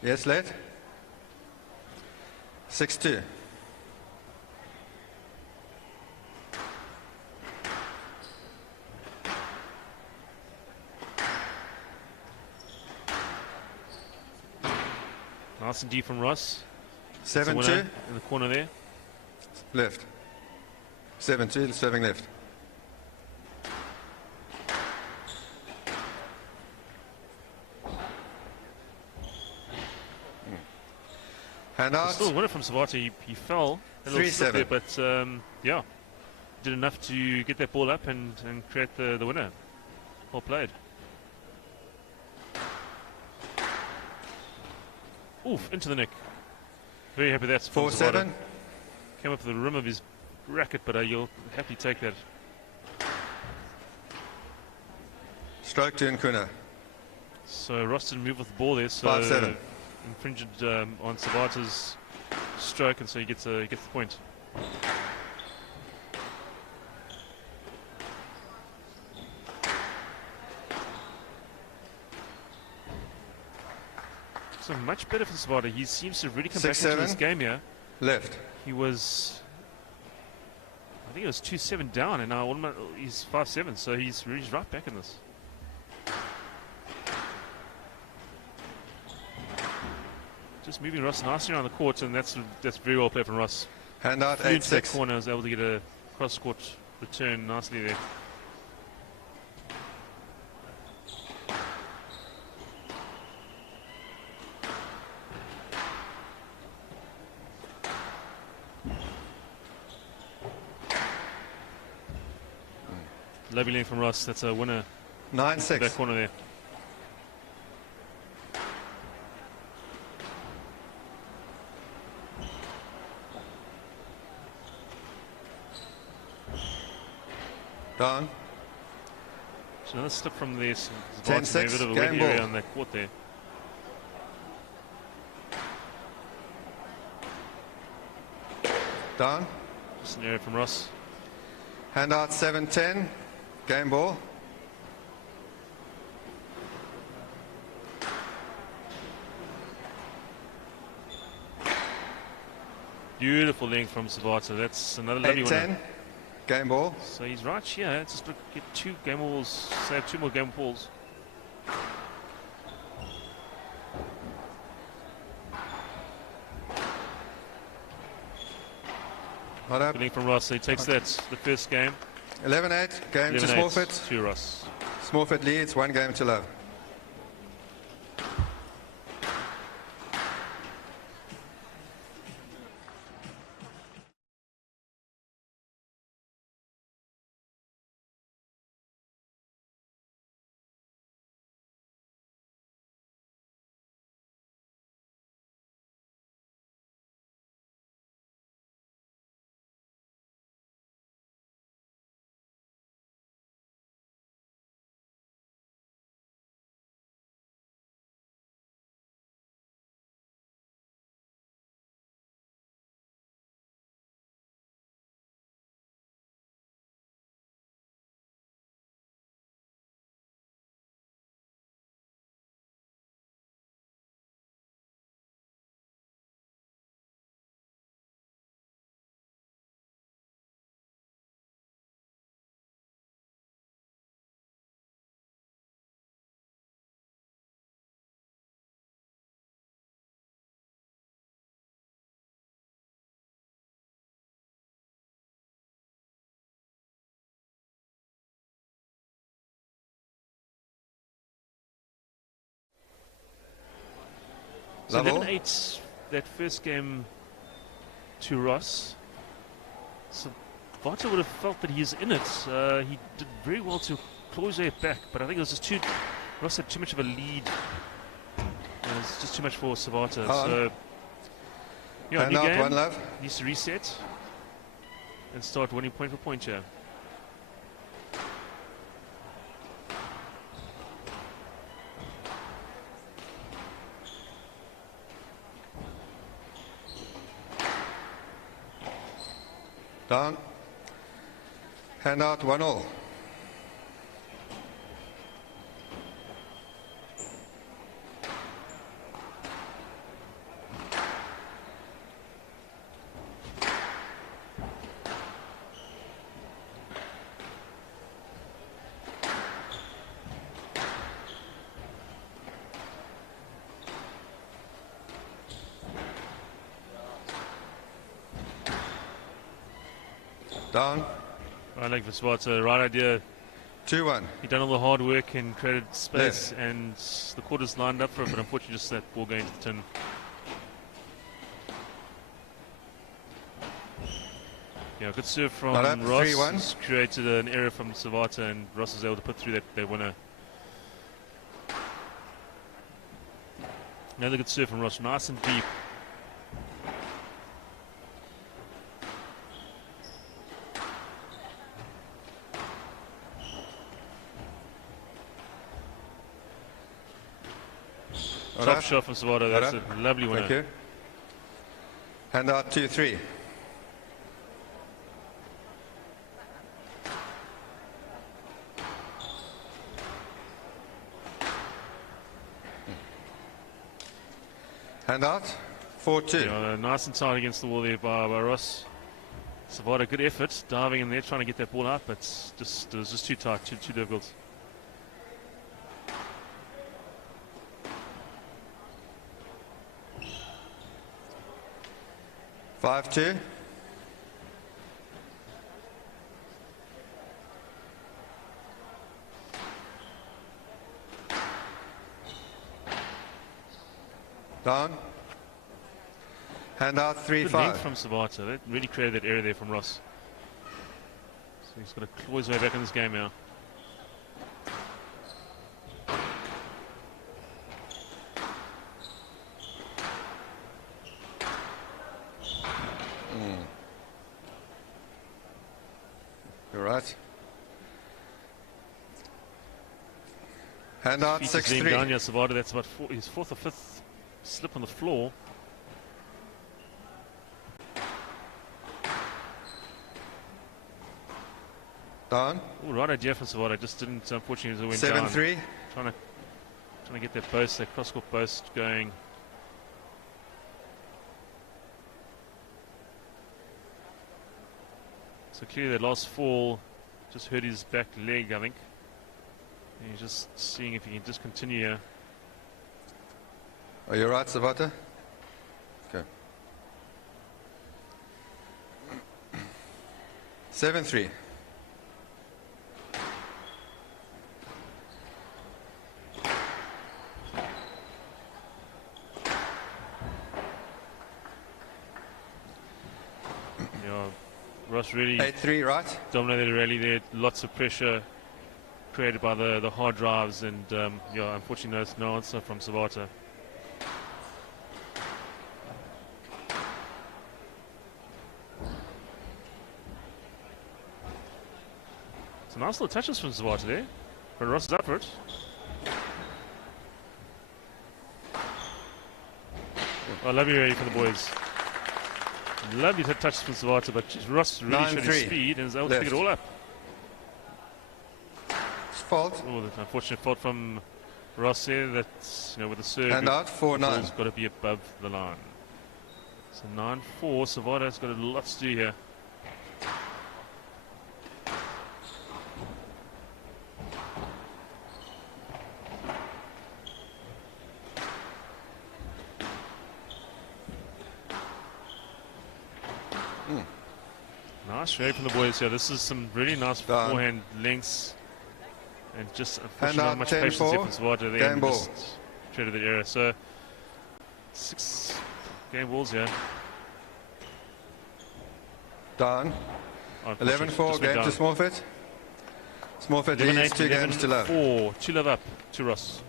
Yes, late. 6-2. Nice and deep from Ross. 7-2. In the corner there. Left. 7-2, serving left. Hand out. Still a winner from Savata. He fell a little slip there, but yeah, did enough to get that ball up and create the winner. Well played. Oof, into the neck. Very happy that's 4-7. Came up with the rim of his racket, but you'll happily take that. Stroke to Nkuna. So Ross didn't move with the ball there, so 5-7. Infringed on Savata's stroke, and so he gets the point. So much better for Savata. He seems to really come back into this game here. Left. He was, I think it was 2-7 down, and now he's 5-7. So he's right back in this. Just moving Ross nicely around the court, and that's very well played from Ross. Hand out 8-6. That corner, was able to get a cross-court return nicely there. Lovely lane from Ross. That's a winner. 9-6. That corner there. Down. So another slip from there. 10-6. A bit of a Game wet ball. area on that court there. Down. Just an area from Ross. Hand out 7-10. Game ball. Beautiful length from Savata. That's another lovely 8-10. winner. Game ball. So he's right here. Just to get 2 game balls. Save 2 more game balls. Not up. Good length from Ross. So he takes that the first game. 11-8. Game to 11-8 Smallfoot. to Ross. Smallfoot leads. 1 game to love. So Level. 11-8 that first game to Ross. So Vata would have felt that he's in it. He did very well to close it back, but I think it was just too... Ross had too much of a lead. It was just too much for Savata. So, yeah, And new out, game. one love. Needs to reset and start winning point for point here. Down. Hand out, 1-all. Down. I like Viswata, right idea. 2-1. He done all the hard work and created space, Left. and the quarter's lined up for it, but unfortunately just that ball going to the tin. Yeah, good serve from Not up, Ross. 3-1. He's created an error from Savata, and Ross was able to put through that winner. Another good serve from Ross, nice and deep. Top shot from Savata, that's a lovely winner. Thank you. Hand out 2-3. Hand out 4-2. Yeah, nice and tight against the wall there by Ross. Savata, good effort, diving in there, trying to get that ball out, but it was just too tight, too difficult. Five two. Down. Hand out Good 3-5. length from Savata. That really created that area there from Ross. So he's got to claw his way back in this game now. You're right. Hand out Feet is leaning down 6-3. here, Savata. That's about his fourth or fifth slip on the floor. Down. Ooh, right idea from Savata. Just didn't, unfortunately, it went 7-3. down. Trying to get that post, that cross-court post going. So clearly that last fall just hurt his back leg, I think. And he's just seeing if he can just continue here. Are you right, Savata? Okay. 7-3. Yeah, Ross really 8-3, right? dominated the rally there. Lots of pressure created by the hard drives, and yeah, unfortunately no answer from Savata. Some nice little touches from Savata there, but Ross is up for it. Oh, lovely rally from the boys. Lovely touches from Savata, but Ross really showed his 9-3. speed and was able to pick it all up. It's fault. Oh, the unfortunate fault from Ross there. That's, you know, with the serve. And out 4-9. Ball's got to be above the line. So 9-4. Savata's got a lot to do here. Nice rally from the boys here. This is some really nice forehand lengths. And just unfortunately not much patience here from Savata there. Game ball. Just treated the error. So 6 game balls here. Down. 11-4 game to Smallfoot. Smallfoot leads 2 games to love. 4, 2 love up to Ross.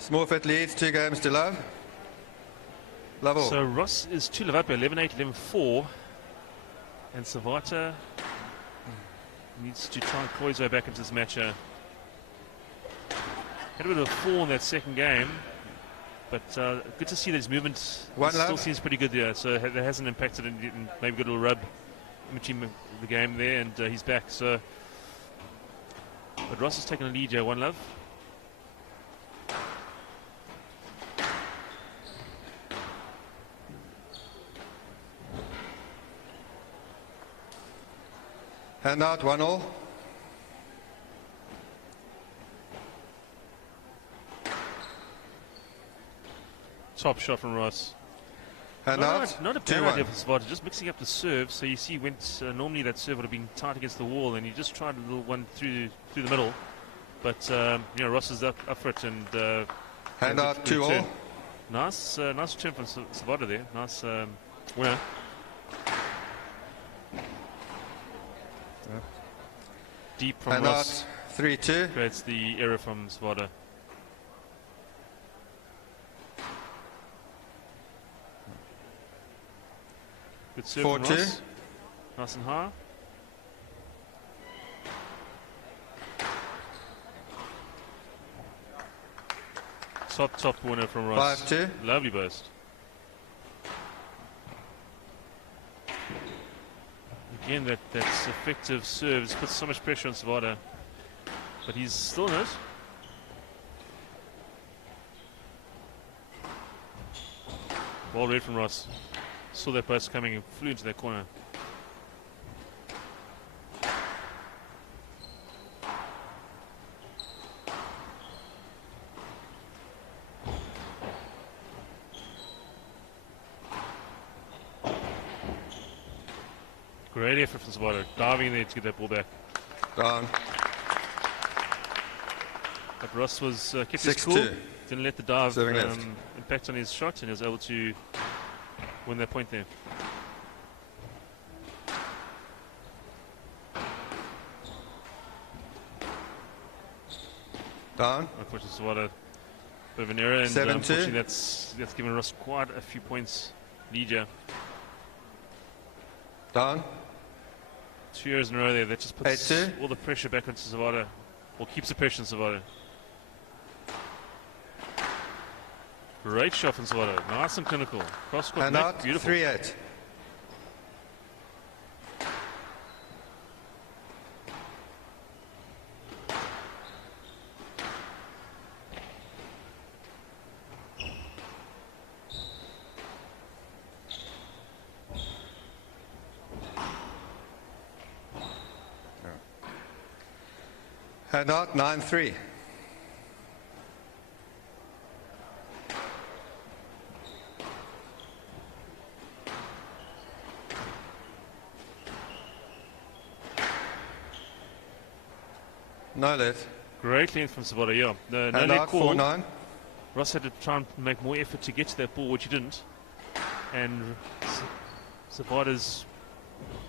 Smallfoot leads 2 games to love. Love all. So Ross is 2 love up, 11-8, 11-4. And Savata needs to try and claw his way back into this match. Had a bit of a fall in that second game. But good to see that his movement still seems pretty good there. So that hasn't impacted and maybe got a little rub in between the game there. And he's back. So, but Ross has taken a lead here, 1 love. Hand out 1-all. Top shot from Ross. Hand out. Not a bad idea for Savata, just mixing up the serve. So you see, normally that serve would have been tight against the wall, and he just tried a little one through the middle. But Ross is up for it, and hand out 2-all. Nice return from Savata there. Nice winner. Deep from hand Ross. Out 3-2. Creates the error from Savata. Good serve from Ross. Nice and high. Top winner from Ross. 5-2. Lovely burst. Again, that's effective serves. Puts so much pressure on Savata. But he's still in it. Ball read from Ross. Saw that burst coming and flew into that corner. Great effort from Savata, diving in there to get that ball back. Down. But Ross was kept his cool. Didn't let the dive impact on his shot, and he was able to win that point there. Down. Unfortunately, Savata, bit of an error, and unfortunately that's given Ross quite a few points lead here. Down. 2 errors in a row there. That just puts all the pressure back onto Savata, or keeps the pressure on Savata. Great shot from Savata. Nice and clinical. Cross court net, beautiful. 3-8. Hand out 9-3. No let. Great length from Sabata, yeah. No And let out call. 4-9. Ross had to try and make more effort to get to that ball, which he didn't. And Sabata's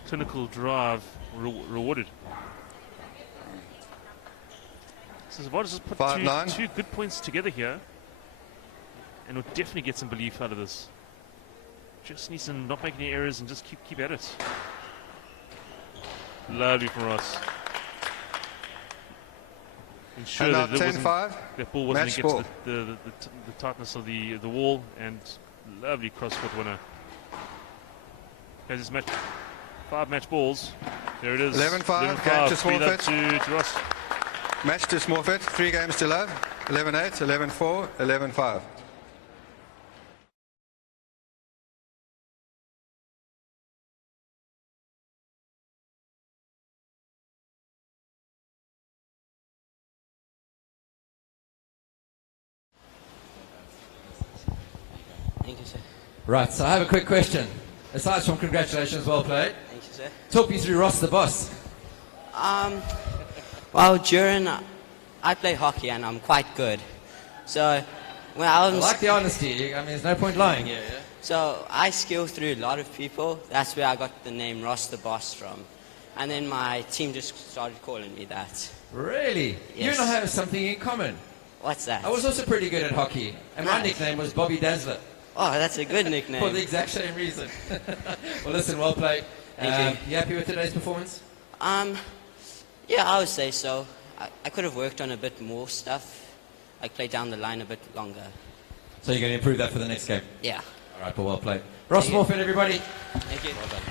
clinical drive rewarded. So Sabata's just put 5-9. two good points together here. And will definitely get some belief out of this. Just needs to not make any errors and just keep at it. Lovely from Ross. Ensure And that now 10-5. that ball wasn't Match going to get to the tightness of the wall, and lovely crossfoot winner. Has this match 5 match balls. There it is. 11-5. Game to Speed up Smallfit. to Ross. Match to Smallfit. 3 games to love. 11-8, 11-4, 11-5. Thank you, sir. Right, so I have a quick question. Aside from congratulations, well played. Thank you, sir. Talk me through Ross the boss. Well, I play hockey and I'm quite good. So, when I I was... like the honesty. I mean, there's no point lying here. Yeah? So, I skill through a lot of people. That's where I got the name Ross the Boss from. And then my team just started calling me that. Really? Yes. You and I have something in common. What's that? I was also pretty good at hockey, and my nickname was Bobby Dazzler. Oh, that's a good nickname. For the exact same reason. Well, listen, well played. Thank you happy with today's performance? Yeah, I would say so. I could have worked on a bit more stuff. Like play down the line a bit longer. So you're going to improve that for the next game? Yeah. All right, well played. Ross Morford, everybody. Thank you. Well done.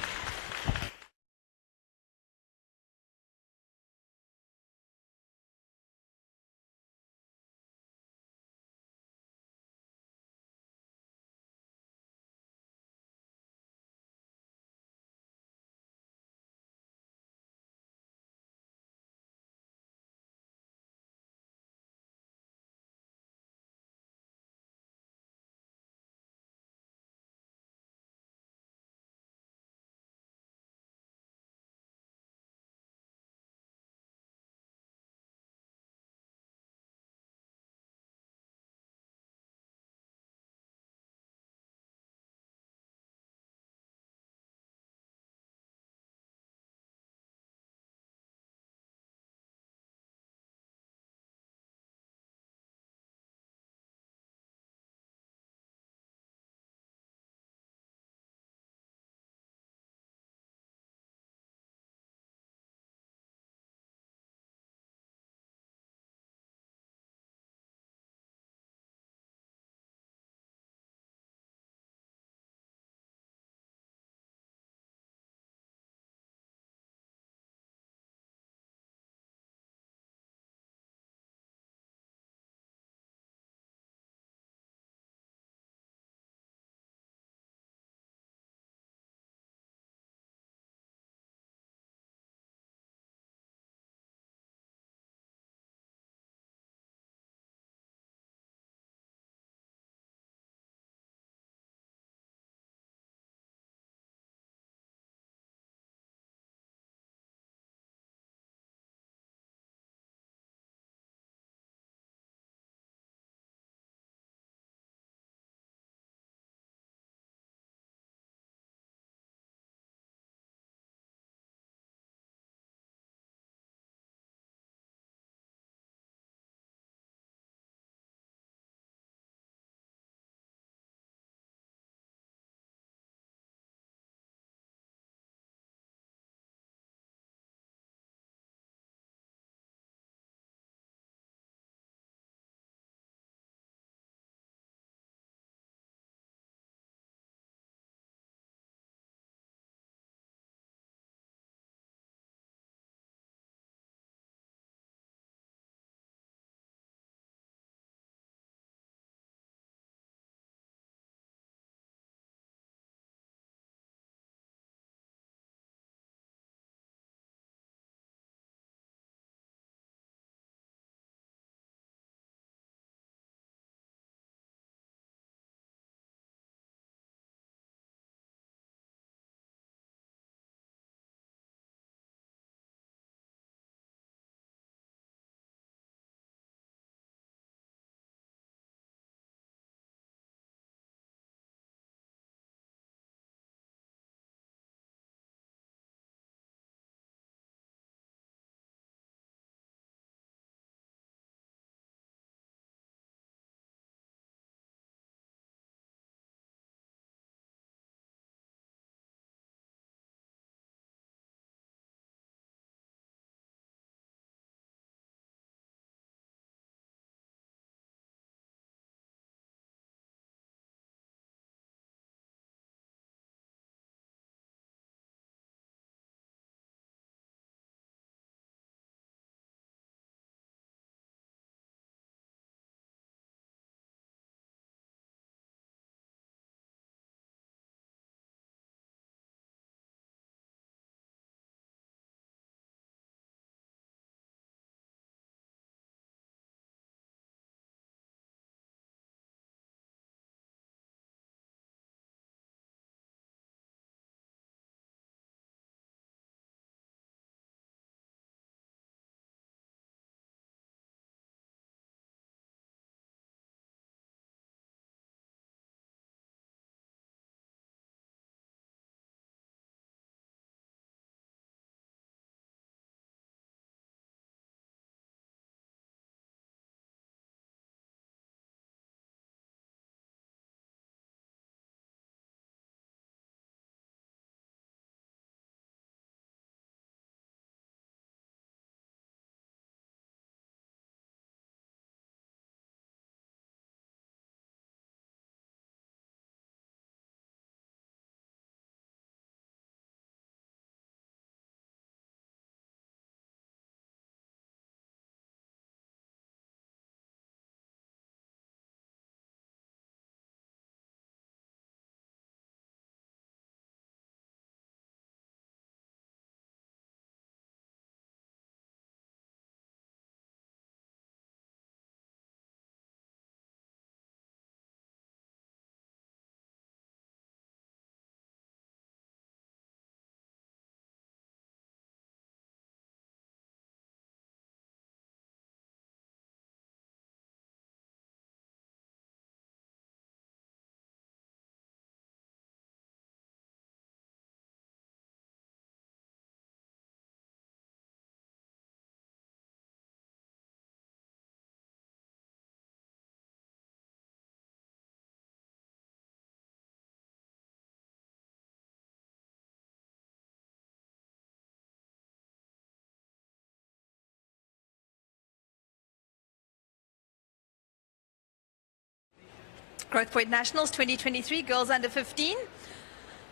Growthpoint Nationals 2023, girls under 15.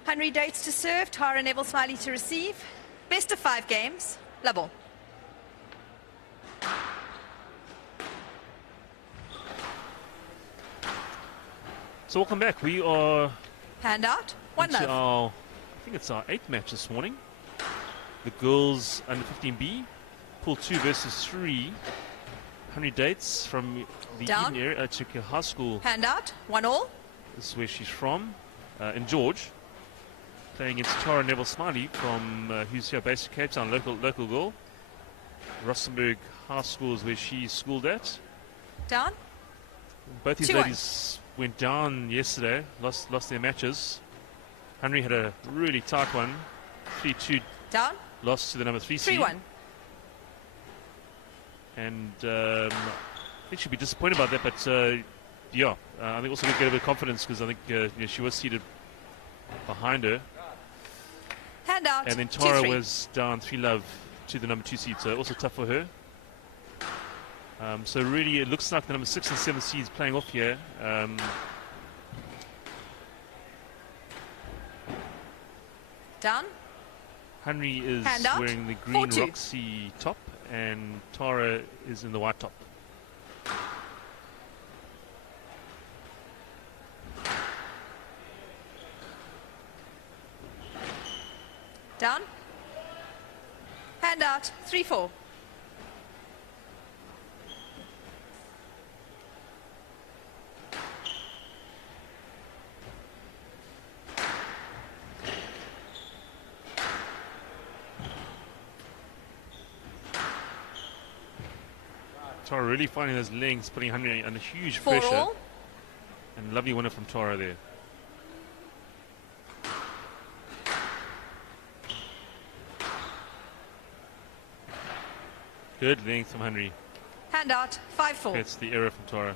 Henry Dates to serve, Tara Neville Smiley to receive. Best of 5 games, Lubble. So welcome back. We are Hand out, 1 into love. I think it's our 8th match this morning. The girls under 15B, pool 2 versus 3. Henry Dates from the Down. Eden area, Chica High School. Hand out, 1 all. This is where she's from, in George. Playing against Tara Neville Smiley from who's here based in Cape Town, local girl. Rustenburg High School is where she's schooled at. Down. Both these 2-1. ladies went down yesterday, lost their matches. Henry had a really tight one, 3-2. Down. Lost to the number 3 seed. 3-1. And I think she'd be disappointed about that, but yeah, I think also we get a bit of confidence because I think she was seated behind her. Hand out, And then Tara 2-3. was down 3 love to the number 2 seed, so also tough for her. So really, it looks like the number 6 and 7 seeds playing off here. Down. Henry is Hand out. wearing the green 4-2. Roxy top, and Tara is in the white top. Down. Hand out, 3-4. Tara really finding those legs, putting Henry under huge 4 pressure. all. And lovely winner from Tara there. Good length from Henry. Hand out, 5-4. That's the error from Tara.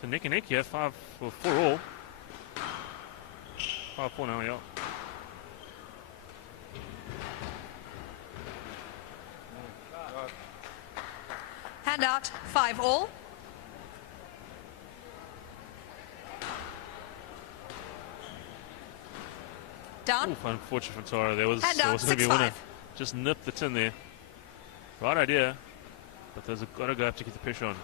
So neck and neck here, 4 all. 5-4 now, yeah. Hand out, 5 all. Down. Oof, unfortunate for Tara. There was Hand going out, to be a winner. 6-5. Just nipped the tin there. Right idea, but there's got to go up to get the pressure on.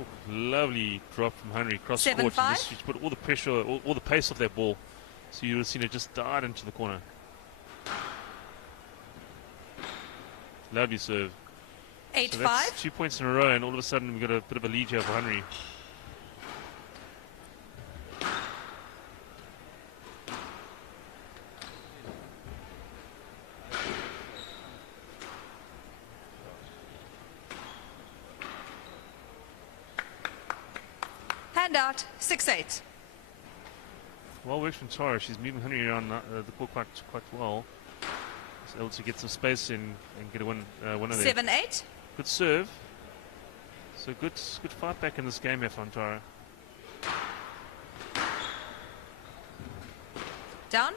Oof, lovely drop from Henry cross court. 7-5. And just put all the pressure, all the pace off that ball. So you would have seen it just dart into the corner. Lovely serve. 8-5. So that's 2 points in a row, and all of a sudden we've got a bit of a lead here for Henry. Hand out, 6-8. Well worked from Tara. She's moving Henry around the court quite well. She's able to get some space in and get a winner there. 7-8. Good serve. So good fight back in this game here from Tara. Down.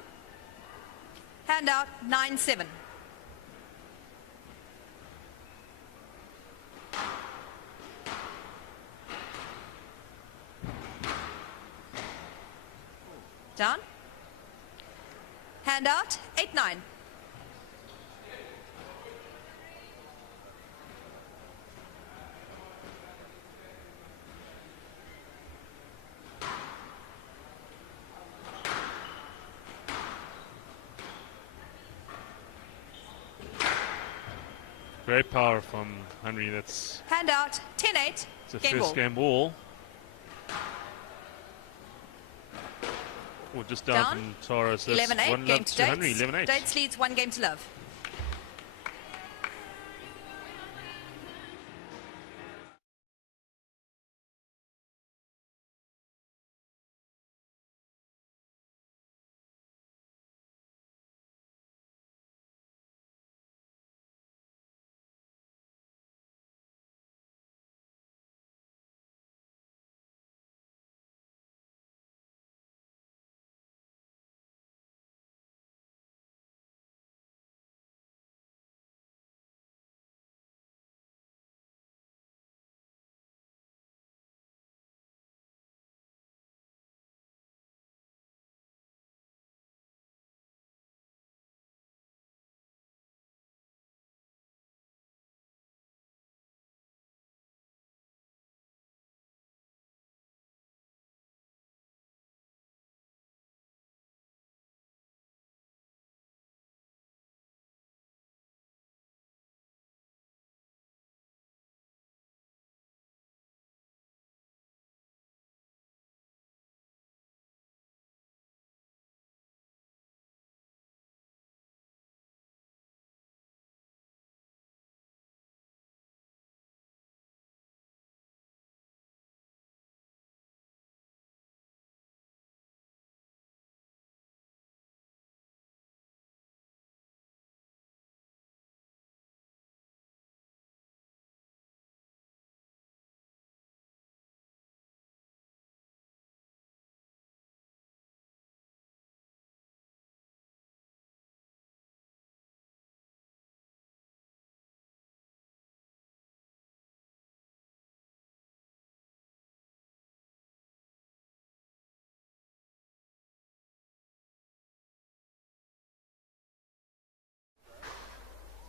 Hand out, 9-7. Down. Hand out, 8-9. Great power from Henry. That's Hand out, 10-8. the Game first ball. game ball. Or just down, Down. from Tara. So that's 11-8. 1 Game love to to Henry. Dates. 11-8. Dates leads 1 game to love.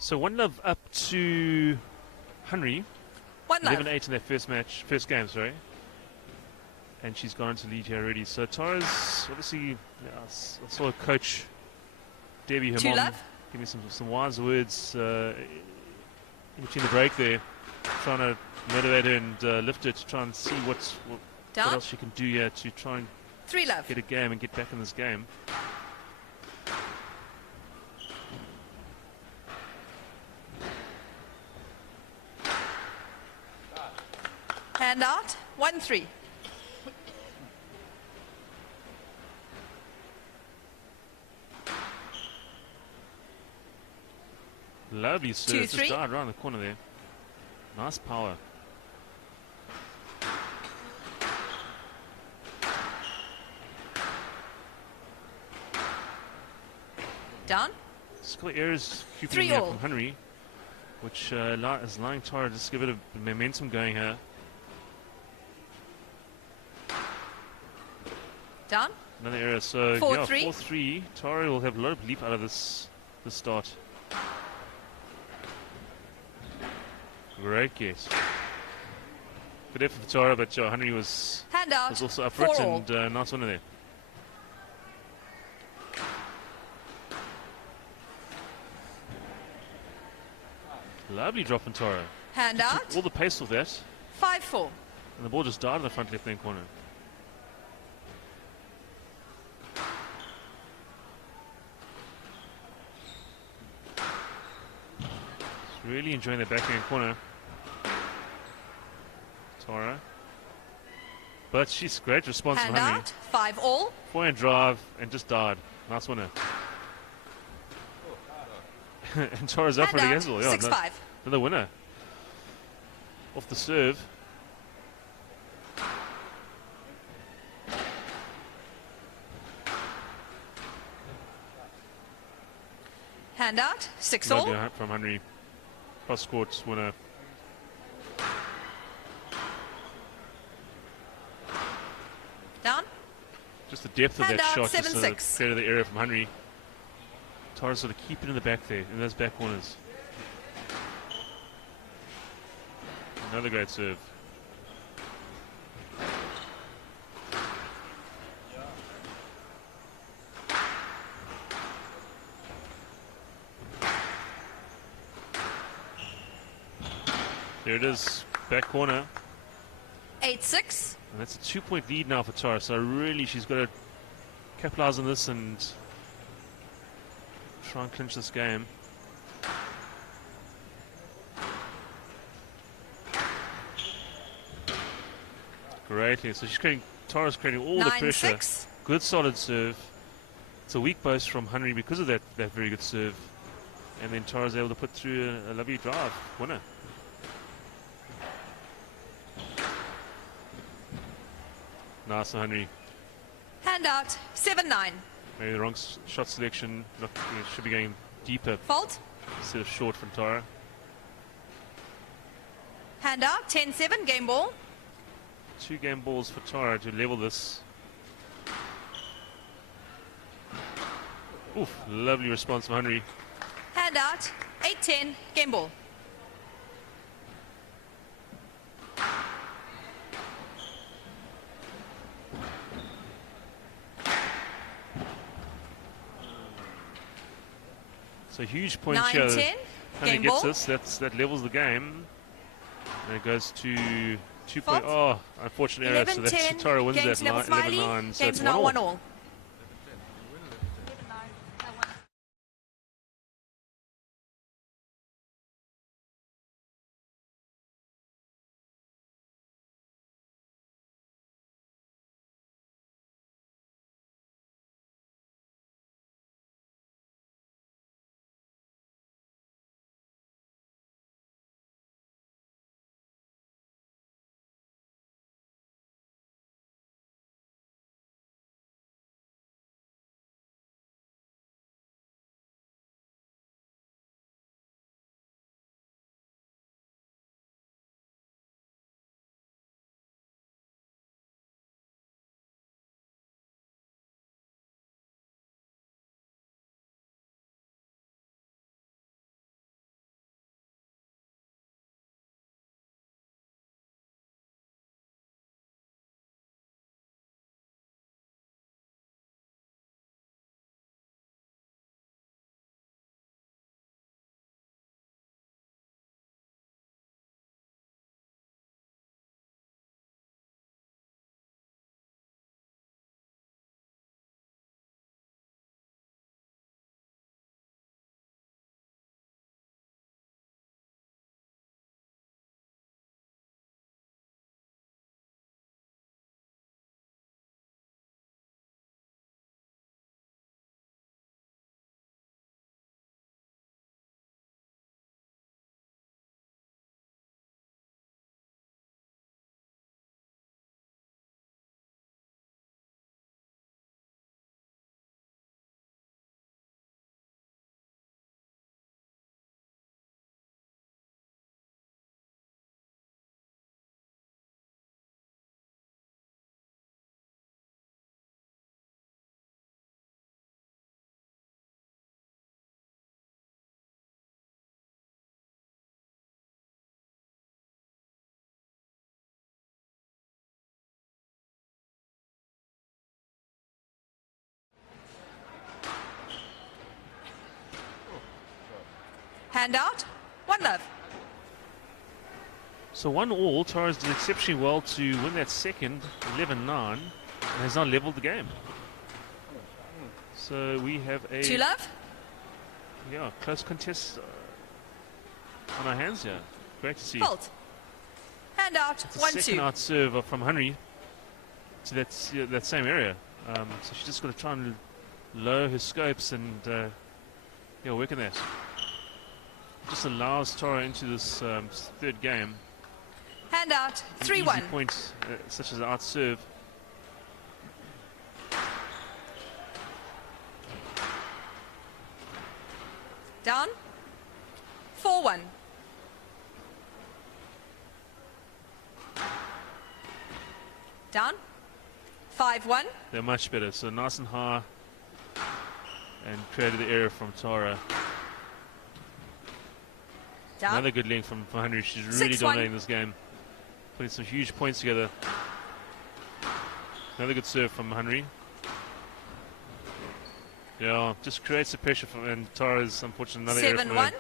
So 1-love up to Henry. 1-love. 11-8 in their first game, sorry. And she's gone into lead here already. So Tara's obviously, I saw a coach, Debbie, her 2-love. mom, give me some wise words in between the break there, trying to motivate her and lift her to try and see what else she can do here to try and 3-love. get a game and get back in this game. Hand out. 1-3. Lovely serve. 2-3. Just died around the corner there. Nice power. Down. Score errors 3 creeping here all. from Henry, which is allowing Tara to just give it a momentum going here. Down. Another error, so 4-3. 4-3. Tara will have a lot of leap out of this start. Great guess. Good effort for Tara, but Henry was Hand out. also up for it, 4 all. and nice winner there. Lovely drop from Tara. Hand Took out. all the pace off that, 5-4. and the ball just died in the front left-hand corner. Just really enjoying the backhand corner. Tara. But she's great response from Hand Henry. out. 5 all. Forehand drive and just died. Nice winner. And Tara's up for it Hand again. out. Yeah, 6-5. another winner. Off the serve. Hand out. 6 Lovely all. from Henry. Cross court winner. Down. Just the depth of Hand that out, shot just 7-6. created the area from Henry. Tara sort of keep it in the back there, in those back corners. Another great serve. There it is, back corner. 8-6. And that's a 2-point lead now for Tara. So really, she's got to capitalize on this and try and clinch this game. Greatly. So she's creating, Tara's creating all the pressure. 9-6. Good solid serve. It's a weak post from Henry because of that very good serve. And then Tara's able to put through a lovely drive. Winner. Nice, Henry. Hand out. 7-9. Maybe the wrong shot selection. Not, should be going deeper Fault. instead of short from Tara. Hand out. 10-7. Game ball. 2 game balls for Tara to level this. Oof, lovely response from Henry. Hand out. 8-10. Game ball. So huge point 9-10. here. Henry Game gets ball. this. That levels the game. And it goes to 2 Fault. point. Oh, unfortunate error. So 11-10. that's Tara wins Game's that level 11-9. Smiley. So Game's it's now 1 1 all. Hand out. 1-love. So 1-all, Torres did exceptionally well to win that second, 11-9, and has now leveled the game. So we have a 2-love. Yeah, close contest on our hands here. Great to see. Fault. Hand out. It's a 1-2. second out serve from Henry to that same area. So she's just got to try and lower her scopes and work on that. Just allows Tara into this third game. Hand out. An 3-1. easy point, such as the out serve. Down. 4-1. Down. 5-1. They're much better. So nice and high, and created the area from Tara. Down. Another good link from Henry. She's really 6-1. dominating this game, putting some huge points together. Another good serve from Henry. Yeah, just creates the pressure from, and Tara's unfortunately another error from her.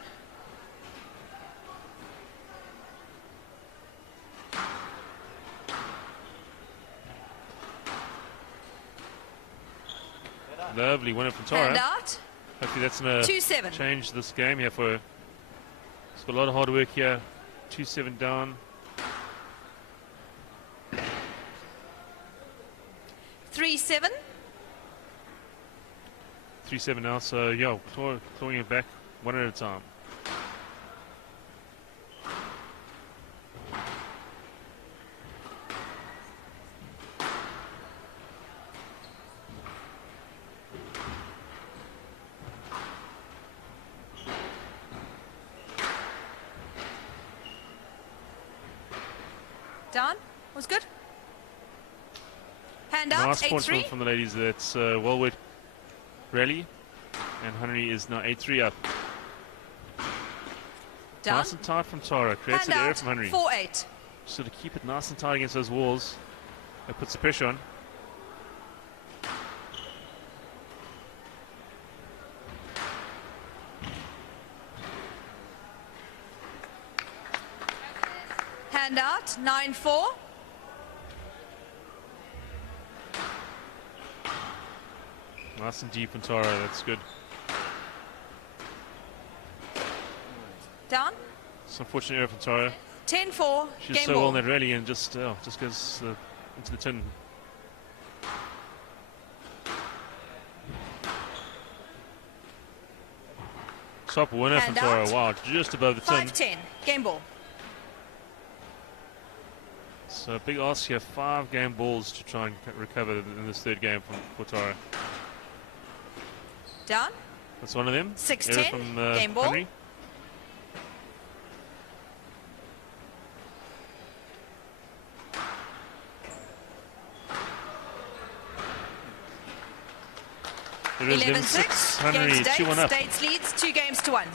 7-1. Lovely winner from Tara. Hand out. Hopefully that's going 2-7. to change this game here for her. It's got a lot of hard work here. 2-7 down. 3-7. 3-7 now, so yeah, clawing it back one at a time. Down. Was good. Hand out. Nice points 8-3. from the ladies. That's well-worth rally, and Henry is now 8-3 up. Down. Nice and tight from Tara. Creates Hand an area out. from Henry. 4-8. So to keep it nice and tight against those walls, it puts the pressure on. Hand out. 9-4. Nice and deep from Tara. That's good. Down. It's an unfortunate error from Tara. 10-4. She's Game so ball. well in that rally and just goes into the tin. Top winner from Hand Tara. out. Wow, just above the tin. 5-10. Game ball. So big ask here. 5 game balls to try and recover in this third game for Tara. Down. That's one of them. 6-10. Error from Game ball. Henry. It is 11-6. Henry, Game 2-1 States. up. States leads 2 games to 1.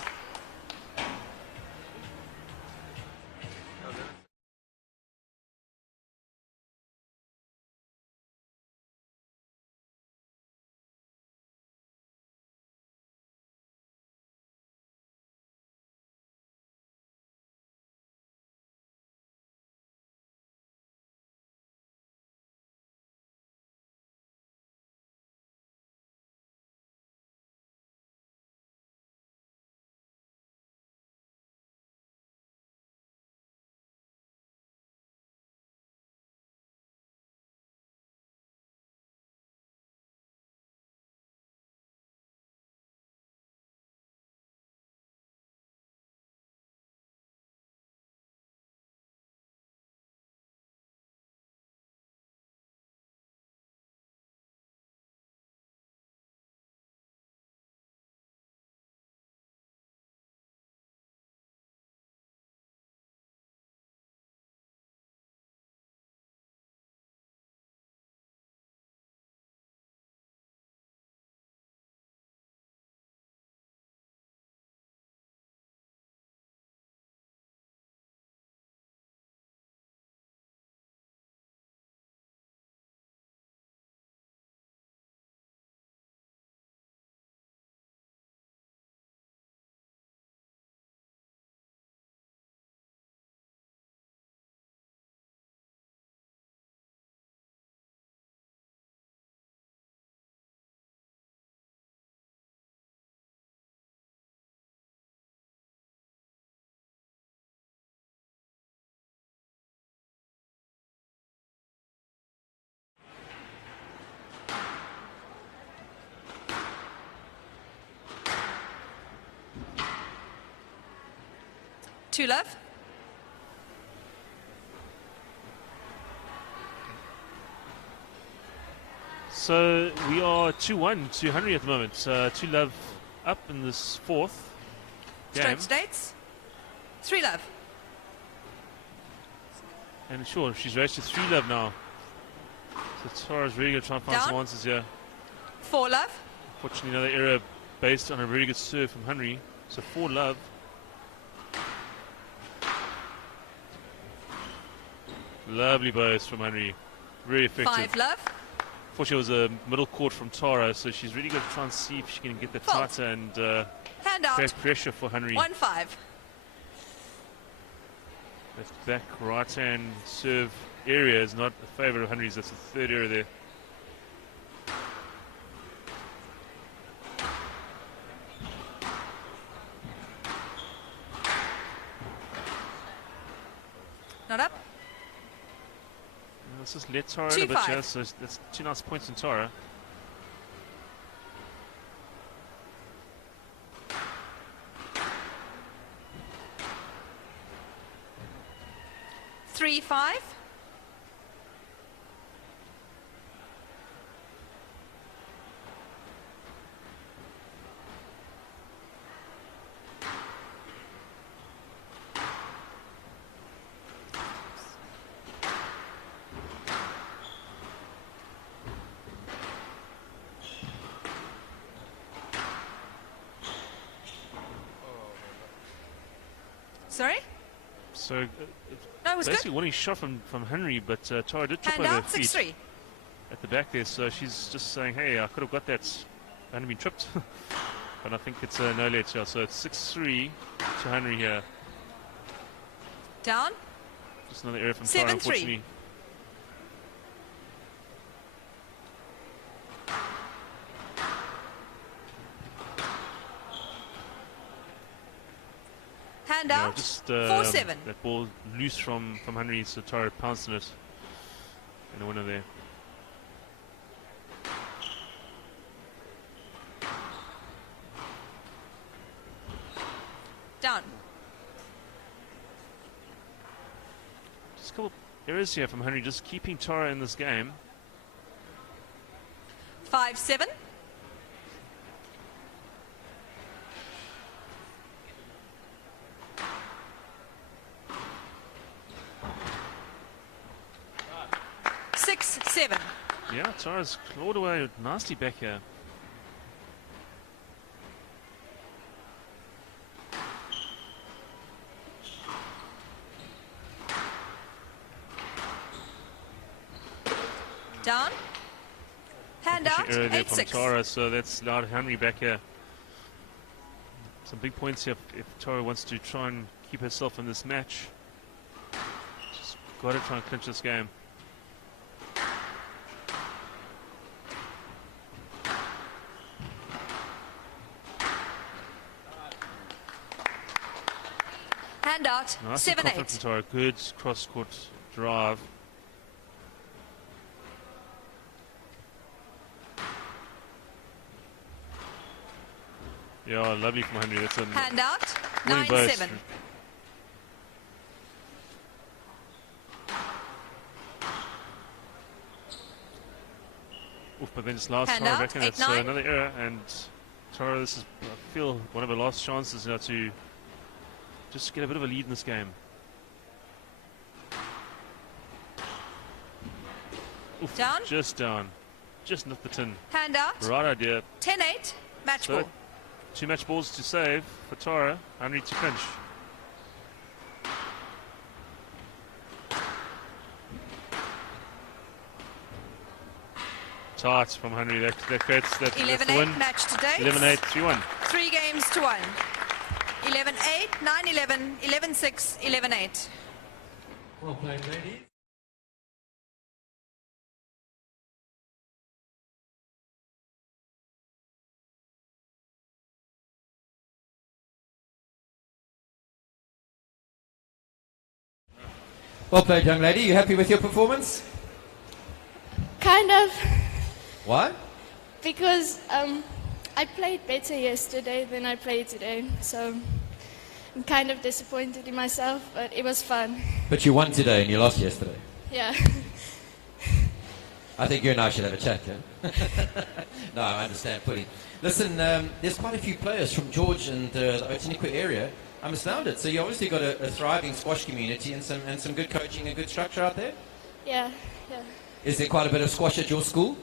2 love. So we are 2-1 to Hungary at the moment. 2 love up in this fourth game. Strokes dates. 3 love. And sure, she's raised to 3 love now. So Tara's really going to try and find Down. some answers here. 4 love. Fortunately, another error based on a really good serve from Hungary. So 4 love. Lovely burst from Hungary. Very effective. 5 love. Fortunately, it was a middle court from Tara, so she's really going to try and see if she can get that Fault. tighter and Hand out. create pressure for Hungary. 1-5. That back right hand serve area is not a favourite of Hungary's. That's the third area there. Not up. Let's just let Tara in a bit 2-5. here. So that's 2 nice points in Tara. Three, 5. Sorry? So No, it was basically good. winning shot from Henry, but Tara did trip Hand over her out. feet 6-3. at the back there. So she's just saying, hey, I could have got that. I hadn't been tripped. But I think it's no let here. So it's 6-3 to Henry here. Down. Just another error from Tara, 7-3. unfortunately. Hand Yeah, out. just 4-7. that ball loose from Henry, so Tara pounced on it. And a winner there. Down. Just a couple errors here from Henry, just keeping Tara in this game. 5-7. Six, 7. Yeah, Tara's clawed away nicely back here. Down. Hand out. Error there from 8-6. Tara, so that's allowed Henry back here. Some big points here if Tara wants to try and keep herself in this match. Just got to try and clinch this game. Hand out. Nice and confident 7-8. from Tara. Good cross-court drive. Yeah, lovely from Henry. That's a Hand out. winning burst. 9-7. Oof, but then just last Hand Tara out, back in. That's 8-9. another error. And Tara, this is, I feel, one of her last chances now to just get a bit of a lead in this game. Oof, Down. Just down. Just nipped the tin. Hand out. Right idea. 10-8. Match So, ball. 2 match balls to save for Tara. Henry to clinch. Tight from Henry. That creates that, that's the win. 11-8. Match to date. 11-8, 3-1. 3 games to 1. 11-8, 9-11, 11-6, 11-8. Well played, ladies. Well played, young lady. You happy with your performance? Kind of, Why? because I played better yesterday than I played today. So I'm kind of disappointed in myself, but it was fun. But you won today and you lost yesterday. Yeah. I think you and I should have a chat, yeah? No, I understand fully. Listen, there's quite a few players from George and the Otaniqua area. I'm astounded. So you obviously got a thriving squash community and some good coaching and good structure out there? Yeah, yeah. Is there quite a bit of squash at your school?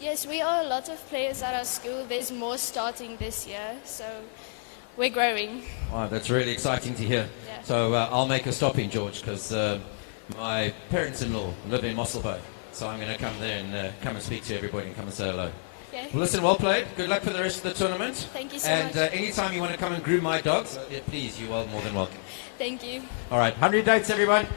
Yes, we are a lot of players at our school. There's more starting this year, so we're growing. Wow, that's really exciting to hear. Yeah. So I'll make a stop in George because my parents-in-law live in Mosselbaai. So I'm going to come there and come and speak to everybody and come and say hello. Okay. Well, listen, well played. Good luck for the rest of the tournament. Thank you so and much. Anytime you want to come and groom my dogs, please, you are more than welcome. Thank you. All right, 100 dates, everyone.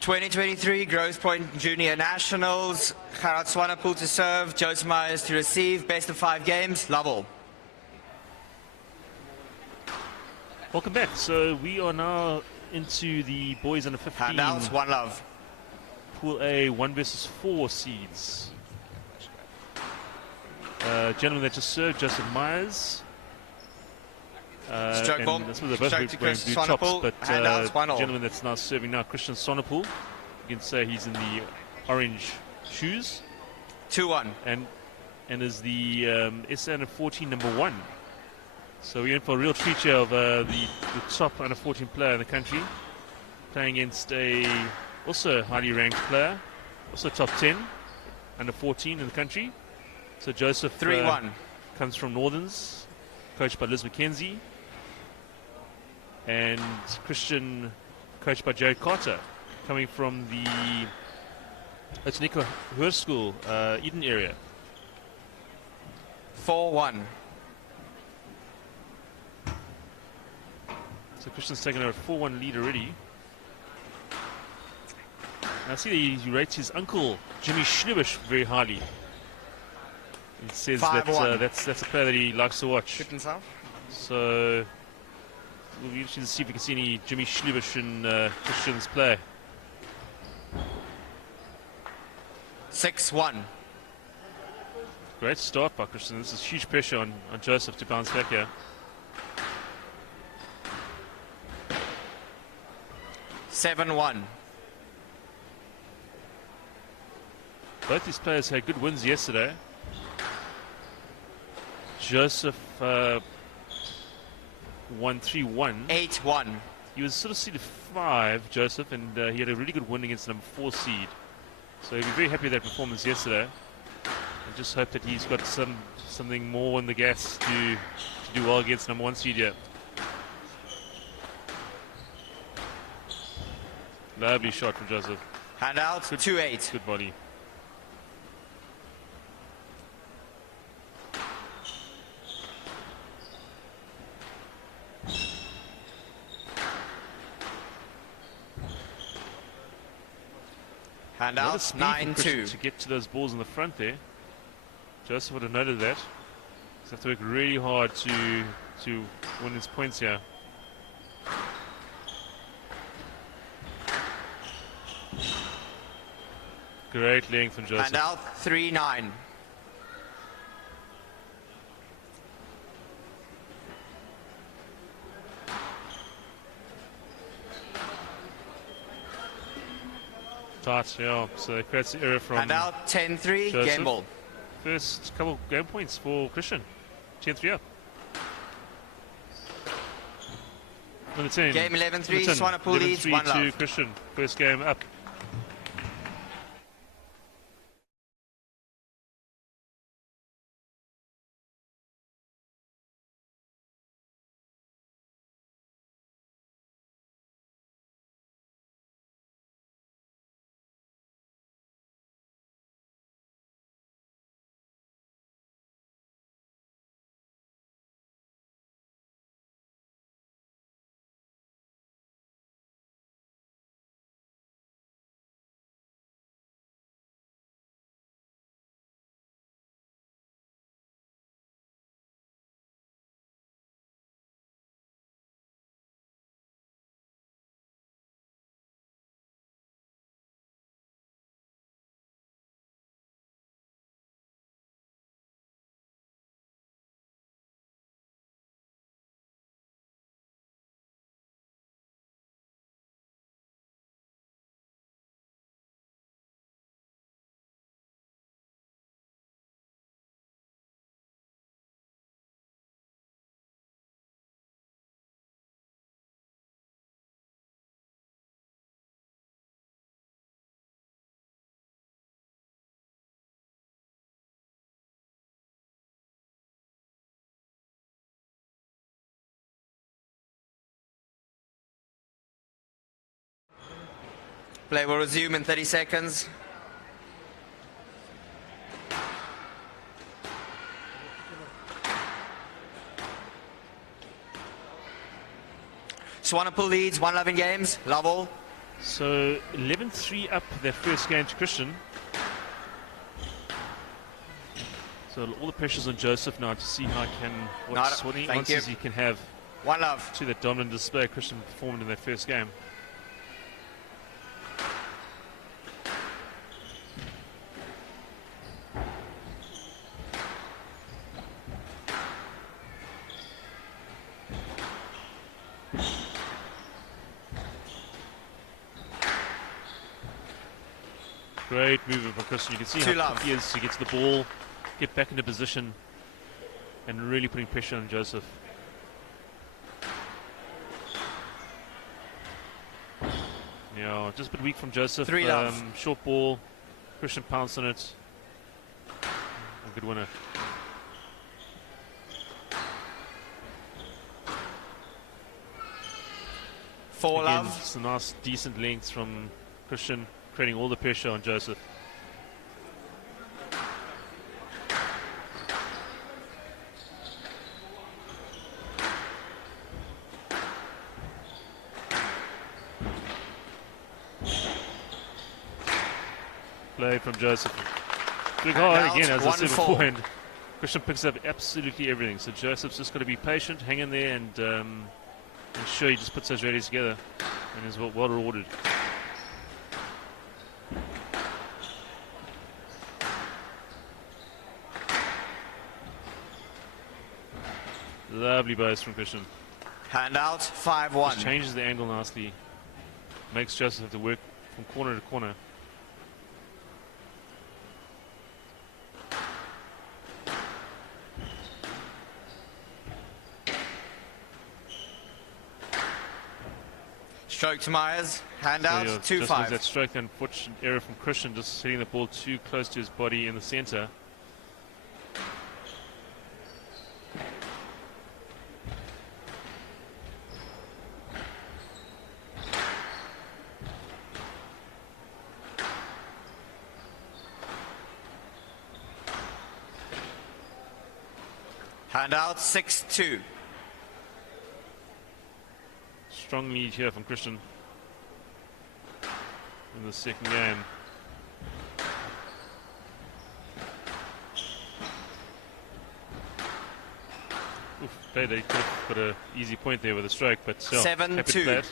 ...2023 Growthpoint Junior Nationals. Gerard Swanepoel to serve, Joseph Myers to receive. Best of 5 games. Love all. Welcome back. So we are now into the boys under 15. Handouts, one love. Pool A, 1 versus 4 seeds. Gentleman that just served, Joseph Myers. Stroke ball. That's where they're both Stroke to wearing Chris blue tops, Swanepoel. but Handouts, one all. gentleman that's now serving now, Christian Swanepoel. You can say he's in the orange shoes. 2-1. And is the SA under 14 number 1. So we're in for a real treat here of the top under 14 player in the country, playing against a also highly ranked player, also top 10 under 14 in the country. So Joseph 3-1 comes from Northerns, coached by Liz McKenzie, and Christian, coached by Jared Carter, coming from the Nico Hoer School, Eden area. 4-1. So Christian's taken a 4-1 lead already. And I see that he rates his uncle, Jimmy Schlubisch, very highly. He says that that's a player that he likes to watch. So we'll be interested to see if we can see any Jimmy Schlubisch in Christian's play. 6-1. Great start by Christian. This is huge pressure on Joseph to bounce back here. 7-1. Both these players had good wins yesterday. Joseph won 3-1. 8-1. He was sort of seeded 5, Joseph, and he had a really good win against number 4 seed. So he'll be very happy with that performance yesterday. I just hope that he's got something more on the gas to do well against number 1 seed here. Lovely shot from Joseph. Handout, 2-8. Good body. Handout, 9-2. To get to those balls in the front there. Joseph would have noted that. He's have to work really hard to win his points here. Great length from Joseph. Handout, 3-9. Tight, yeah. So it creates the error from Handout, 10-3, game ball. First couple game points for Christian. 10-3 up. Number 10. Game 11-3, Swanepoel leads, 1 to love. Christian. First game up. Play will resume in 30 seconds. Swanepoel leads, 1-love in games. Love all. So 11-3 up their first game to Christian. So all the pressure's on Joseph now to see how what answers he can have. 1-love. To that dominant display Christian performed in their first game. Great movement from Christian. You can see how quick he is to get to the ball, get back into position, and really putting pressure on Joseph. Yeah, just a bit weak from Joseph. 3-love. Short ball. Christian pounced on it. A good winner. Four love. Some nice, decent lengths from Christian, creating all the pressure on Joseph. Play from Joseph. Big hard again, as I said before, and Christian picks up absolutely everything. So Joseph's just got to be patient, hang in there, and ensure he just puts those rallies together, and is well rewarded. Lovely burst from Christian. Hand out, 5-1. Just changes the angle nicely. Makes Joseph have to work from corner to corner. Stroke to Myers, hand out, 2-5. Just that stroke, unfortunate error from Christian, just hitting the ball too close to his body in the center. Hand out, 6-2. Strong lead here from Christian in the second game. They could have got an easy point there with a stroke, but still, 7-2.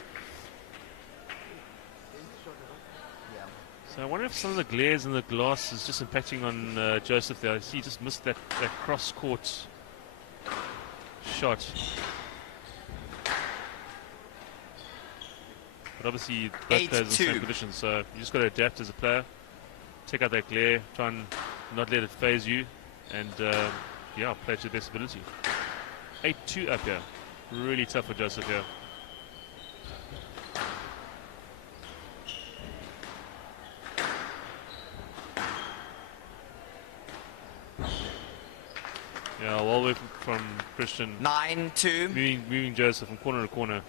So I wonder if some of the glares in the glass is just impacting on Joseph there. I see he just missed that cross-court shot. But obviously both players in the same position, so you just got to adapt as a player. Take out that glare, try and not let it phase you, and yeah, play to the best ability. 8-2 up here. Really tough for Joseph here. Yeah, well away from Christian. 9-2. Moving Joseph from corner to corner.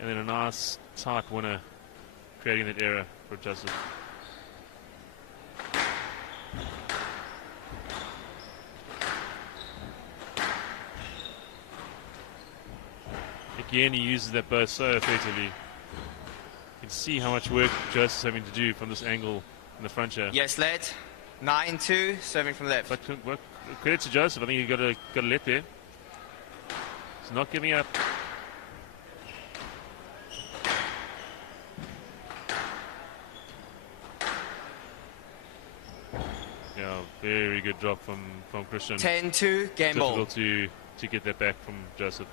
And then a nice tight winner, creating that error for Joseph. Again, he uses that burst so effectively. You can see how much work Joseph's having to do from this angle in the front here. Yes, led. 9-2, serving from left. But credit to Joseph, I think he got a let there. He's not giving up. Yeah, very good drop from Christian. 10-2, game ball. Difficult to get that back from Joseph.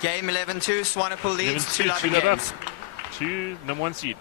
Game 11-2, Swanepoel leads, 2-love in games. 2 number 1 seed.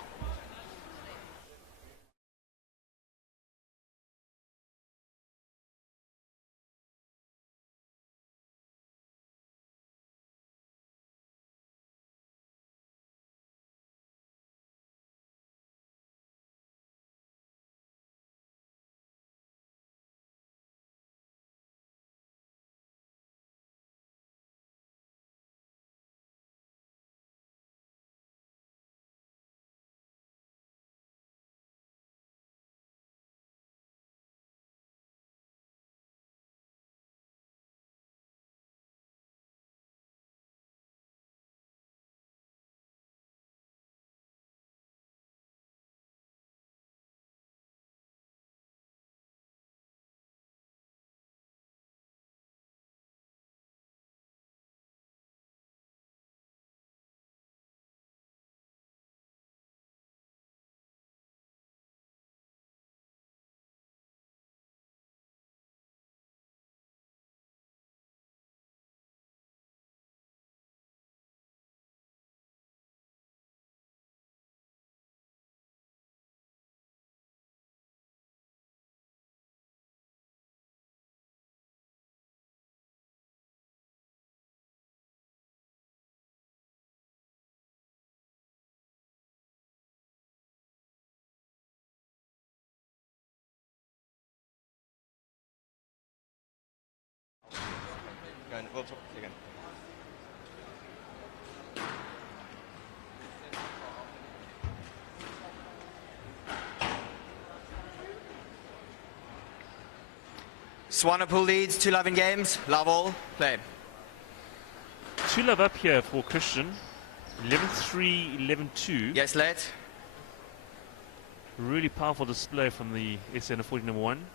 Swanepoel leads 2-love in games. Love all. Play. 2-love up here for Christian. 11-3, 11-2. Yes, let. Really powerful display from the SN 40 number 1.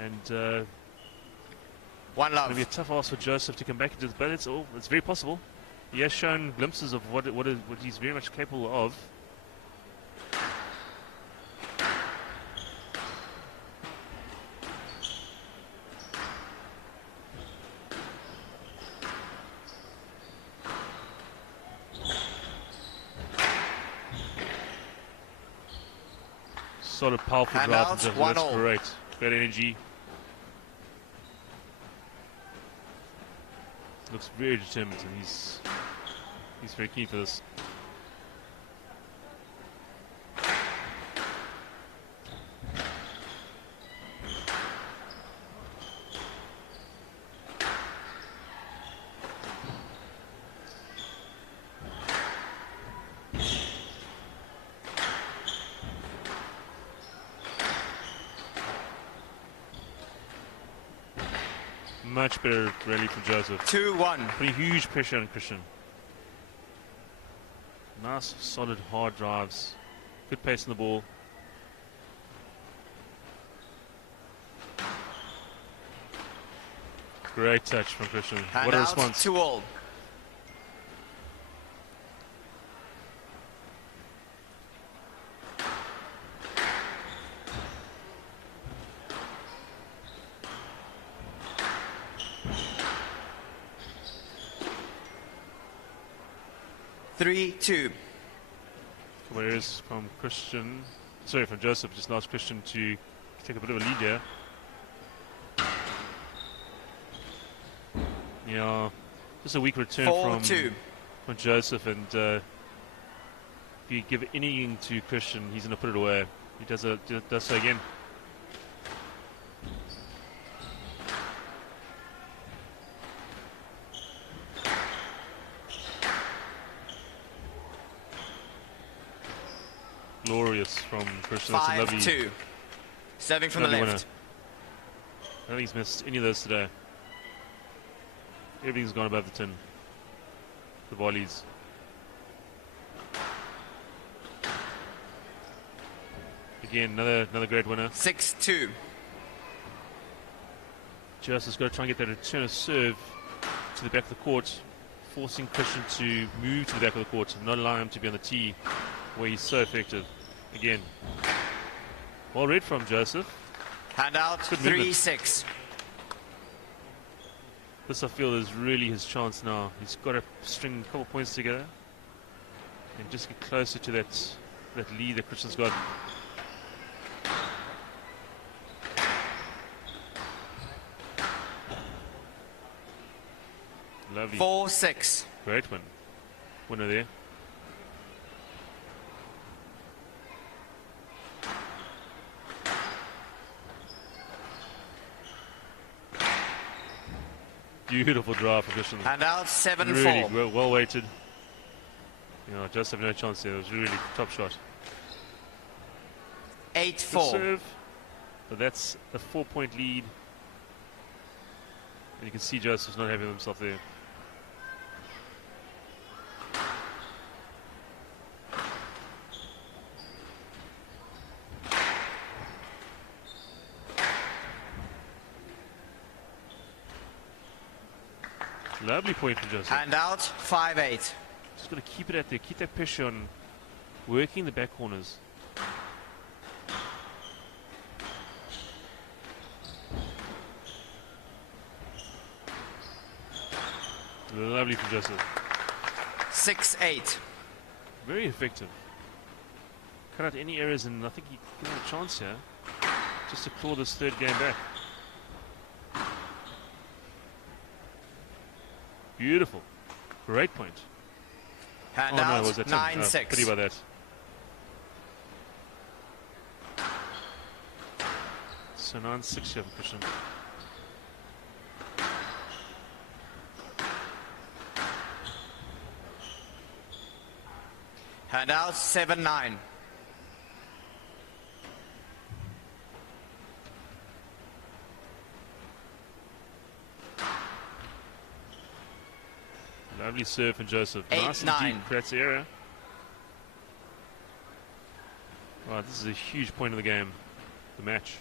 And 1 love. It'll be a tough ask for Joseph to come back into this, but it's very possible. He has shown glimpses of what he's very much capable of. Solid, powerful drive. That's great. Great energy. Looks very determined, and he's very keen for this. Much better rally from Joseph. 2-1. Pretty huge pressure on Christian. Nice, solid, hard drives. Good pace on the ball. Great touch from Christian. Hand what a out, response. 2-all. Three, 2. Couple errors from Christian. Sorry, from Joseph. Just lost Christian to take a bit of a lead here. Yeah, just a weak return from Joseph, and if you give anything to Christian, he's going to put it away. He does so again. Glorious from Christian. 5-2. Serving from the left. Winner. I don't think he's missed any of those today. Everything's gone above the tin. The volleys. Again, another great winner. 6-2. Joseph's got to try and get that return of serve to the back of the court, forcing Christian to move to the back of the court, not allowing him to be on the tee where he's so effective. Again, well read from Joseph. Hand out, 3-6. This, I feel, is really his chance now. He's got to string a couple points together and just get closer to that lead that Christian's got. Lovely. 4-6. Great winner there. Beautiful drive for Christian. And out 7-4. Really well weighted. Just have no chance there. It was really top shot. 8-4. Serve. But that's a 4-point lead. And you can see Joseph's not happy with himself there. Lovely point from Joseph. And out, 5-8. Just got to keep it out there. Keep that pressure on, working the back corners. Lovely from Joseph. 6-8. Very effective. Cut out any errors, and I think he gives him a chance here just to claw this third game back. Beautiful. Great point. Hand out, 9-6. Pity about that. So 9-6 here for Christian. Hand out, 7-9. Lovely serve from Joseph. 8, Nice and 9. deep. Creates the area. Right, this is a huge point of the game. The match.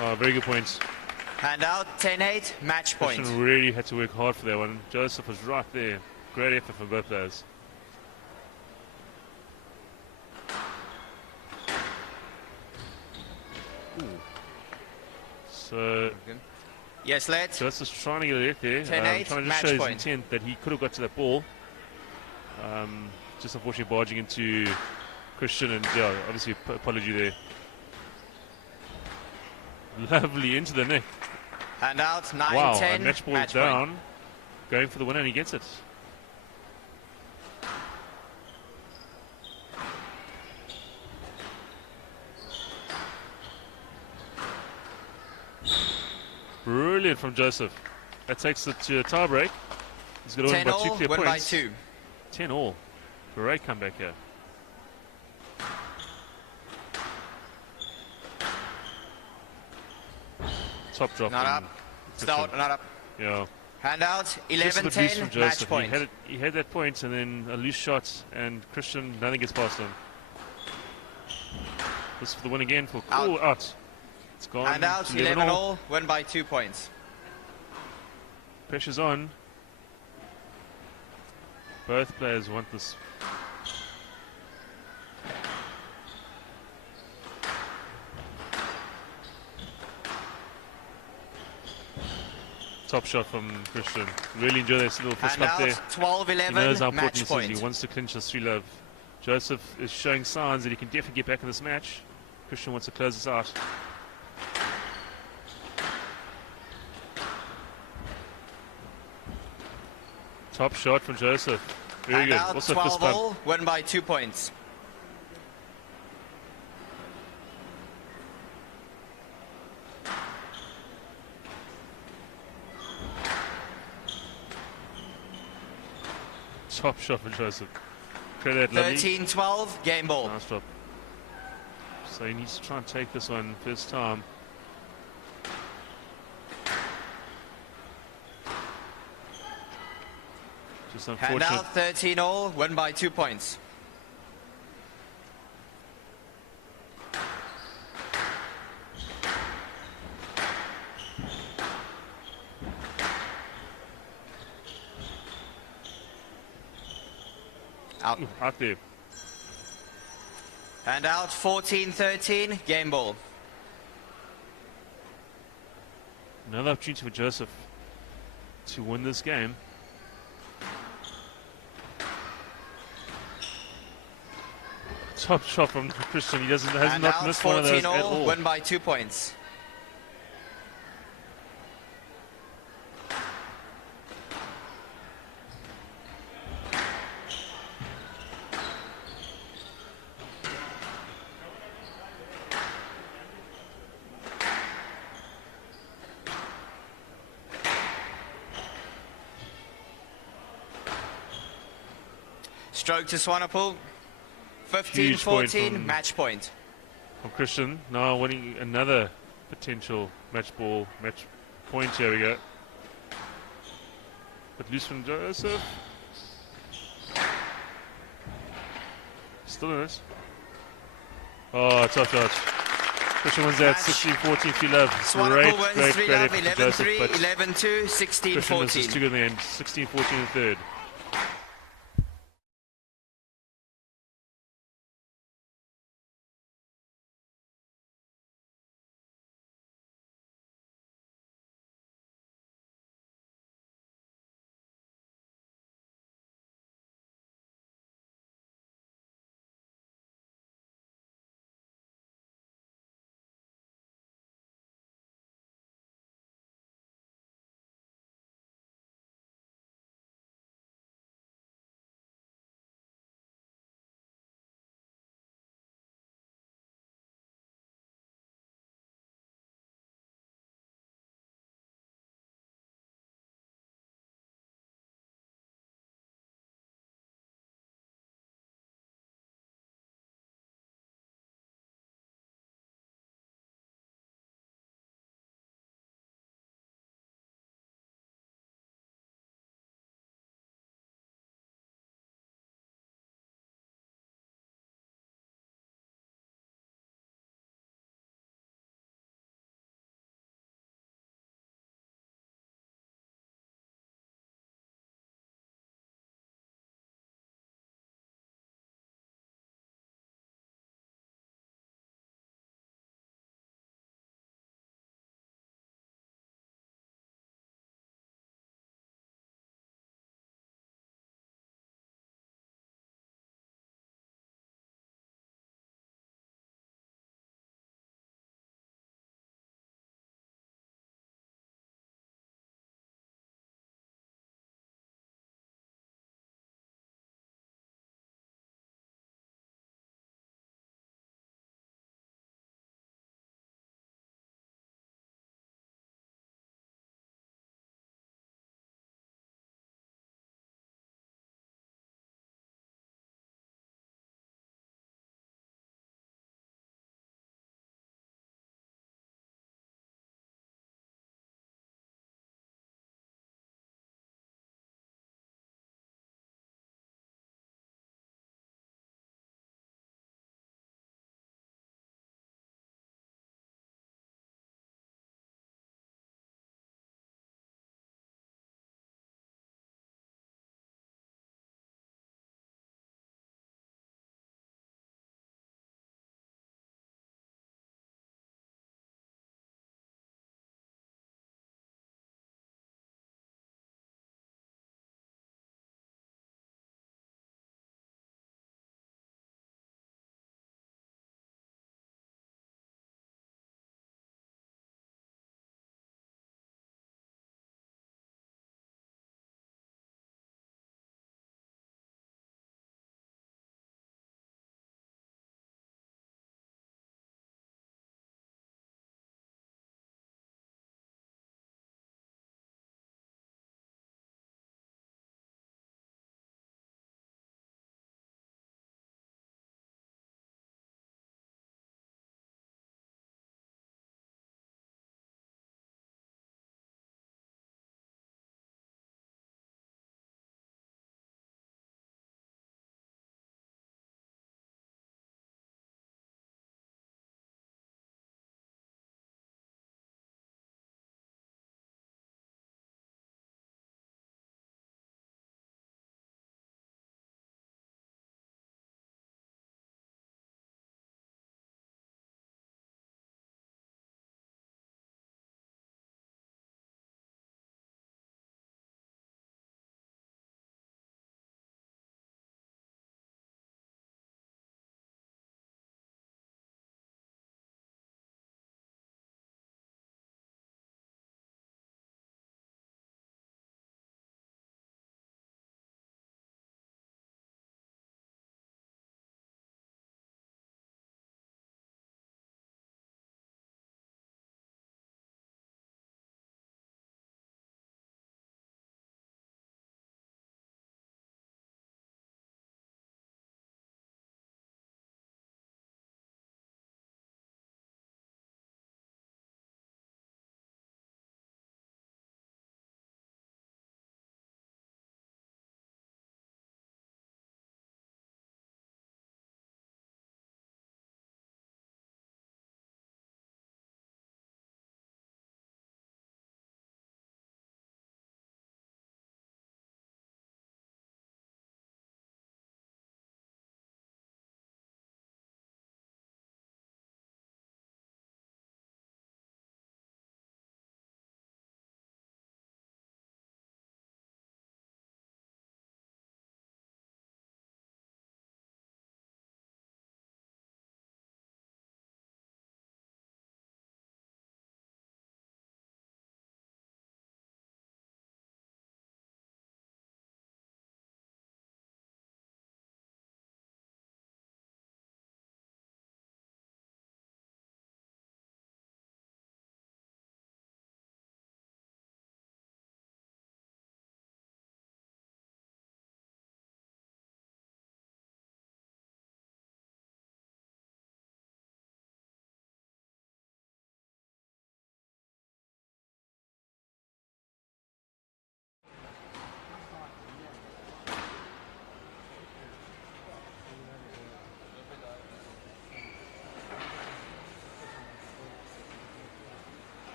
Oh, very good points. Hand out, 10-8, match point. Christian really had to work hard for that one. Joseph was right there. Great effort from both players. Ooh. So, yes, lad. Joseph's trying to get it there. 10-8, trying to match show his point. intent that he could have got to that ball. Just unfortunately barging into Christian, and yeah, obviously apology there. Lovely into the neck. Hand out, 9-10, Wow, and match ball match down. point. Going for the winner, and he gets it. Brilliant from Joseph. That takes it to a tie break. He's going to win by 2 clear win points. by 2. 10 all. Great comeback here. Top drop. Not from up. Start, not up. Yeah. Hand out, Just a bit loose from 11-10, match Joseph. point. He had that point, and then a loose shot, and Christian, nothing gets past him. This for the win again for out. It's gone. Hand out, to 11 all, win by 2 points. Pressure's on. Both players want this. Top shot from Christian. Really enjoy this little fist Hand bump out, there. 12-11, He knows how match important this is. point. He wants to clinch this 3-love. Joseph is showing signs that he can definitely get back in this match. Christian wants to close this out. Top shot from Joseph. Very Hand good. out, Also 12 fist bump. all, win by 2 points. Top shot from Joseph. Credit, lovely. 13-12, game ball. Nice drop. So he needs to try and take this one first time. Just Hand unfortunate. out, 13 all, win by 2 points. Out. Out there. Hand out, 14-13, game ball. Another opportunity for Joseph to win this game. Top shot from Christian. He hasn't Hand not out, missed one of those 14 at all, all. win by 2 points. Stroke to Swanepoel. Huge point 15-14, from- match point. From Christian, now winning another potential match point. Here we go. But loose from Joseph. Still in it. Oh, top shot. Christian wins that 16-14 3 love. Swanepoel wins 3 love, effort from Joseph, 11-3, but 11-2, Christian was just 16-14. too good in the end. 16-14 in the third.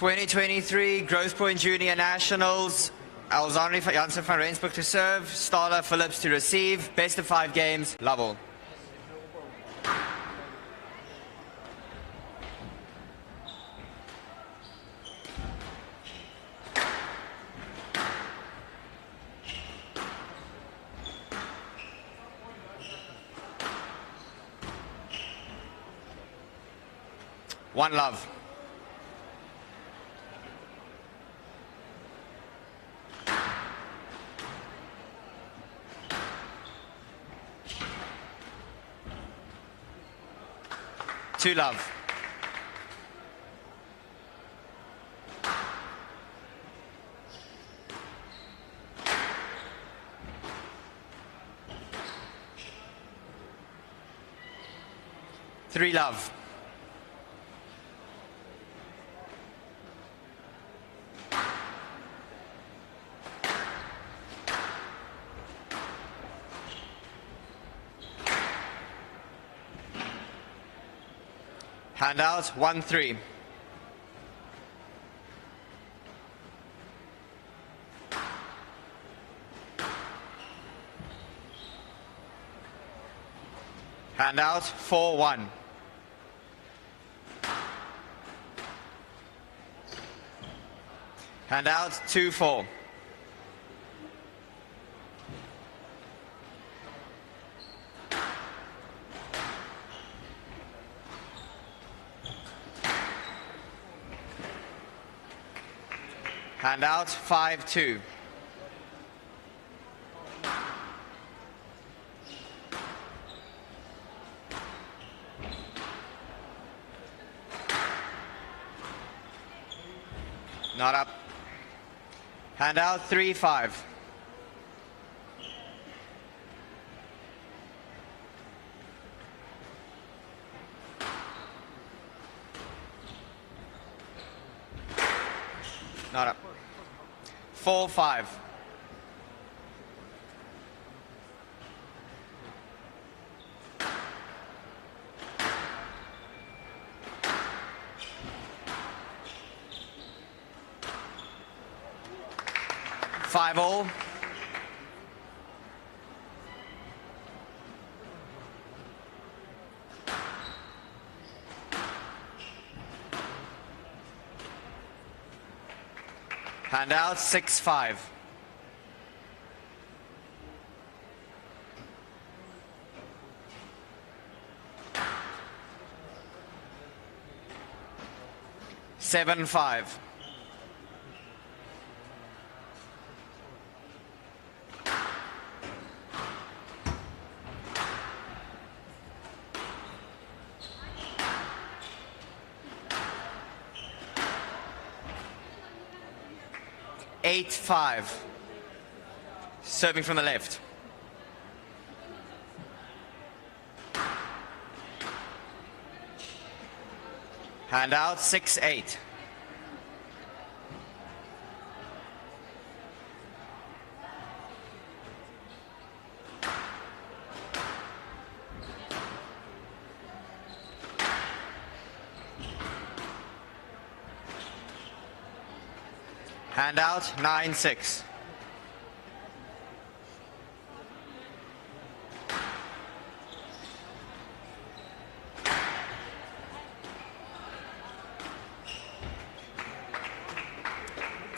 2023 Growthpoint Junior Nationals. Alexander Janssen van Rensburg to serve. Starla Phillips to receive. Best of 5 games. Lovell. One love. Two love. Three love. Handout 1-3. Handout 4-1. Handout 2-4. Handout 5-2. Not up. Handout 3-5. Not up. 4-5. Five all. Handout 6-5. 7-5. 8-5. Serving from the left. Handout 6-8. Handout 9-6.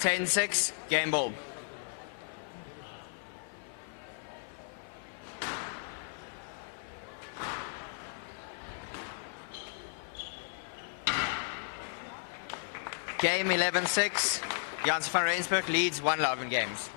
(10-6) game ball. Game 11-6. Janssen van Rensburg leads 1-love in games.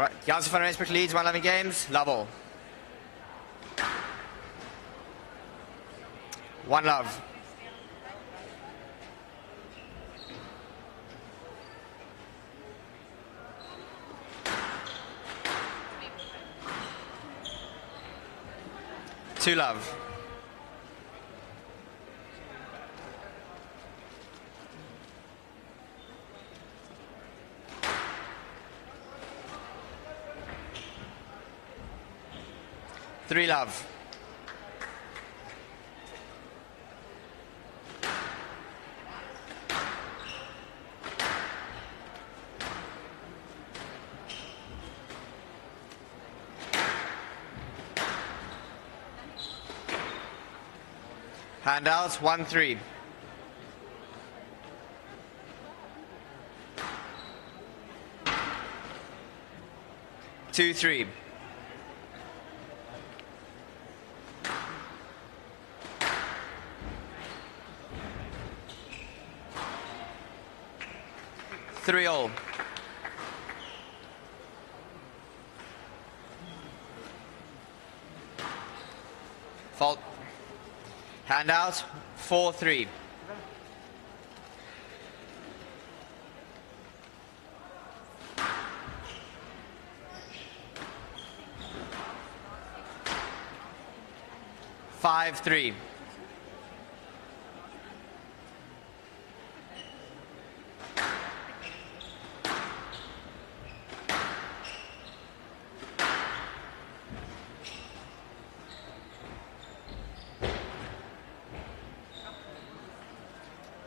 Right, Janssen van Rensburg leads, 1 loving games, love all. 1 love. Two love. Three love. Handouts, 1-3. Two, three. Three all. Fault. Handout, 4-3. Five, three.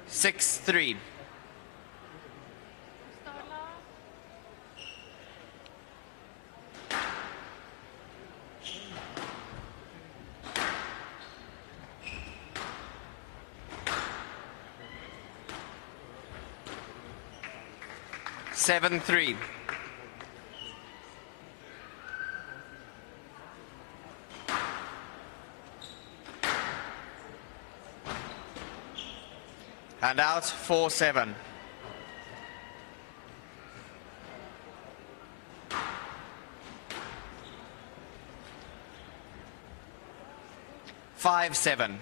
Six, three. Seven, three. And out, 4-7. Five, 7.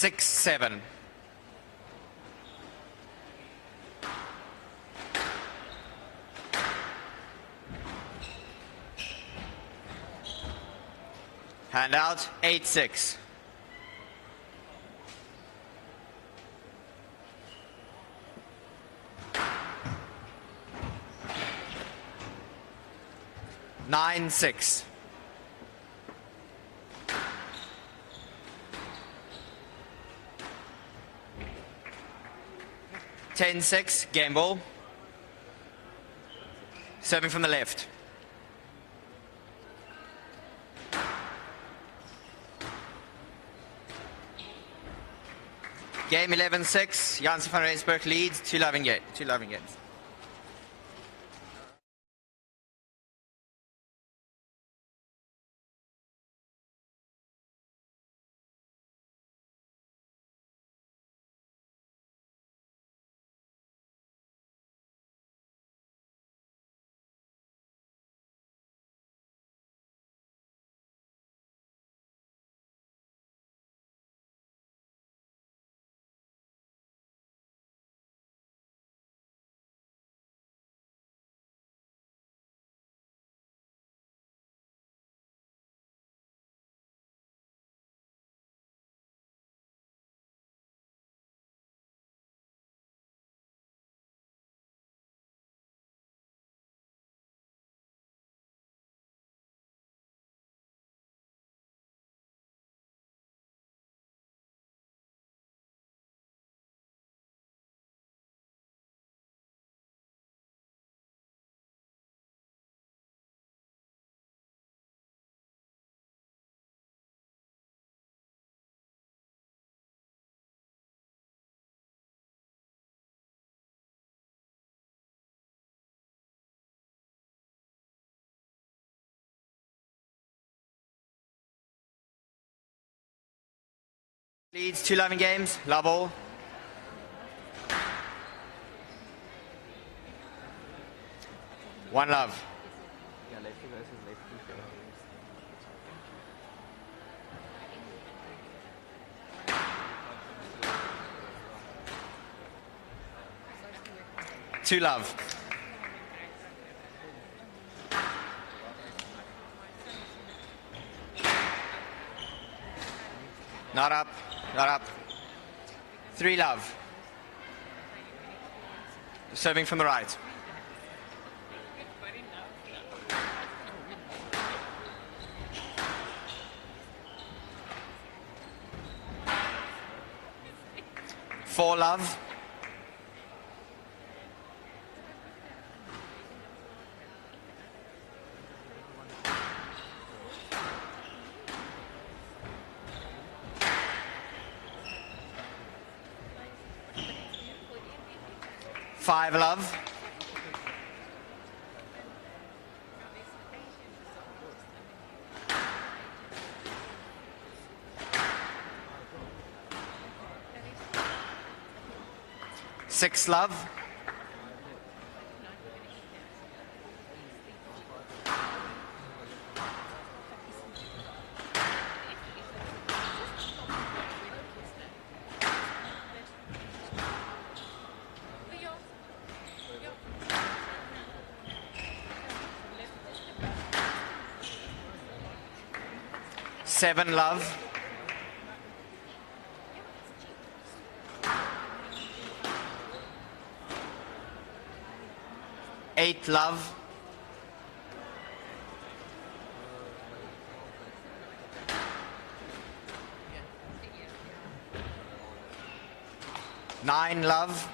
Six, 7. Hand out, 8-6. Nine, 6. 10-6, game ball. Serving from the left. Game 11-6, Janssen van Rensburg leads, 2 loving games. Leads, 2 love in games, love all. One love. Two love. Not up, not up. 3 love. Serving from the right. Four love. Five love. Six love. Seven love. Eight love. Nine love.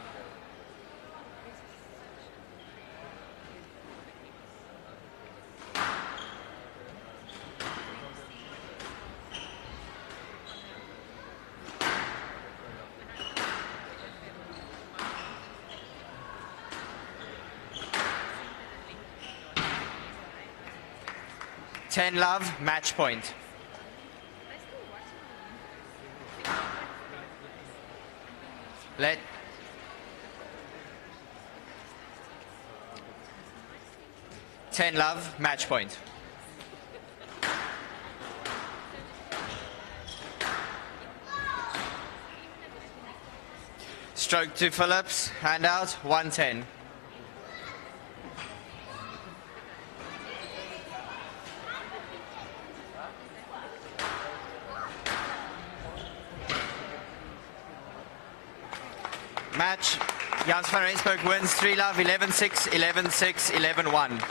Ten love, match point. Let. Ten love, match point. Stroke to Phillips, hand out, 110. Match, Jans van Rensburg wins 3 love, 11-6, 11-6, 11-1.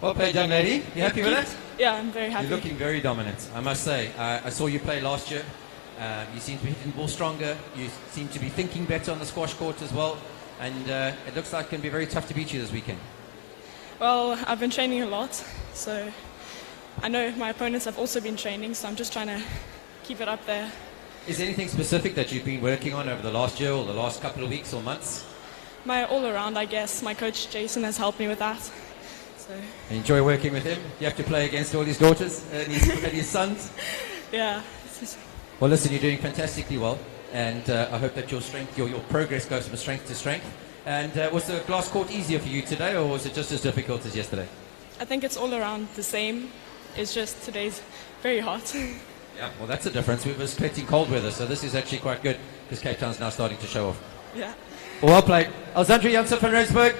Well played, young lady. You happy with it? Yeah, I'm very happy. You're looking very dominant, I must say. I saw you play last year. You seem to be hitting the ball stronger. You seem to be thinking better on the squash court as well. And it looks like it can be very tough to beat you this weekend. Well, I've been training a lot, so I know my opponents have also been training, so I'm just trying to keep it up there. Is there anything specific that you've been working on over the last year or the last couple of weeks or months? My all-around, I guess. My coach, Jason, has helped me with that. So. Enjoy working with him? You have to play against all his daughters and his sons? Yeah. Well, listen, you're doing fantastically well, and I hope that your strength, your progress goes from strength to strength. And was the glass court easier for you today, or was it just as difficult as yesterday? I think it's all around the same. It's just today's very hot. Yeah, well, that's the difference. We were expecting cold weather, so this is actually quite good, because Cape Town's now starting to show off. Yeah. Well played. Alexandra Janssen van Rensburg.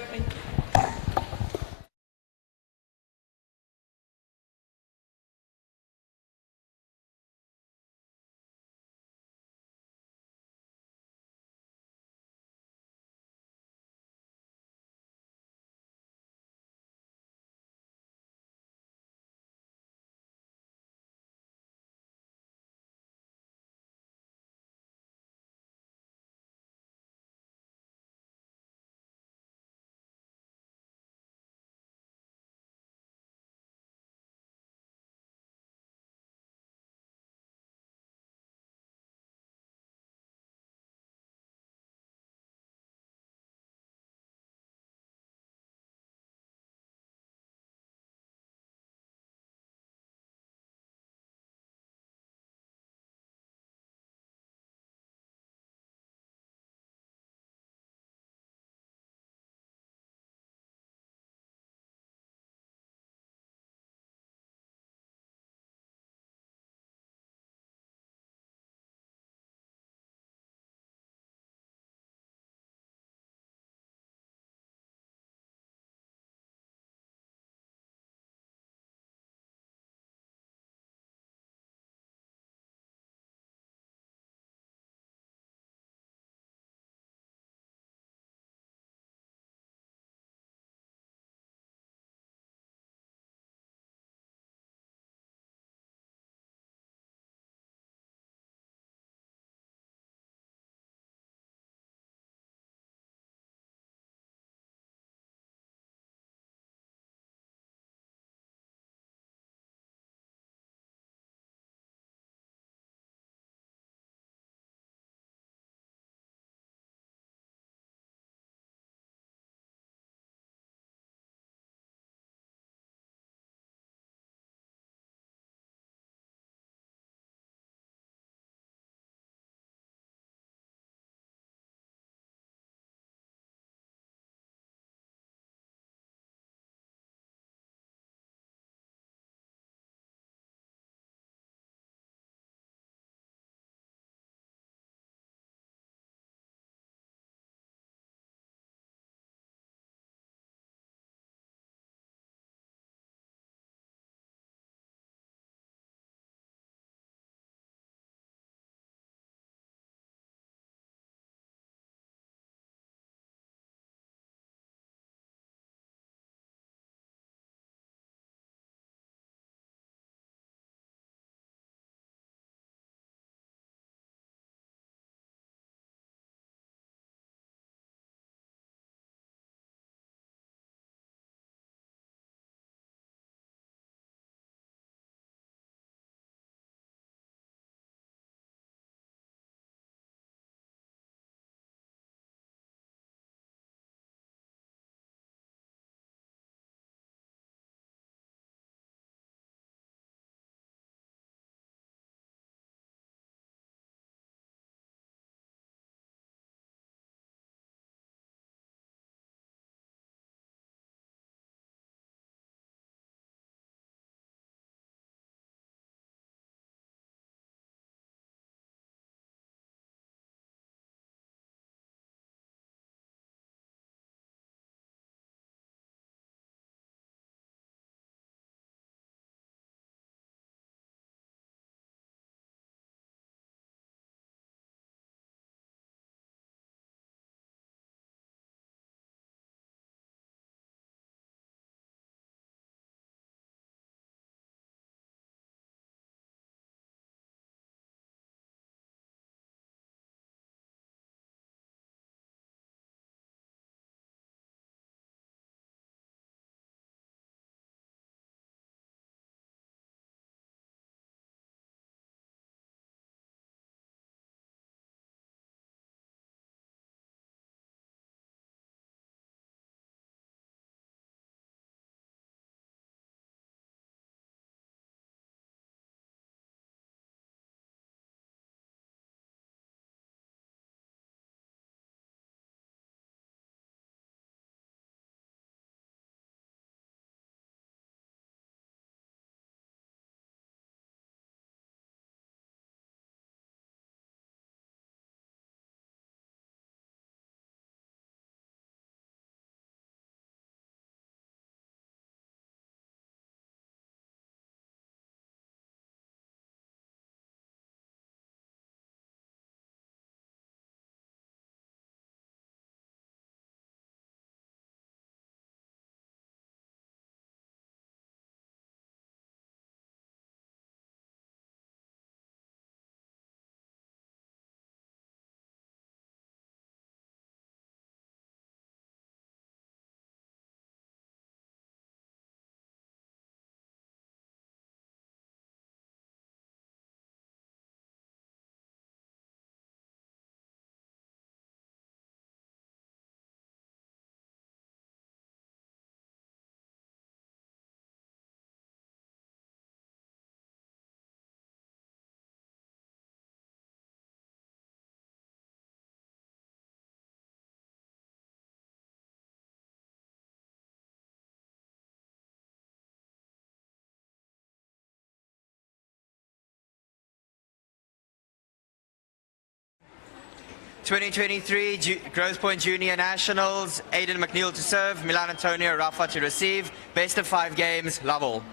2023 Growthpoint Junior Nationals, Aidan McNeil to serve, Milan Antonio Rafa to receive. Best of 5 games, love all.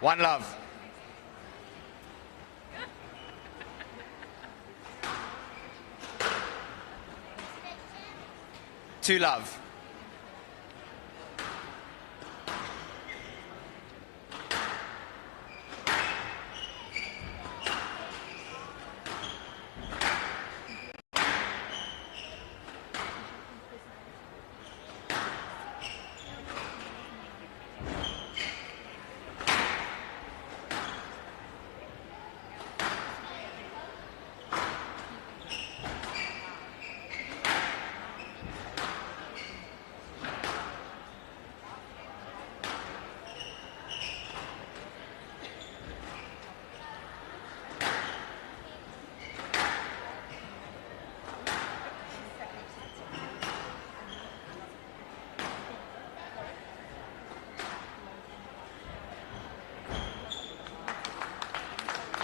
One love. Two love.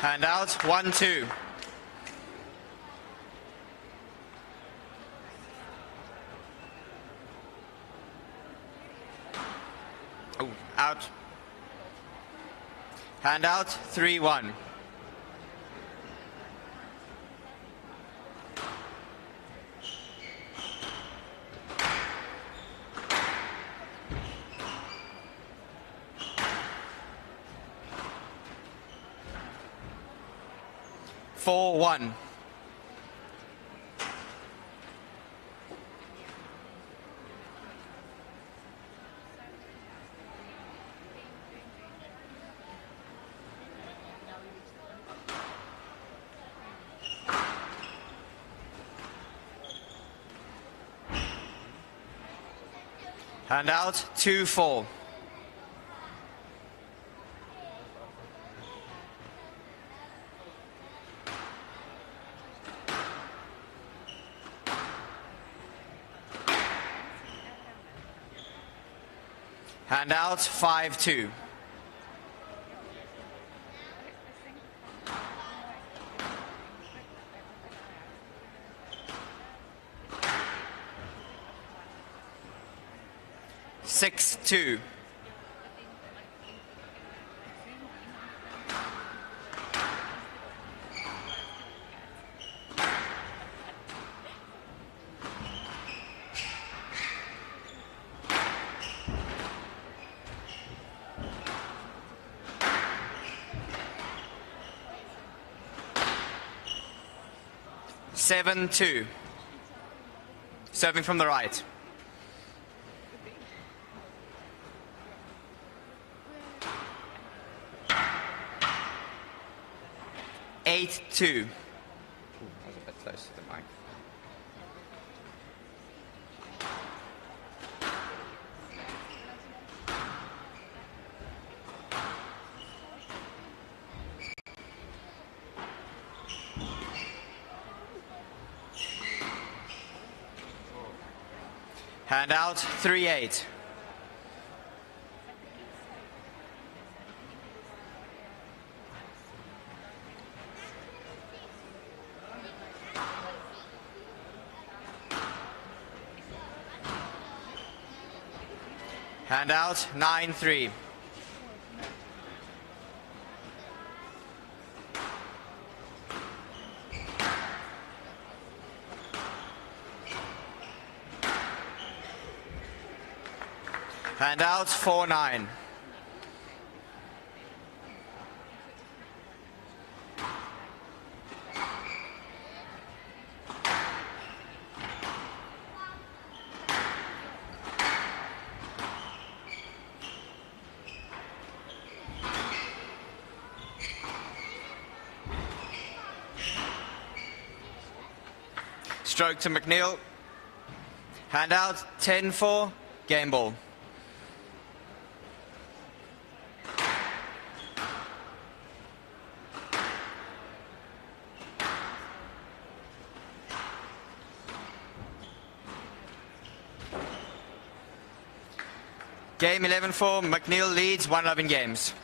Hand out, 1-2. Oh, out. Hand out, 3-1. Four, 1. Hand out, 2-4. Hand out, 5-2. Six, 2. Seven, 2. Serving from the right. 8-2. That was a bit close to the mic. Hand out, 3-8. Hand out, 9-3. Hand out, 4-9. Stroke to McNeil. Hand out, 10-4, game ball. Game 11-4, McNeil leads, 1-love in games.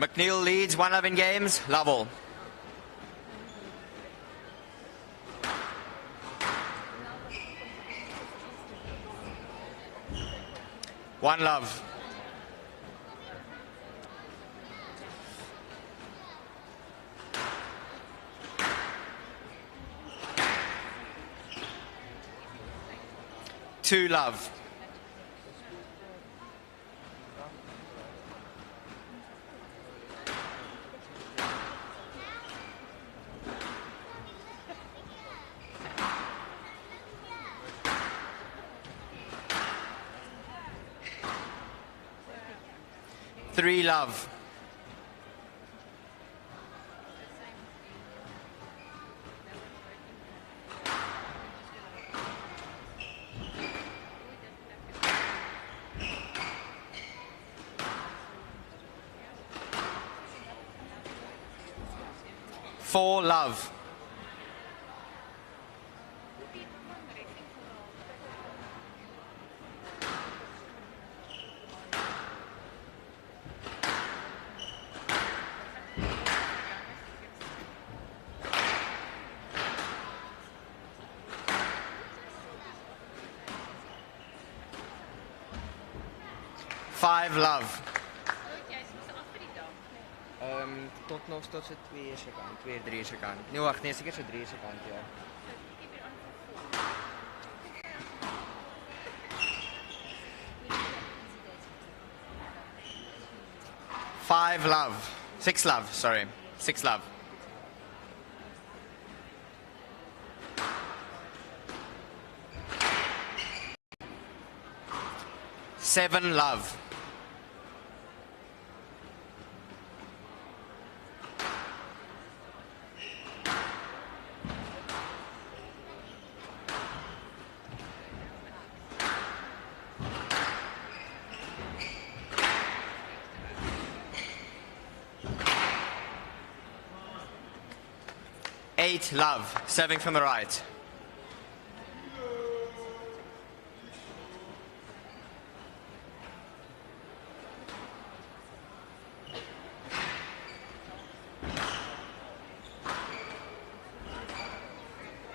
McNeil leads, 1-love in games, love all. One love. Two love. Three love. Four love. Five love. Tot nog tot se 2 se kant, 2, 3 se kant. Nee, wacht, nee, seker se 3 se kant, ja. Five love. Six love, sorry. Six love. Seven love. Eight love, serving from the right.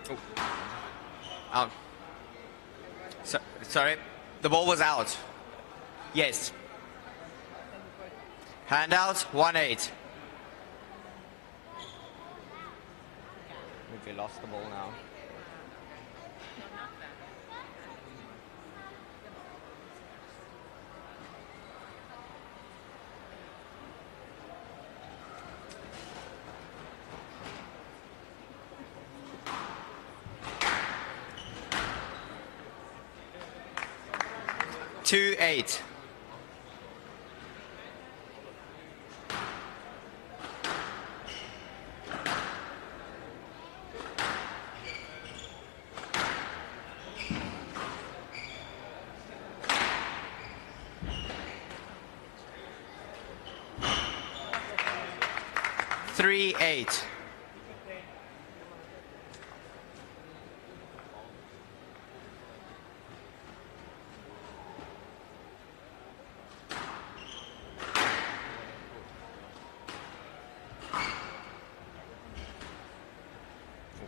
Oh. Out. Sorry, the ball was out. Yes. Hand out, 1-8. We lost the ball now. 2-8. Three, 8.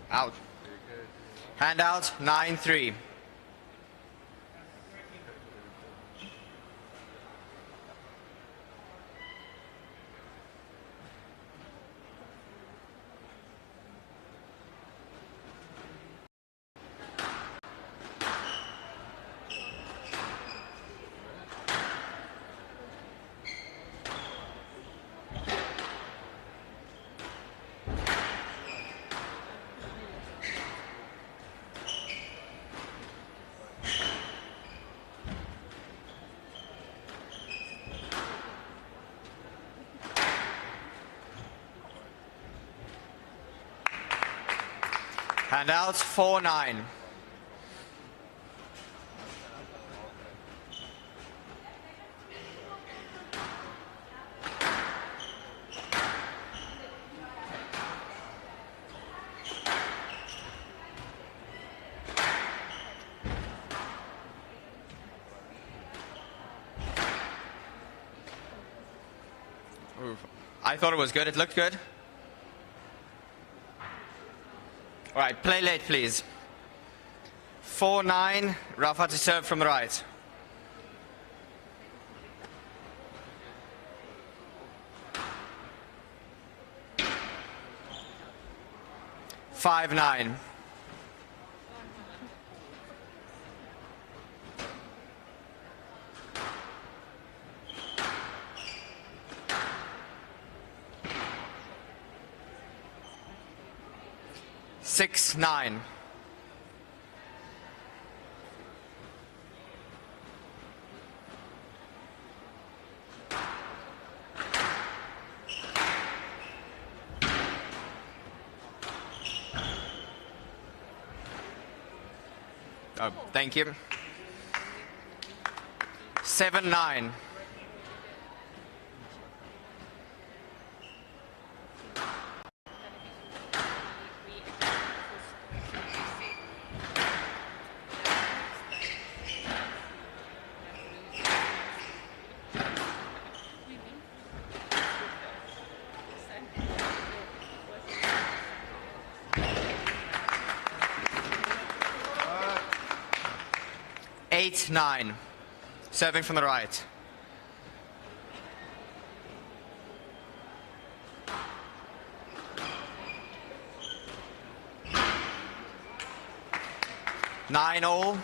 Out. Hand out, 9-3. Hand out, 4-9. I thought it was good. It looked good. All right, play late, please. 4-9, Rafa to serve from the right. Five, 9. Six, 9. Oh, thank you. 7-9. Eight, 9. Serving from the right. Nine all.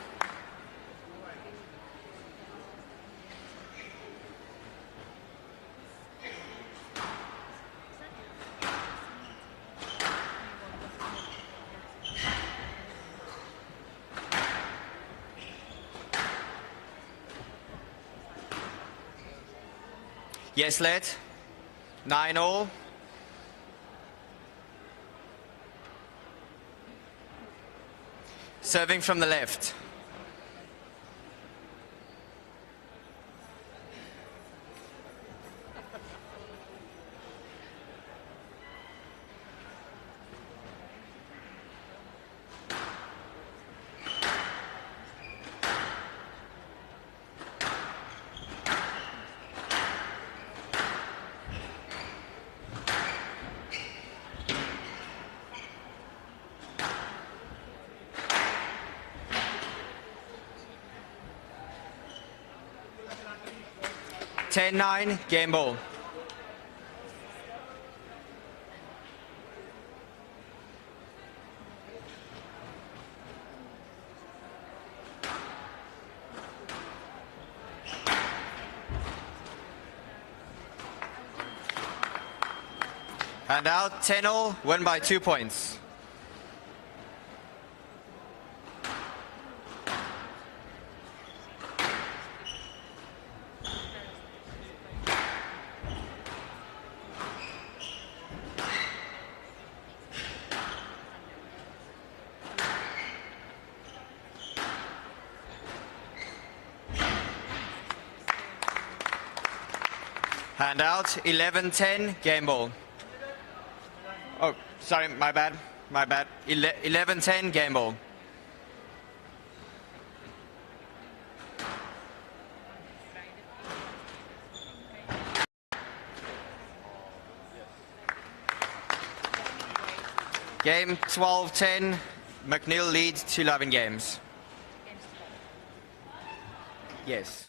Yes, let. 9 all. Serving from the left. Ten, 9, game ball. And out, 10 all, win by 2 points. Hand out, 11-10, game ball. Oh, sorry, my bad. 11-10, game ball. Game 12-10, McNeil leads 2 love in games. Yes.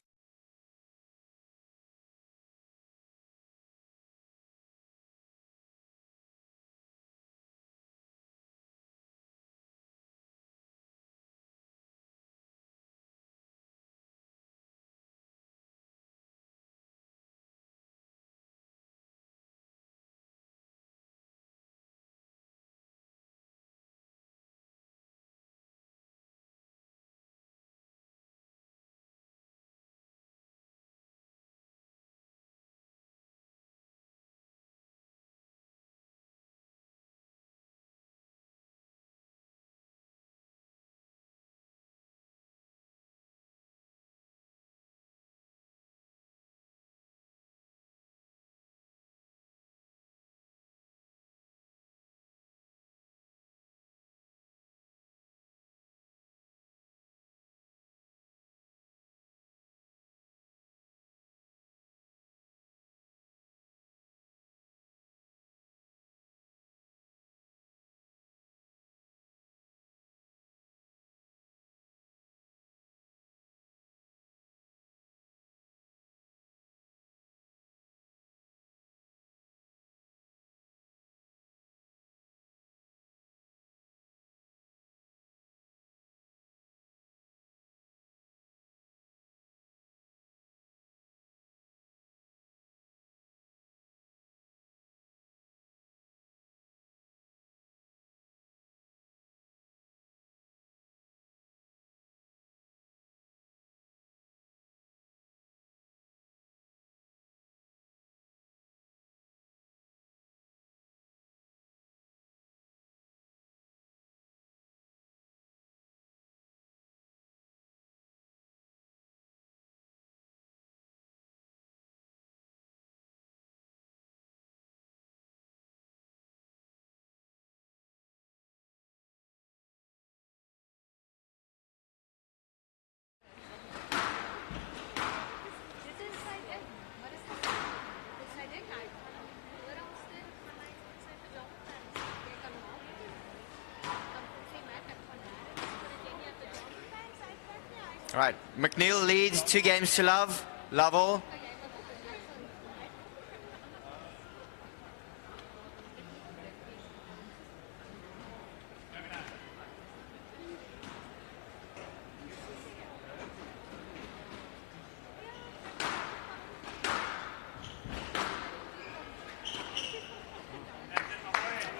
All right, McNeil leads 2 games to love. Love all.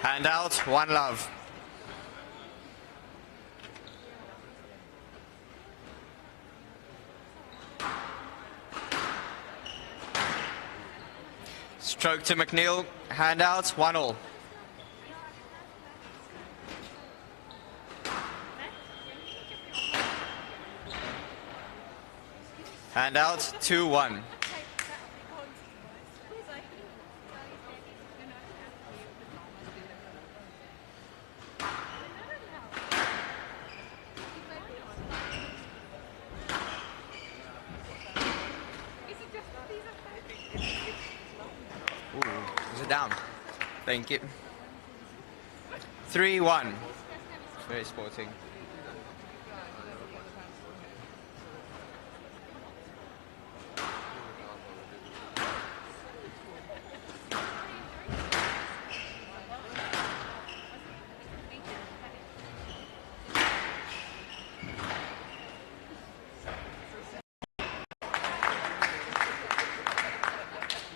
Hand out, 1 love. Stroke to McNeil, hand out, 1 all. Hand out, 2-1. Is it down? Thank you. 3-1. Very sporting.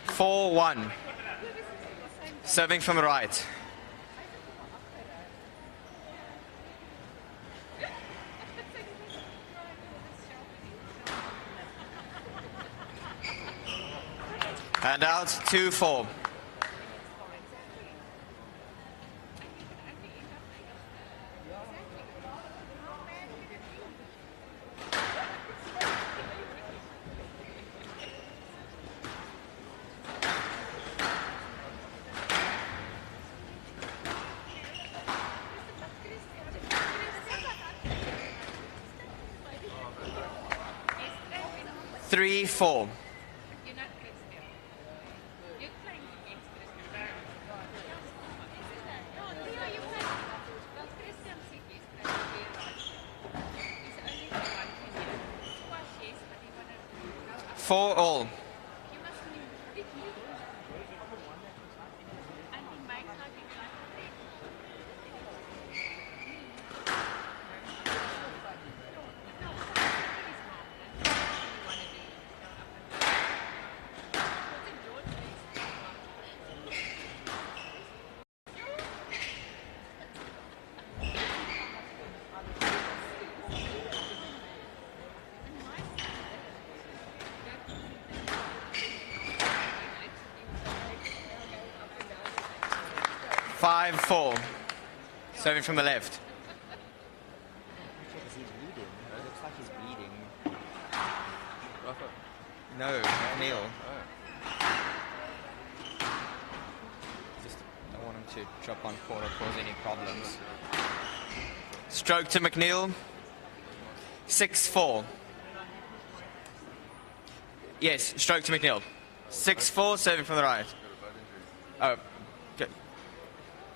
Four-one. Serving from the right. And out, 2-4. 3-4. Four all. 5-4. Serving from the left. He's bleeding. It looks like he's bleeding. No, Neil. Just don't want him to drop on court or cause any problems. Stroke to McNeil. 6-4. Yes, stroke to McNeil. 6-4, serving from the right. Oh, good.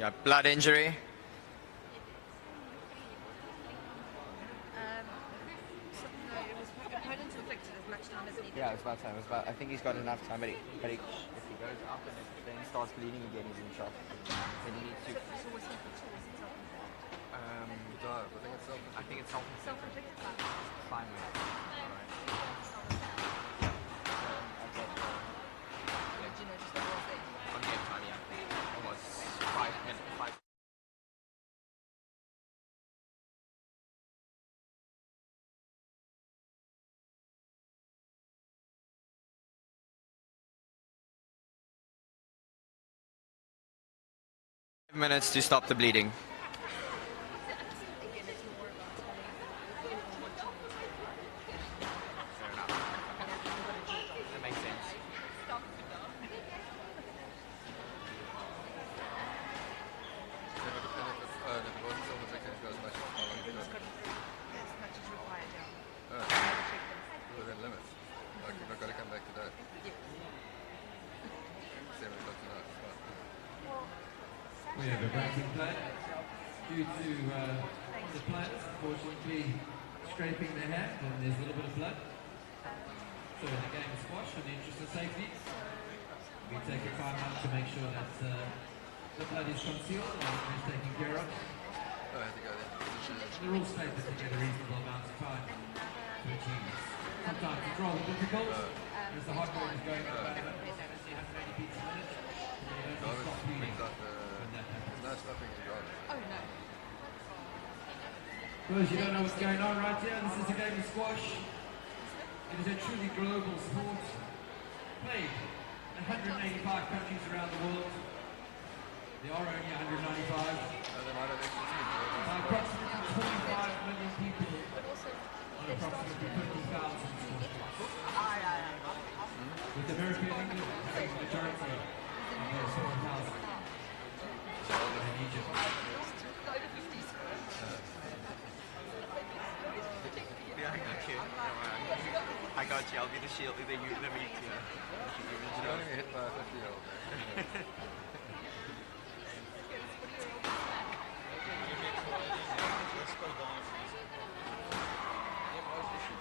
Yeah, blood injury. Yeah, I was about to say, I think he's got enough time, but if he goes up and then starts bleeding again, he's in shock. Then he needs to... I think it's self-inflicted. Fine. On game time, yeah. Almost 5 minutes. 5 minutes to stop the bleeding. That makes sense. Within limits. Like, you've got to come back today. 7 o'clock tonight. We have a breaking play due to the players unfortunately scraping their hand and there's a little bit of blood. So in the game of squash, in the interest of safety, we take a time out to make sure that the blood is concealed and is taken care of. The rules state that they get a reasonable amount of time to achieve this. Sometimes it's rather difficult as the hot water is going up at 180 beats a minute. You don't stop bleeding. There's no stopping his God. Oh, no. Because you don't know what's going on right here. This is a game of squash. It is a truly global sport. Played in 185 countries around the world. There are only 195. Approximately 25 million people on approximately 50,000 squash courts. With America and England having the majority of those 50,000. And Egypt. Yeah, I got you. I got you. I'll be the shield. The meat. You're only hit by a 50-year-old.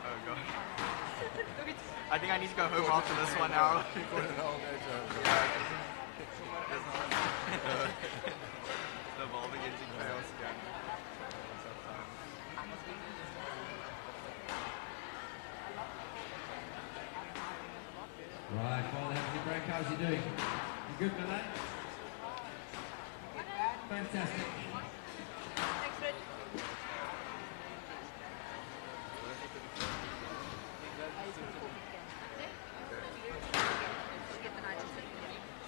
Oh god. I think I need to go home after this one now. It's evolving into chaos again. Right, well, Anthony Frank, how's you doing? You good with that? Fantastic.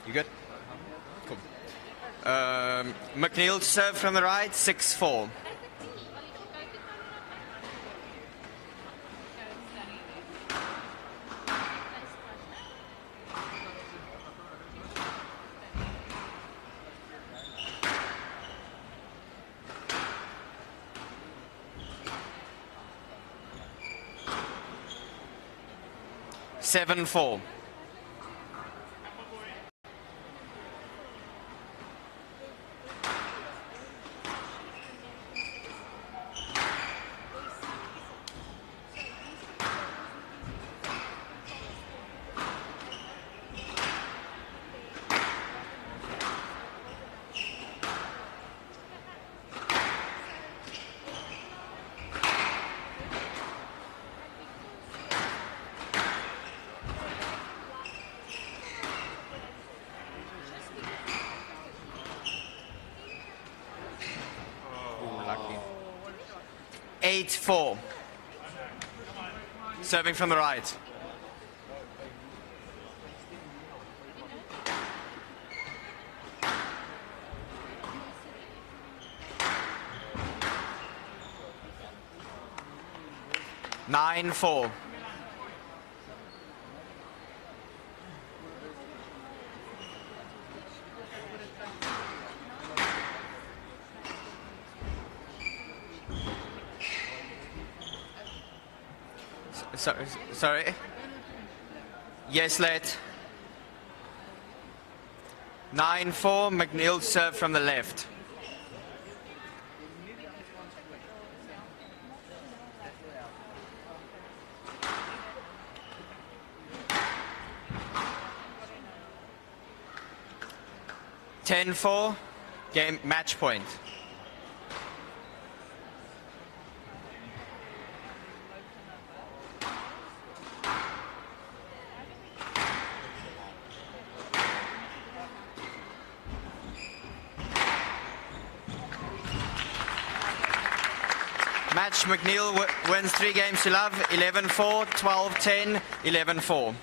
You good? Cool. McNeil to serve from the right, 6-4. 7-4. Lucky. 8-4. Serving from the right. Nine, 4. Sorry. Yes, let. 9-4. McNeil serve from the left. (10-4), game match point. Match McNeil wins 3 games to love, 11-4, 12-10, 11-4.